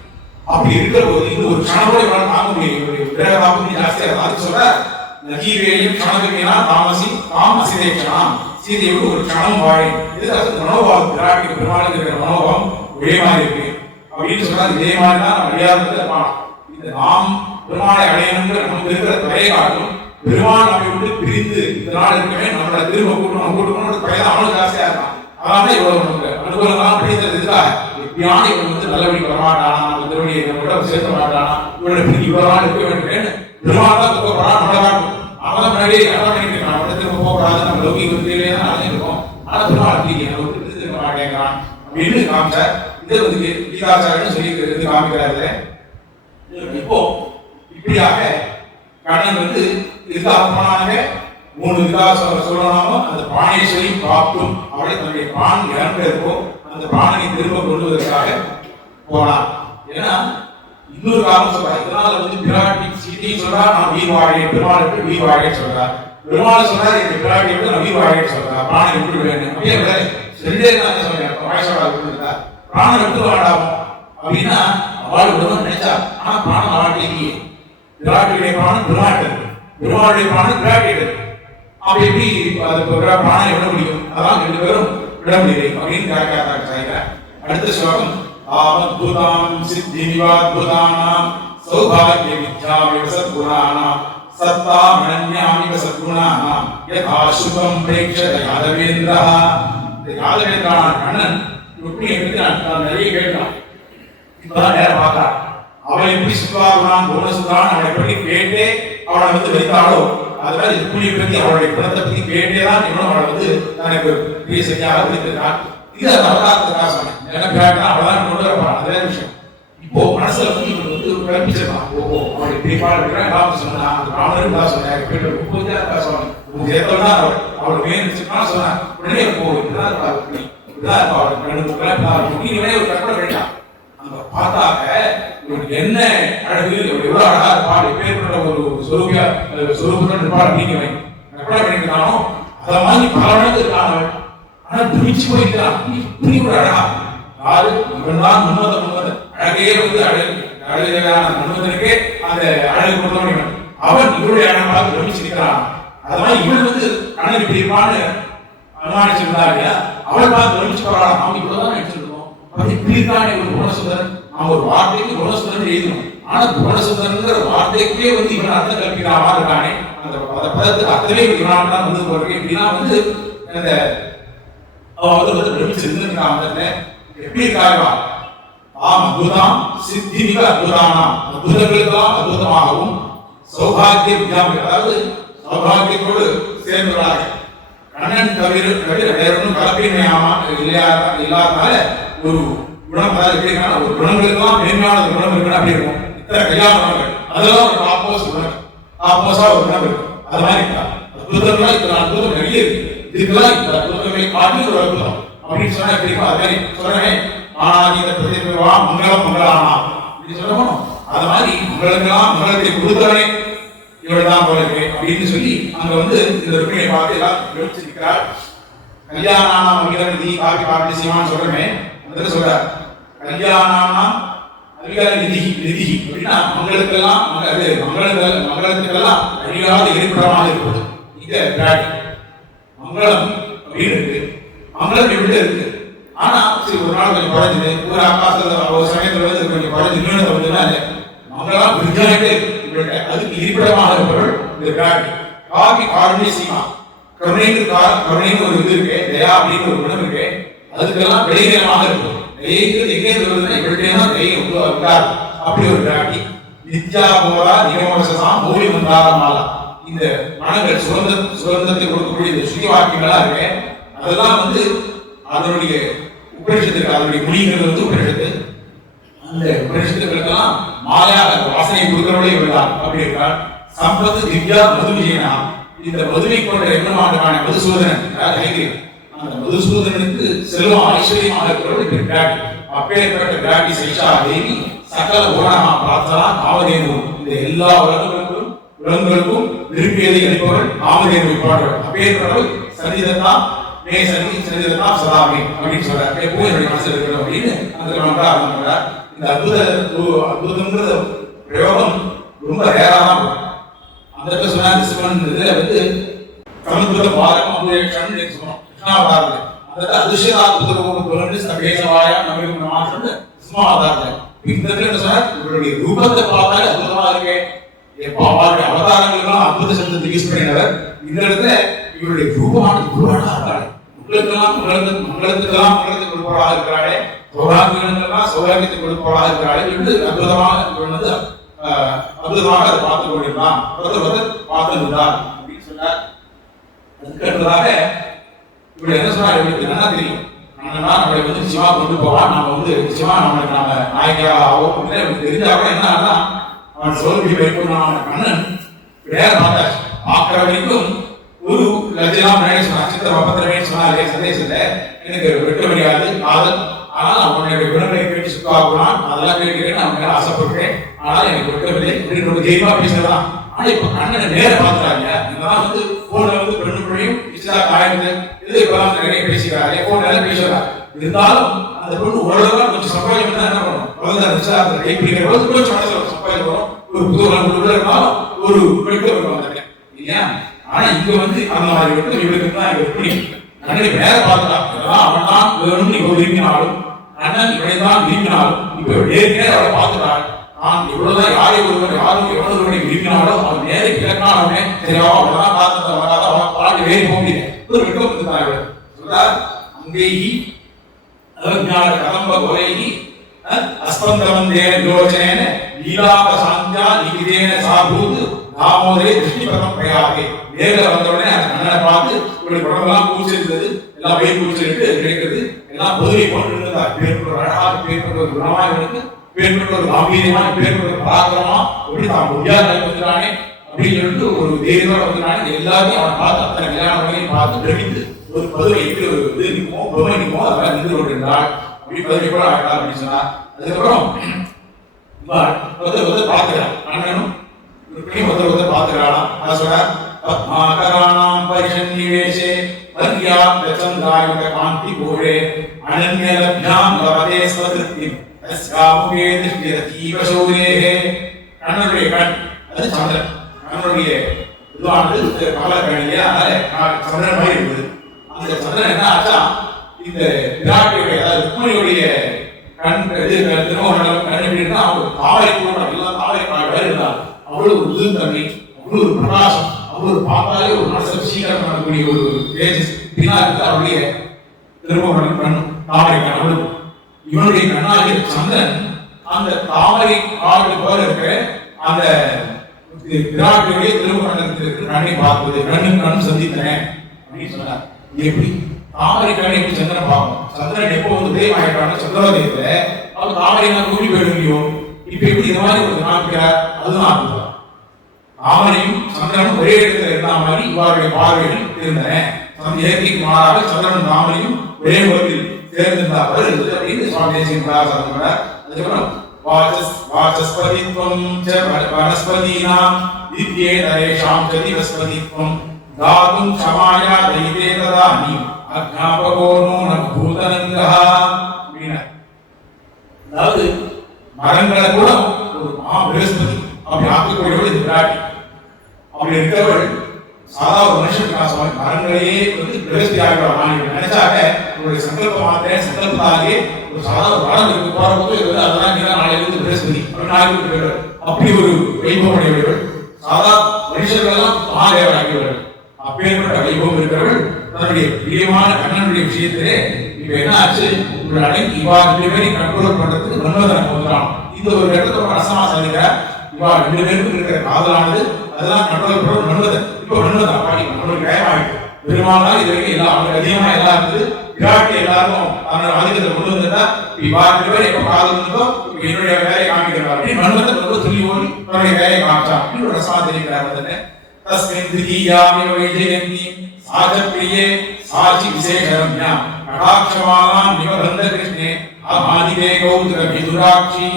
அப்படி இருக்கிற போது இன்னும் ஒரு க்ஷணோட இவனால் தாங்க முடியும். விரக தாக்கம் ஜாஸ்தியாக அதுக்கு சொல்ற நஜீவேயும் க்ஷணத்துக்குனா தாமசிதே க்ஷணம், சீதையை விட்டு ஒரு க்ஷணம் வாழை. இது மனோபாவம் விராட்டி பெருமாளுக்கு இருக்கிற மனோபாவம் ஒரே மாதிரி இருக்கு அப்படின்னு சொன்னா இதே மாதிரி தான் அடையாளத்துல இருப்பான். இந்த நாம் பெருமாளை அடையணுங்கிற நமக்கு இருக்கிற தடையை காட்டும். பெருமாள் நம்மை விட்டு பிரிந்து இந்த நாள் இருக்கவே நம்மளை திரும்ப கூட்டணும் பையன் அவனுக்கு ஜாஸ்தியா இருக்கான். அதனால இவ்வளவு நமக்கு அனுகூலமாக பிடித்தது இருக்கா, எப்படியான இவன் வந்து நல்லபடி வரமாட்டானா, நம்ம திருவடியை நம்ம சேர்த்த மாட்டானா, இவனை பிரிஞ்சு இவ்வளவு நாள் இருக்க வேண்டும் பெருமாள் தான் தூக்கப்படுறான். நம்மளை காட்டும் அவன் முன்னாடியே அடம் பண்ணிக்கிறான். அவனை திரும்ப போகக்கூடாது, நம்ம லௌகிக தேவையே தான் அடைஞ்சிருக்கோம். ஆனா பெருமாள் விட்டு திரும்ப மாட்டேங்கிறான் அப்படின்னு காமிச்சார். இதை வந்து கீதாச்சாரியன்னு சொல்லி காமிக்கிறாரு. இப்போ இப்படியாக கண்ணன் வந்து இதுக்காக 3 சொல்லலாமோ அந்த பிராணேஸ்வரி காக்கும். அவளை தன்னுடைய பிராணம் இறந்து இருக்கோ அந்த பிராணனை திரும்ப கொண்டு வருவதற்காக போனான். ஏன்னா இன்னொரு காரணம் சொல்றாரு. இதனால வந்து பிராட்டி சீதையை சொல்றா நான் வீர் வாழேன், பெருமாள் விட்டு வீர் வாழேன்னு சொல்றார். பெருமாள் சொல்றாரு என் பிராட்டி விட்டு நான் வீர் வாழேன்னு சொல்றா, பிராணை விட்டு வேணும் அப்படியே செஞ்சே தான் சொல்றேன். பிராணம் விட்டு வாழாமோ அப்படின்னா அவள் விடணும்னு நினைச்சா, ஆனா பிராணம் அவள்கிட்ட இல்லையே. விராட்டியுடைய பிராணம் பெருமாள் இருக்கு, பெருமாளுடைய பிராணம் விராட்டி இருக்கு. அப்படி எப்படி அது பிராணம் விட முடியும்? அதான் 2 பேரும் விட முடியலை அப்படின்னு சாய்க்கிறார். அடுத்த ஸ்லோகம் ஆவத்புதாம் சித்திவிவாத்புதானாம் சௌபாகிய வித்யாவிவ சத்குணானாம் சத்தாமன்யாமிவ சத்குணானாம் யதா சுகம் பிரேக்ஷத யாதவேந்திரா. இந்த யாதவேந்திரான கண்ணன் ருக்மிணியை பற்றி நான் நிறைய கேட்கிறான். இப்பதான் நேரம் பார்க்கிறான். அவளை எப்படி சுத்தாகுணான் குணசுத்தான் அவளை பற்றி கேட்டே அவளை வந்து வைத்தாளோ அதுல ருக்மிணியை பற்றி அவளுடைய குணத்தை பற்றி கேட்டே தான் இவனும் அவளை வந்து தனக்கு பிரிய சரியாக வைத்திருக்கான். இது அந்த அவதாரத்துக்காக சொன்னேன். எனக்கு அவளதான் கொண்டு வரப்பான், அதே விஷயம். இப்போ மனசுல வந்து இவனுக்கு வந்து கற்பிச்சிடலாம். ஓ அவருடைய பிரிப்பாளர் எல்லாம் சொன்னா அந்த பிராமணர் தான் சொன்னாங்க பேர் முப்பது சொன்னாங்க உங்களுக்கு ஏத்தோம்னா அவர் மேய்ச்சினா சொன்னா உடனே போகுதுதான் அவர் கண்ணுக்குள்ளே ஒரு கற்பனை வேண்டாம். அங்க பார்த்தாக்க இவனுக்கு என்ன அழகு எவ்வளவு அழகா இருப்பாள் எப்பேற்பட்ட ஒரு சொரூபத்தோடு இருப்பாள் அப்படிங்கிற கற்பனை பண்ணிக்கிறானோ அதை மாதிரி பல மடங்கு இருக்கானவள். ஆனா துணிச்சு போயிருக்கிறான் இப்படி ஒரு அழகா யாரு இவன் தான் முன்மத அழகே வந்து அழகான முன்மதனுக்கே அந்த அழகு கொண்டவன் அவன் இவருடைய அழகாக பிரமிச்சு நிற்கிறான். அது மாதிரி இவள் வந்து கண்ணன் இப்படி இருப்பான்னு அனுமானிச்சிருந்தா இல்லையா அவள் பார்த்து பிரமிச்சு போறாள். அவன் இவ்வளவுதான் நினைச்சிருக்கோம் அப்படி இப்படி இருக்கானே ஒரு குணசுந்தரன். அவன் ஒரு வார்த்தைக்கு குணசுந்தரன் எழுதணும். ஆனா குணசுந்தரங்கிற வார்த்தைக்கே வந்து இவன் அர்த்தம் கற்பிக்கிறாவா இருக்கானே அந்த பதத்துக்கு அர்த்தமே இவனால தான் வந்து போறேன் இப்படின்னா வந்து அந்த அவன் வந்து பிரமிச்சிருந்துருக்கான். எப்படி இருக்காருவா ஆம் அத்புதம் சித்தி மிக அத்புதானாம் அத்புதங்களுக்கெல்லாம் அத்புதமாகவும் சௌபாகியம் அதாவது சௌபாகியத்தோடு சேர்ந்தவராக கண்ணன் தவிர வேற ஒன்றும் கலப்பின்மையாமா இல்லாதனால ஒரு குணம் அதாவது எப்படின்னா ஒரு குணங்களுக்கெல்லாம் மேன்மையான குணம் இருக்குன்னு அப்படி இருக்கும். இத்தனை கல்யாண குணங்கள் அதெல்லாம் ஒரு ஆப்போசிட் குணம் ஆப்போசா ஒரு குணம் இருக்கு. அது மாதிரி இருக்கா அற்புதம்லாம் இத்தனை அற்புதம் நிறைய இருக்கு. இதுக்கெல்லாம் இந்த அற்புதங்களை காட்டி ஒரு அற்புதம் அப்படின்னு சொன்னா எப்படிப்பா அது மாதிரி சொல்றேன் ஆனாதீத பிரதிபா மங்களம் மங்களானா அப்படின்னு சொல்லணும். அது மாதிரி மங்களங்களாம் மங்களத்தை கொடுத்தவனே இவள்தான் போல இருக்கு அப்படின்னு சொல்லி அங்க வந்து இந்த ருக்மிணியை பார்த்து எல்லாம் யோசிச்சு நிற்கிறாள். கல்யாணானா மங்களம் நிதி காப்பி காப்பி செய்வான்னு சொல்றமே அந்த சொல்றார் கல்யாணானா அதிகார நிதி நிதி அப்படின்னா மங்களுக்கெல்லாம் மங்களத்துக்கெல்லாம் அழியாத இருப்பிடமாக இருப்பது இங்க பிராடி மங்களம் அப்படின்னு இருக்கு. மங்களம் எப்படி இருக்கு ஆனா சரி ஒரு நாள் கொஞ்சம் குறைஞ்சது ஒரு ஆகாசத்துல ஒரு சமயத்துல வந்து கொஞ்சம் குறைஞ்சு நிறுவனத்தை வந்துன்னா மங்களம் பிரிஞ்சாயிட்டே இருக்கு. அதுக்கு இருப்பிடமாக இருப்பவர்கள் இந்த பிராடி காபி காரணி சீமா கருணைன்னு ஒரு இது இருக்கு தயா அப்படின்னு ஒரு குணம் இருக்கு. அதுக்கெல்லாம் வெளிநேரமாக இருக்கும். தயைங்கிறது எங்கே சொல்றதுன்னா இவர்கிட்ட தான் தயை உண்டார் அப்படி ஒரு பிராடி நித்யா போரா நிகமசமா மௌலி மந்தாரமாலா இந்த மனங்கள் சுகந்தத்தை கொடுக்கக்கூடிய இந்த சுய வாக்கியங்களா இருக்கு. அதெல்லாம் வந்து அதனுடைய உபநிஷத்துக்கு அதனுடைய முடிங்கிறது வந்து உபநிஷத்து. அந்த உபநிஷத்துக்களுக்கெல்லாம் மாலையாக வாசனை கொடுக்கிறவளே இவர்தான் அப்படி இருக்கார். சம்பத்து திவ்யா மது விஜயனா இந்த மதுவை கொண்ட எண்ணமாட்டான மதுசூதனன் அந்த மதுசூதனனுக்கு செல்வம் ஐஸ்வர்யமாக இருக்கிறவள் இந்த பிராட்டி. அப்பேற்பட்ட பிராட்டி சைஷா தேவி சகல புராணமா பிரார்த்தனா காமதேனு இந்த எல்லா உலகங்களுக்கும் விரும்பியதை அளிப்பவர்கள் காமதேனு பாடுறவள். அப்பேற்பட்டவள் சன்னிதத்தான் மே சன்னிதத்தான் சதாமே அப்படின்னு சொல்றாரு. எப்பவும் என்னுடைய மனசில் இருக்கணும் அப்படின்னு அந்த நன்றாக பண்றார். இந்த அற்புதம்ங்கிற பிரயோகம் ரொம்ப ரேரா தான் அந்த சொன்னா இதுல வந்து கமல்புர பாரம் அபுரேஷன் சொன்னோம் கிருஷ்ணாவதாரத்துல அந்த அதிர்ஷ்டாத்புதம் சபேசவாயா நமக்கு மாற்றம் கிருஷ்ணாவதாரத்துல இந்த சொன்னா இவருடைய ரூபத்தை பார்த்தாலே அற்புதமா இருக்கு. எப்போ அவருடைய அவதாரங்களுக்கெல்லாம் அற்புத சப்தத்தை யூஸ் பண்ணினவர் இந்த இடத்துல இவருடைய ரூபமான இவ்வளவு இருக்காரு. மங்களத்துக்கெல்லாம் மங்களத்துக்கு கொடுப்பவராக இருக்கிறாரே சௌபாகியங்களுக்கெல்லாம் சௌபாகியத்தை கொடுப்பவராக இருக்கிறாரே என்று அற்புதமாக அற்புதமாக அதை பார்த்து கொண்டிருந்தான் பார்த்து இருந்தார் அப்படின்னு சொன்னார். அதுக்கடுத்ததாக இவரு என்ன சொன்னார் இவருக்கு என்ன தெரியும் என்னன்னா நம்மளை வந்து சிவா கொண்டு போவான் நாம வந்து சிவா நம்மளுக்கு நாம நாயகியாக ஆகும் எனக்கு தெரிஞ்சாக என்ன அவன் சோல்வி வைக்கணும் கண்ணன் வேற பார்த்தாச்சு பார்க்கிற வரைக்கும் ஒரு லட்சம் நட்சத்திர பத்திரமே சொன்னாலே சந்தேசத்துல எனக்கு வெட்ட முடியாது காதல். ஆனால் அவனுடைய குணங்களை கேட்டு சுத்தாகுனான் அதெல்லாம் கேட்கிறேன் அவங்க மேல ஆசைப்படுறேன். ஆனால் எனக்கு வெட்டவில்லை அப்படின்னு ரொம்ப தெய்வமா பேசலாம். ஆனா இப்ப கண்ணனை நேர பாத்துறாங்க. இதெல்லாம் வந்து போன்ல வந்து பெண்ணுக்குள்ளையும் இஷ்டா காயந்து இது இப்பெல்லாம் நிறைய பேசிக்கிறாரு போன் எல்லாம் பேசுறாரு. இருந்தாலும் அந்த பொண்ணு ஓரளவு கொஞ்சம் சம்பாதிக்க தான் என்ன பண்ணும் குழந்தை நிச்சயம் கைப்பிடிக்கிற போது கொஞ்சம் மனசுல சம்பாதிக்க வரும். ஒரு புதுவரம் உள்ள இருந்தாலும் ஒரு வெட்டு வந்துட்டேன் இல்லையா. ஆனா இங்க வந்து அந்த மாதிரி வெட்டு இவருக்கு தான் எப்படி கண்ணனை நேர பாத்துறான். இதெல்லாம் அவன் தான் வேணும்னு இப்ப விரும்பினாலும் கண்ணன் இவனைதான் விரும்பினாலும் இப்ப நேரே அவளை பார்த்துட்டாள். நான் இவ்வளவுதான் யாரை ஒருவர் யாரும் எவ்வளவு விரும்பினாலோ அவன் நேரை கிழக்கானவனே சரியா அவளதான் பார்த்து வராத அவன் பாட்டு வேறி போக முடியல ஒரு வெட்டு தான் சொல்றார். அங்கேயி அலஞான கதம்ப கொலைகி அஸ்பந்தவந்தேன யோஜனேன லீலாக சாந்தியா நிகிதேன சாபூத் தாமோதரே திருஷ்டிபதம் பிரயாகே நேரில் வந்தவுடனே அந்த கண்ணனை பார்த்து இவருடைய உடம்பெல்லாம் பூச்சிருந்தது எல்லாம் வெயில் பூச்சிட்டு கிடைக்கிறது எல்லாம் பொதுவை கொண்டு இருந்தார். பேர்பட்ட அழகாக பேர்பட்ட ஒரு குணமா இவனுக்கு பேர்பட்ட ஒரு காம்பீரியமா பேர்பட்ட ஒரு பராக்கிரமா எப்படி தான் முடியாத வந்துட்டானே அப்படின்னு சொல்லிட்டு ஒரு தைரியத்தோட வந்துட்டானே எல்லாத்தையும் அவன் பார்த்து அத்தனை கல்யாணம் பண்ணி பார்த்து பிரமித்து ஒரு பதுவை எப்படி ஒரு இது நிற்கும் பொம்மை நிற்கும் அதெல்லாம் நின்று கொண்டிருந்தாள் அப்படி பதுவை கூட ஆகலாம் அப்படின்னு சொன்னா அதுக்கப்புறம் பார்த்துக்கிறான் அண்ணனும் ஒருத்தர் பார்த்துக்கிறாளாம் நான் சொல்றேன் பத்மாகராணாம் பரிஷன்னிவேஷே பர்யாம் ரச்சந்திராயுத காந்தி போரே அனன்யலப்யாம் லவதே ஸ்வதிருத்தி தஸ்யாமுகே திருஷ்டிரதீவ சௌரேஹே கண்ணனுடைய கண் அது சந்திரன் கண்ணனுடைய இதுவானது பகல கண் இல்லையா சந்திரன் மாதிரி இருக்குது அந்த சந்திரன் என்ன ஆச்சா இந்த விராட்டியுடைய அதாவது ருக்மணியுடைய கண் இது திருமணம் கண் எப்படின்னா அவங்க தாவரை கூட எல்லாம் தாவரை வேறு இருந்தால் அவ்வளவு உதிர்ந்தன்மை அவ்வளவு ஒரு பிரகாசம் அவ்வளவு பார்த்தாலே ஒரு மனசுல சீக்கிரம் பண்ணக்கூடிய ஒரு தேஜஸ் பின்னா இருக்கு அவருடைய திருமணம் கண் தாவரை கண் அவ்வளவு இவனுடைய கண்ணாகிய சந்திரன் அந்த தாமரை காடு போல இருக்க அந்த விராட்டியுடைய திருமணத்திற்கு கண்ணை பார்ப்பது கண்ணுக்கு கண் சந்தித்தனேன் அப்படின்னு சொன்னார். எப்படி தாமரை கண்ணை எப்படி சந்திரன் பார்க்கும்? சந்திரன் எப்போ வந்து உதயம் ஆயிட்டான சந்திரோதயத்துல அவர் தாமரை நான் கூடி போயிடுவியோ இப்ப எப்படி இந்த மாதிரி ஒரு காமிக்கிறார் அதுதான் அற்புதம். தாமரையும் சந்திரனும் ஒரே இடத்துல இருந்த மாதிரி இவருடைய பார்வையில் இருந்தன. இயற்கைக்கு மாறாக சந்திரனும் தாமரையும் ஒரே முகத்தில் சேர்ந்திருந்தார்கள் அப்படின்னு சுவாமி தேசிகன் சொல்றார். அதுக்கப்புறம் வாசஸ்பதித்வம் ச வனஸ்பதீனாம் வித்யேதரேஷாம் ச திவஸ்பதித்வம் தாதும் க்ஷமாயா தைதே ததானி அஜ்ஞாபகோ நூன பூதனங்கஹ அப்படின்னா அதாவது மரங்களை கூட ஒரு மகாபிரஸ்பதி அப்படி ஆக்கக்கூடியவள் இந்த விராட்டி. அப்படி இருக்கிறவள் சாதா ஒரு மனுஷன் மரங்களையே வந்து பிரகஸ்தி ஆகிறான் நினைச்சாக உங்களுடைய சங்கல்ப மாத்திரை சங்கல்பத்தாலே ஒரு சாதா ஒரு மரம் இருக்கு போற போது அதெல்லாம் நாளையில இருந்து பிரகஸ்பதி நாளைக்கு அப்படி ஒரு வைபவம் உடையவர்கள் சாதா மனுஷர்கள் எல்லாம் மகாதேவராகியவர்கள். அப்பேற்பட்ட வைபவம் இருக்கிறவர்கள் தன்னுடைய பிரியமான கண்ணனுடைய விஷயத்திலே இப்ப என்ன ஆச்சு உங்களை அடங்கி இவா 2 பேரையும் கண்ட்ரோல் பண்றதுக்கு மன்மதனை போகிறான். இந்த ஒரு இடத்துல ரசமா சொல்லிக்கிறார். இவா 2 பேருக்கும் இருக்கிற காதலானது அதெல்லாம் கண்ட்ரோல் பண்ற மன்மதன். இப்ப மன்மதன் அப்பாடி நம்மளுக்கு கயமாயிட்டு பெருமானால் இது வரைக்கும் எல்லாம் அவனுக்கு அதிகமா எல்லாம் இருந்தது. விராட்டி எல்லாரும் அவனோட ஆதிக்கத்தை கொண்டு வந்துட்டா இவா 2 பேரும் எப்ப காதல் இருந்தோ என்னுடைய வேலையை காமிக்கிறார் அப்படின்னு மன்மதன் ரொம்ப துணி ஓடி தன்னுடைய வேலையை காமிச்சான் அப்படின்னு ஒரு ரசமா தெரிவிக்கிறார். வந்து தஸ்மின் திரியாமி வைஜயந்தி சாஜ பிரியே சாட்சி விசேஷரம்யா கடாட்சமாலாம் நிபந்த கிருஷ்ணே ஆதிவே கௌதுக விதுராட்சி.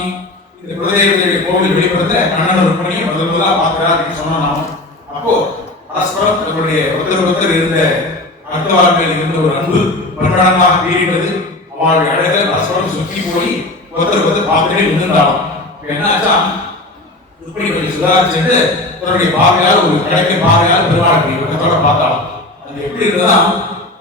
இந்த குலதெய்வத்துடைய கோவில் வெளிப்படுத்த கண்ணன் ருக்மணியை முதல்ல பார்க்கிறார் அப்படின்னு சொன்னோம். அப்போ பரஸ்பரம் தன்னுடைய ஒருத்தர் இருந்த அடுத்தவாழ்மையில் இருந்த ஒரு அன்பு பன்மடங்காக பீறிட்டது. அவளுடைய அழகை பரஸ்பரம் சுற்றி போய் ஒருத்தர் பார்த்துட்டே இருந்தாலும் என்ன ஆச்சா ருக்மணி கொஞ்சம் சுதாரிச்சுட்டு தன்னுடைய பார்வையால் ஒரு கிடைக்க பார்வையால் பெருமாள் பக்கத்தோட பார்த்தாலும் அது எப்படி இருந்ததுன்னா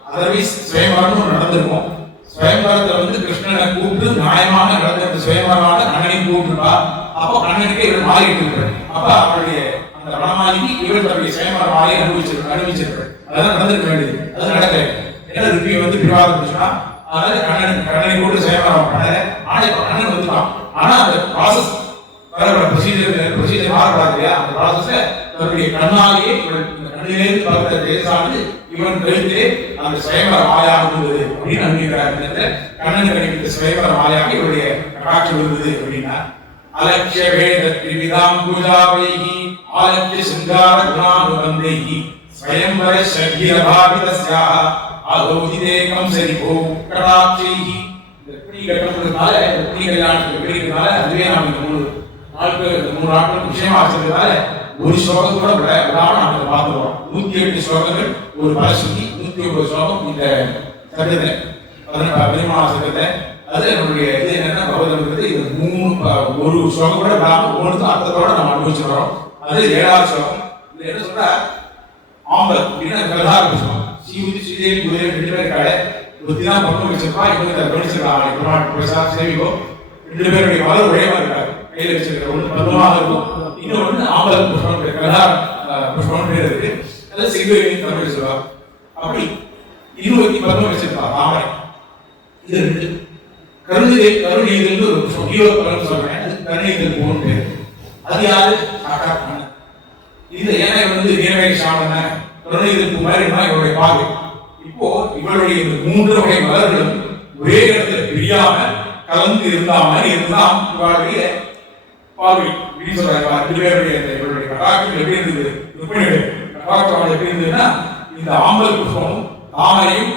அதர்வைஸ் சுயம்பரம் நடந்திருக்கும். சுயம்பரத்தை வந்து கிருஷ்ணனை கூப்பிட்டு நியாயமாக நடந்த சுயம்பரமான கண்ணனை கூப்பிட்டுருப்பா. அப்போ கண்ணனுக்கு இவர் மாறிட்டு இருக்கிறார். அப்ப அவருடைய அந்த வனமாகி இவர் தன்னுடைய சுயம்பர மாலையை அனுபவிச்சிருக்கிறார். அதெல்லாம் நடந்திருக்க வேண்டியது. அது நடக்கல. ஏன்னா ருப்பி வந்து பிரிவாதம் இருந்துச்சுன்னா அதனால கண்ணனை கூப்பிட்டு சுயம்பரம் பண்ணல. ஆனா இப்ப கண்ணன் வந்துட்டான். ஆனா அந்த ப்ராசஸ் ப்ரொசீஜர் மாறப்படாது இல்லையா? அந்த ப்ராசஸை தன்னுடைய கண்ணாலேயே கண்ணிலேருந்து பார்த்த தேசானது இவன் கழித்தே அந்த சுயம்பர மாயாக இருந்தது அப்படின்னு அனுப்பிக்கிறார். கண்ணன் கணிப்பித்த சுயம்பர மாயாக இவருடைய கடாட்சி இருந்தது அப்படின்னா அலட்சிய வேத திரிவிதாம் பூஜாவைஹி ஆலட்சிய சிங்கார குணானுபந்தைஹி ஸ்வயம்பர ஷட்கிரபாவிதஸ்யாஹ ஆலோகிதேகம் சரிபோ கடாட்சைஹி. இந்த குடி கட்டப்படுறதுனால குடி கல்யாணத்துக்கு பிடிக்கிறதுனால அதுவே நாம் இந்த 3 நாட்கள் விஷயமா வச்சிருக்கிறதால ஒரு ஸ்லோகம் கூட விடாம நாம இதை பார்த்துருவோம். 108 ஸ்லோகங்கள் ஒரு பலசுத்தி 109 ஸ்லோகம் இந்த சட்டத்துல 13ஆம் சட்டத்தை அது நம்மளுடைய இது என்னன்னா பகவதற்கு இது 3 ஒரு ஸ்லோகம் கூட விடாம ஒவ்வொரு அர்த்தத்தோட நம்ம அனுபவிச்சுக்கிறோம். அது 7ஆவது ஸ்லோகம். இது என்ன சொல்ற ஆம்பல் அப்படின்னா கலதார புஷ்பம் ஸ்ரீதேவி குதிரை 2 பேர் கடை ஒருத்திதான் பக்கம் வச்சிருப்பா. இவங்க கவனிச்சிருக்காங்க சேவிக்கோ 2 பேருடைய மலர் ஒரே மாதிரி இருக்காரு கையில வச்சிருக்க. ஒண்ணு பத்மமாக இருக்கும், இன்னொன்னு ஆம்பல் புஷ்பம் கலதார புஷ்பம் பேர் இருக்கு. அது சிங்கவேணி தமிழ் சொல்லுவார். அப்படி 20 பத்மம் வச்சிருப்பா தாமரை. இது 2 கருணீதல் ஒரு புஷ்பம் 20 பத்மம் சொல்றேன். அது கருணீதல் போன்னு பேரு. அது யாரு? சாக்காத் கண்ணன். இது ஏன்னா வந்து வீரவேக சாமன கருணீதலுக்கு மாதிரி இவருடைய பார்வை. இப்போ இவருடைய 3 வகை மலர்களும் ஒரே இடத்துல பிரியாம கலந்து இருந்தா மாதிரி இருந்தா இவருடைய பார்வை இப்படி சொல்றாங்க. ரெண்டு பேருடைய இவருடைய கடாட்சம் எப்படி இருந்தது, ருக்மிணியுடைய கடாட்சம் எப்படி இருந்ததுன்னா இந்த ஆம்பல் புஷ்பமும் தாமரையும்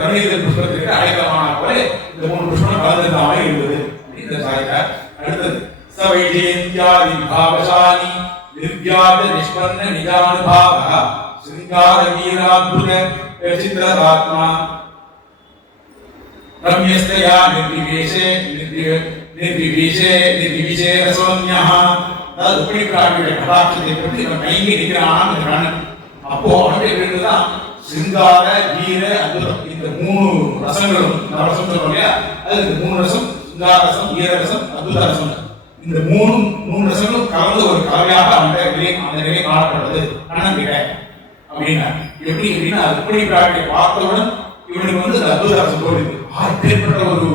கருணீதல் புஷ்பத்திற்கு அடைக்கலமான போல இந்த மூணு புஷ்பம் கலந்திருந்த மாதிரி இருந்தது அப்படின்னு சாய்கிறார். அடுத்தது சவைஜேந்தியாதி பாவசாலி நிர்வியாத நிஷ்பன்ன நிஜானுபாவ சிங்கார வீராத்புத சித்திரதாத்மா ரம்யஸ்தயா நிர்விவேஷே நிர்விவேஷே ரசோன்யஹ. அதாவது ருக்மிணி பிராட்டியுடைய கடாட்சத்தை பற்றி இவன் கைங்கி நிற்கிறான் இந்த கண்ணன். அப்போ அவனுடைய வேண்டுதான் சிங்கார வீர அற்புதம் இந்த மூணு ரசங்களும் ரசம் சொல்றோம் இல்லையா, அது இந்த மூணு ரசம் சிங்கார ரசம், வீர ரசம், அற்புத ரசம், இந்த மூணு ரசங்களும் கலந்து ஒரு கலவையாக அந்த நிலையை காணப்பட்டது கண்ணன் கிட்ட அப்படின்னா. எப்படி அப்படின்னா ருக்மிணி பிராட்டியை பார்த்தவுடன் இவனுக்கு வந்து அந்த அற்புத ரசம் தோணுது. ஏற்பட்ட ஒரு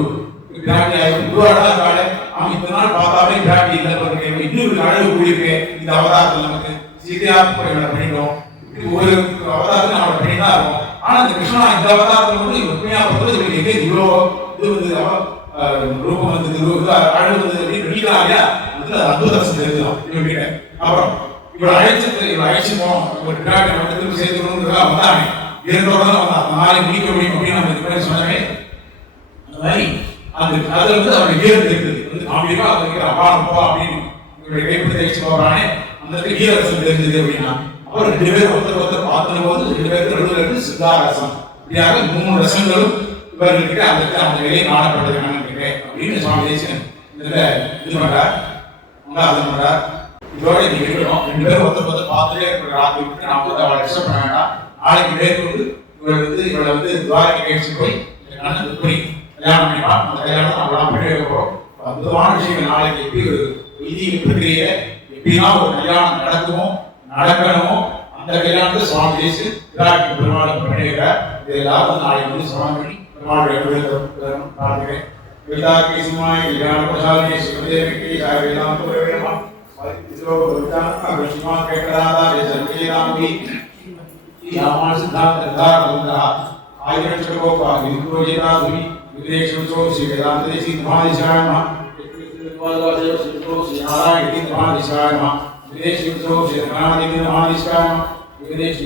பிராட்டியாக உருவாடா கால அவன் இத்தனை நாள் பார்த்தாலே பிராட்டி இல்லை, இன்னொரு அழகு கூடியிருக்கு இந்த அவதாரத்தில் நமக்கு சீதையா பண்ணிட்டோம், ஒரு அவதாரத்தில் அவனை பண்ணிதான் இருக்கும். ஆனா இந்த கிருஷ்ணா இந்த அவதாரத்தில் வந்து ருக்மிணியா பார்த்து எங்கே இவ்வளோ இது வந்து ரூபம் வந்து அழகு வந்து வெளியிடாங்க அற்புத ரசம் தெரிஞ்சிடும் இவன் கிட்ட. அப்புறம் இவளை அழைச்சிப்போம் ஒரு பிராட்டி நம்ம திரும்ப சேர்த்துக்கணுங்கிறதா வந்தாங்க, இரண்டோட தான் வந்தான் நாளை முடிக்க முடியும் அப்படின்னு நம்ம இதுமாதிரி சொன்னவே. அந்த மாதிரி அந்த அதுல வந்து அவருடைய வீரம் இருக்குது வந்து காமிக்கா அது அபாரம் போ அப்படின்னு இவருடைய கைப்பற்றி வச்சு போறானே அந்த வீரரசம் தெரிஞ்சது அப்படின்னா. அப்புறம் ரெண்டு பேரும் ஒருத்தர் பார்த்தும் போது ரெண்டு பேருக்கு நடுவில் இருந்து சித்தாரசம் இப்படியாக மூணு ரசங்களும் இவர்கிட்ட அந்த நிலையை காணப்பட்டது நினைக்கிறேன் அப்படின்னு சுவாமி தேசிகன் இதுல இது பண்றார், மங்காசம் பண்றார். இதோட நீங்க இருக்கணும் ரெண்டு பேரும் ஒருத்தர் பார்த்துட்டே இருக்கிற ராத்திரி விட்டு நான் வந்து அவளை டிஸ்டர்ப் பண்ண வேண்டாம். நாளைக்கு மேற்கொண்டு இவளை வந்து துவாரகை கழிச்சு போய் ருக்மிணி கல்யாணம் பண்ணிப்பான். அந்த கல்யாணம் நம்மளாம் பண்ணி வைக்க போறோம். அற்புதமான விஷயங்கள் நாளைக்கு எப்படி ஒரு விதி பிரக்கிரிய எப்படின்னா ஒரு கல்யாணம் நடக்கணுமோ அந்த கல்யாணத்தை சுவாமி தேசி விராட்டி பெருமாள் பண்ணிக்கிறார். இது எல்லாரும் நாளைக்கு வந்து சுவாமி பண்ணி பெருமாளுடைய பிரார்த்திக்கிறேன். வேதாக்கி சிம்மாய் கல்யாண பிரசாதே சிவதேவிக்கு வேதாந்த வேணுமா विदेशी